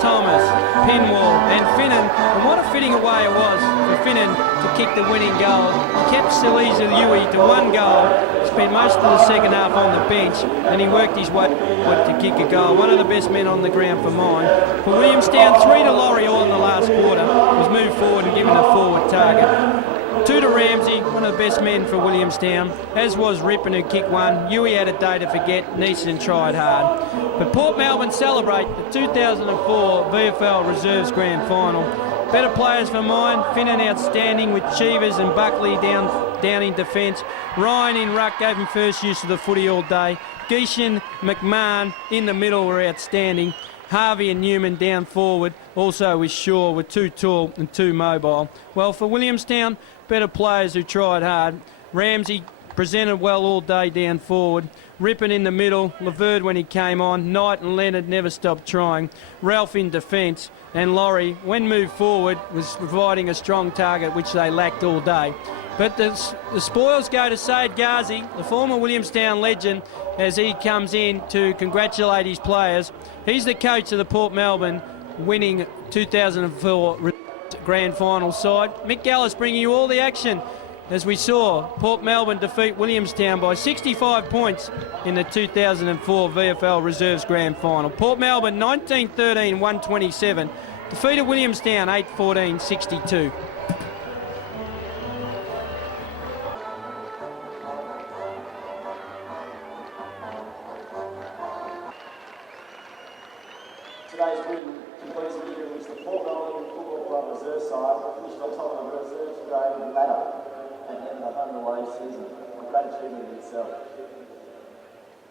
Thomas, Pinwell and Finnan. And what a fitting away it was for Finnan to kick the winning goal. He kept Salisa Huey to 1 goal, spent most of the second half on the bench, and he worked his way to kick a goal. One of the best men on the ground for mine. For Williamstown, 3 to Laurie all in the last quarter, was moved forward and given a forward target. Two to Ramsey, one of the best men for Williamstown, as was Rippon who kicked one. Huey had a day to forget, Neeson tried hard. But Port Melbourne celebrate the 2004 VFL Reserves Grand Final. Better players for mine, Finnan outstanding with Cheevers and Buckley down in defence. Ryan in ruck gave him first use of the footy all day. Geeshan, McMahon in the middle were outstanding. Harvey and Newman down forward, also with Shaw were too tall and too mobile. Well, for Williamstown, better players who tried hard. Ramsey presented well all day down forward. Rippon in the middle, Laverde when he came on. Knight and Leonard never stopped trying. Ralph in defence, and Laurie, when moved forward, was providing a strong target which they lacked all day. But the spoils go to Said Ghazi, the former Williamstown legend, as he comes in to congratulate his players. He's the coach of the Port Melbourne winning 2004 Grand Final side. Mick Gallis bringing you all the action as we saw Port Melbourne defeat Williamstown by 65 points in the 2004 VFL Reserves Grand Final. Port Melbourne 19-13, 127, defeated Williamstown 8-14, 62. Today's win completes the year in which the Port Melbourne Football Club reserve side finished on top of the reserves grade ladder at the end of the home and away season. A great achievement in itself.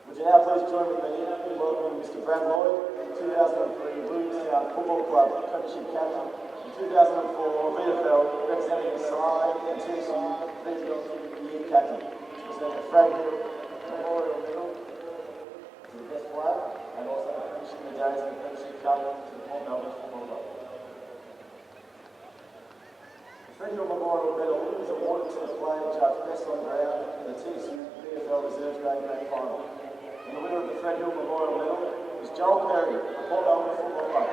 Would you now please join with me in welcoming Mr. Brad Lloyd, 2003 Williamstown Football Club Premiership Captain, and 2004 VFL representing the side and TSU Regional Year Captain, to present the Fred Hill Memorial Medal to the best player and also finishing the days of the Premiership Cup to the Port Melbourne Football Club. The Fred Hill Memorial Medal is awarded to the player judged best on ground in the TSU VFL Reserves Grade Grand Final. And the winner of the Fred Hill Memorial Medal is Joel Perry, of Port Melbourne Football Club.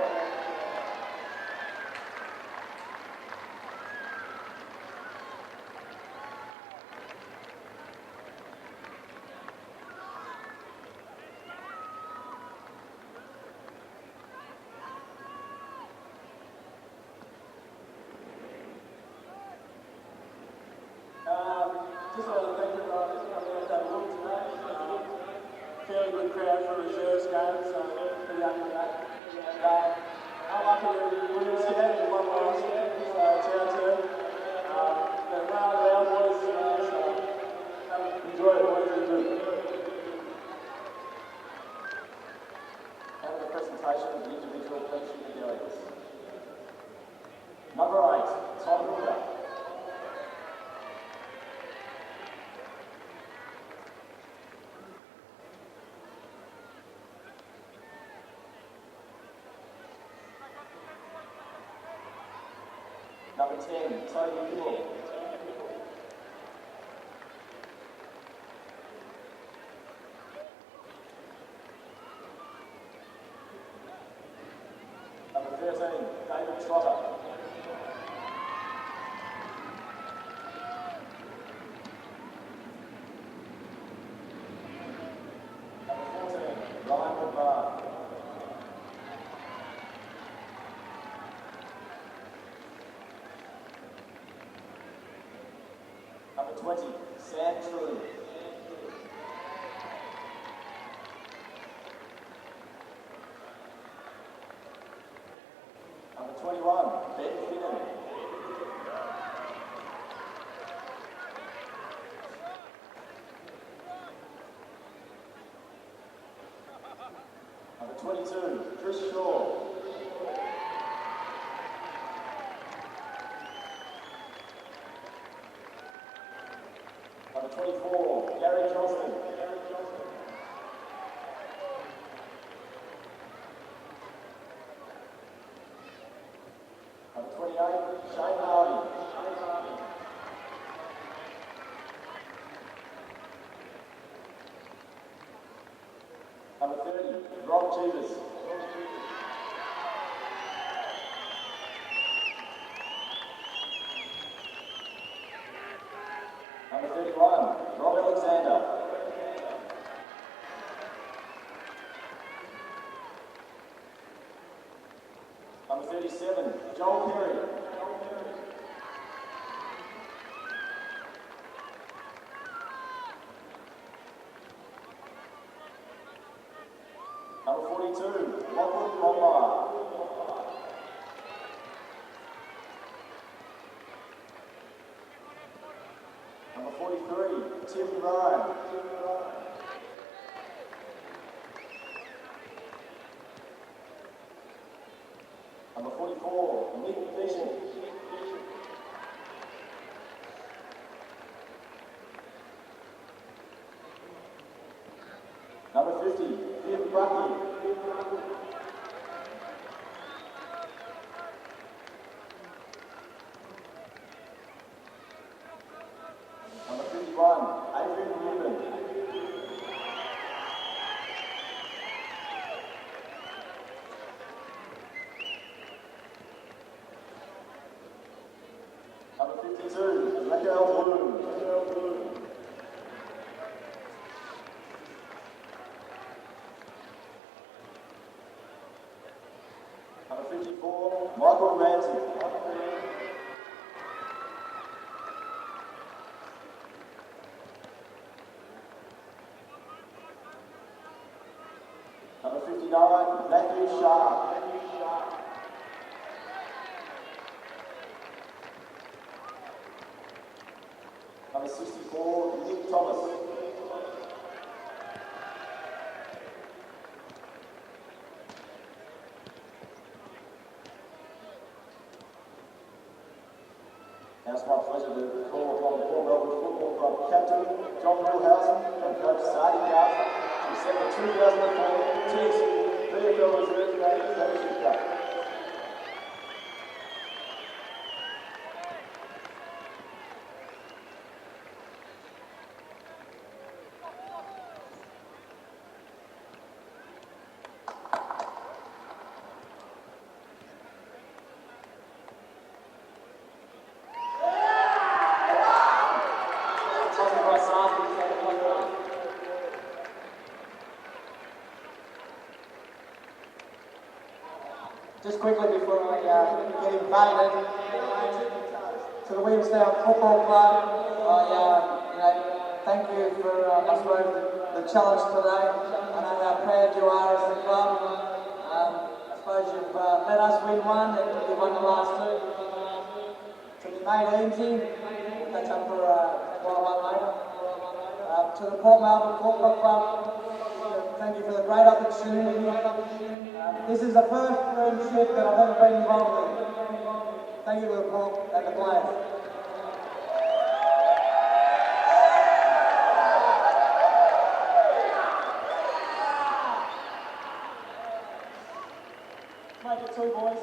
Just want to thank everybody for coming out that look tonight. Fairly good crowd for a reserves game, so pretty happy with that. And unlucky to Williamstown in one last year, so it's our turn. But round around boys, so enjoy it, boys, enjoy it. And the presentation of the individual premiership delegates. Number 8, Tom Hooker. Number 10, Tony Hill. Number 13, David Trotter. Number 14, Ryan McMahon. Number 20, Sam True. Number 21, Ben Finnan. Number 22, Chris Shaw. Number 24, Gary Johnston. Number 28, Shane Harvey. Number 30, Rob Cheevers. Number 31, Rob Alexander. Number 37, Joel Perry. Number 44, Nick Vision. Number 50, Viv Bucky. Number 51, Adrian Newman. Number 52, Raquel Bloom. Number 54, Michael Ramsey. Number 59, Matthew Sharp. Number 64, Nick Thomas. Now it's my pleasure to call upon the Port Melbourne Football Club captain, John Milhausen, and coach Sadi Garza to set the 2004 TSC VFL Reserve Grade Premiership Cup. Just quickly before I get invaded to the Williamstown Football Club, thank you for, I suppose, the challenge today. I know how proud you are as the club. I suppose you've let us win one and you've won the last two. To be made easy, we'll catch up for one later. To the Port Melbourne Football Club, thank you for the great opportunity. This is the first premiership that I've ever been involved in. Thank you to the Port and the players. Make it two, boys.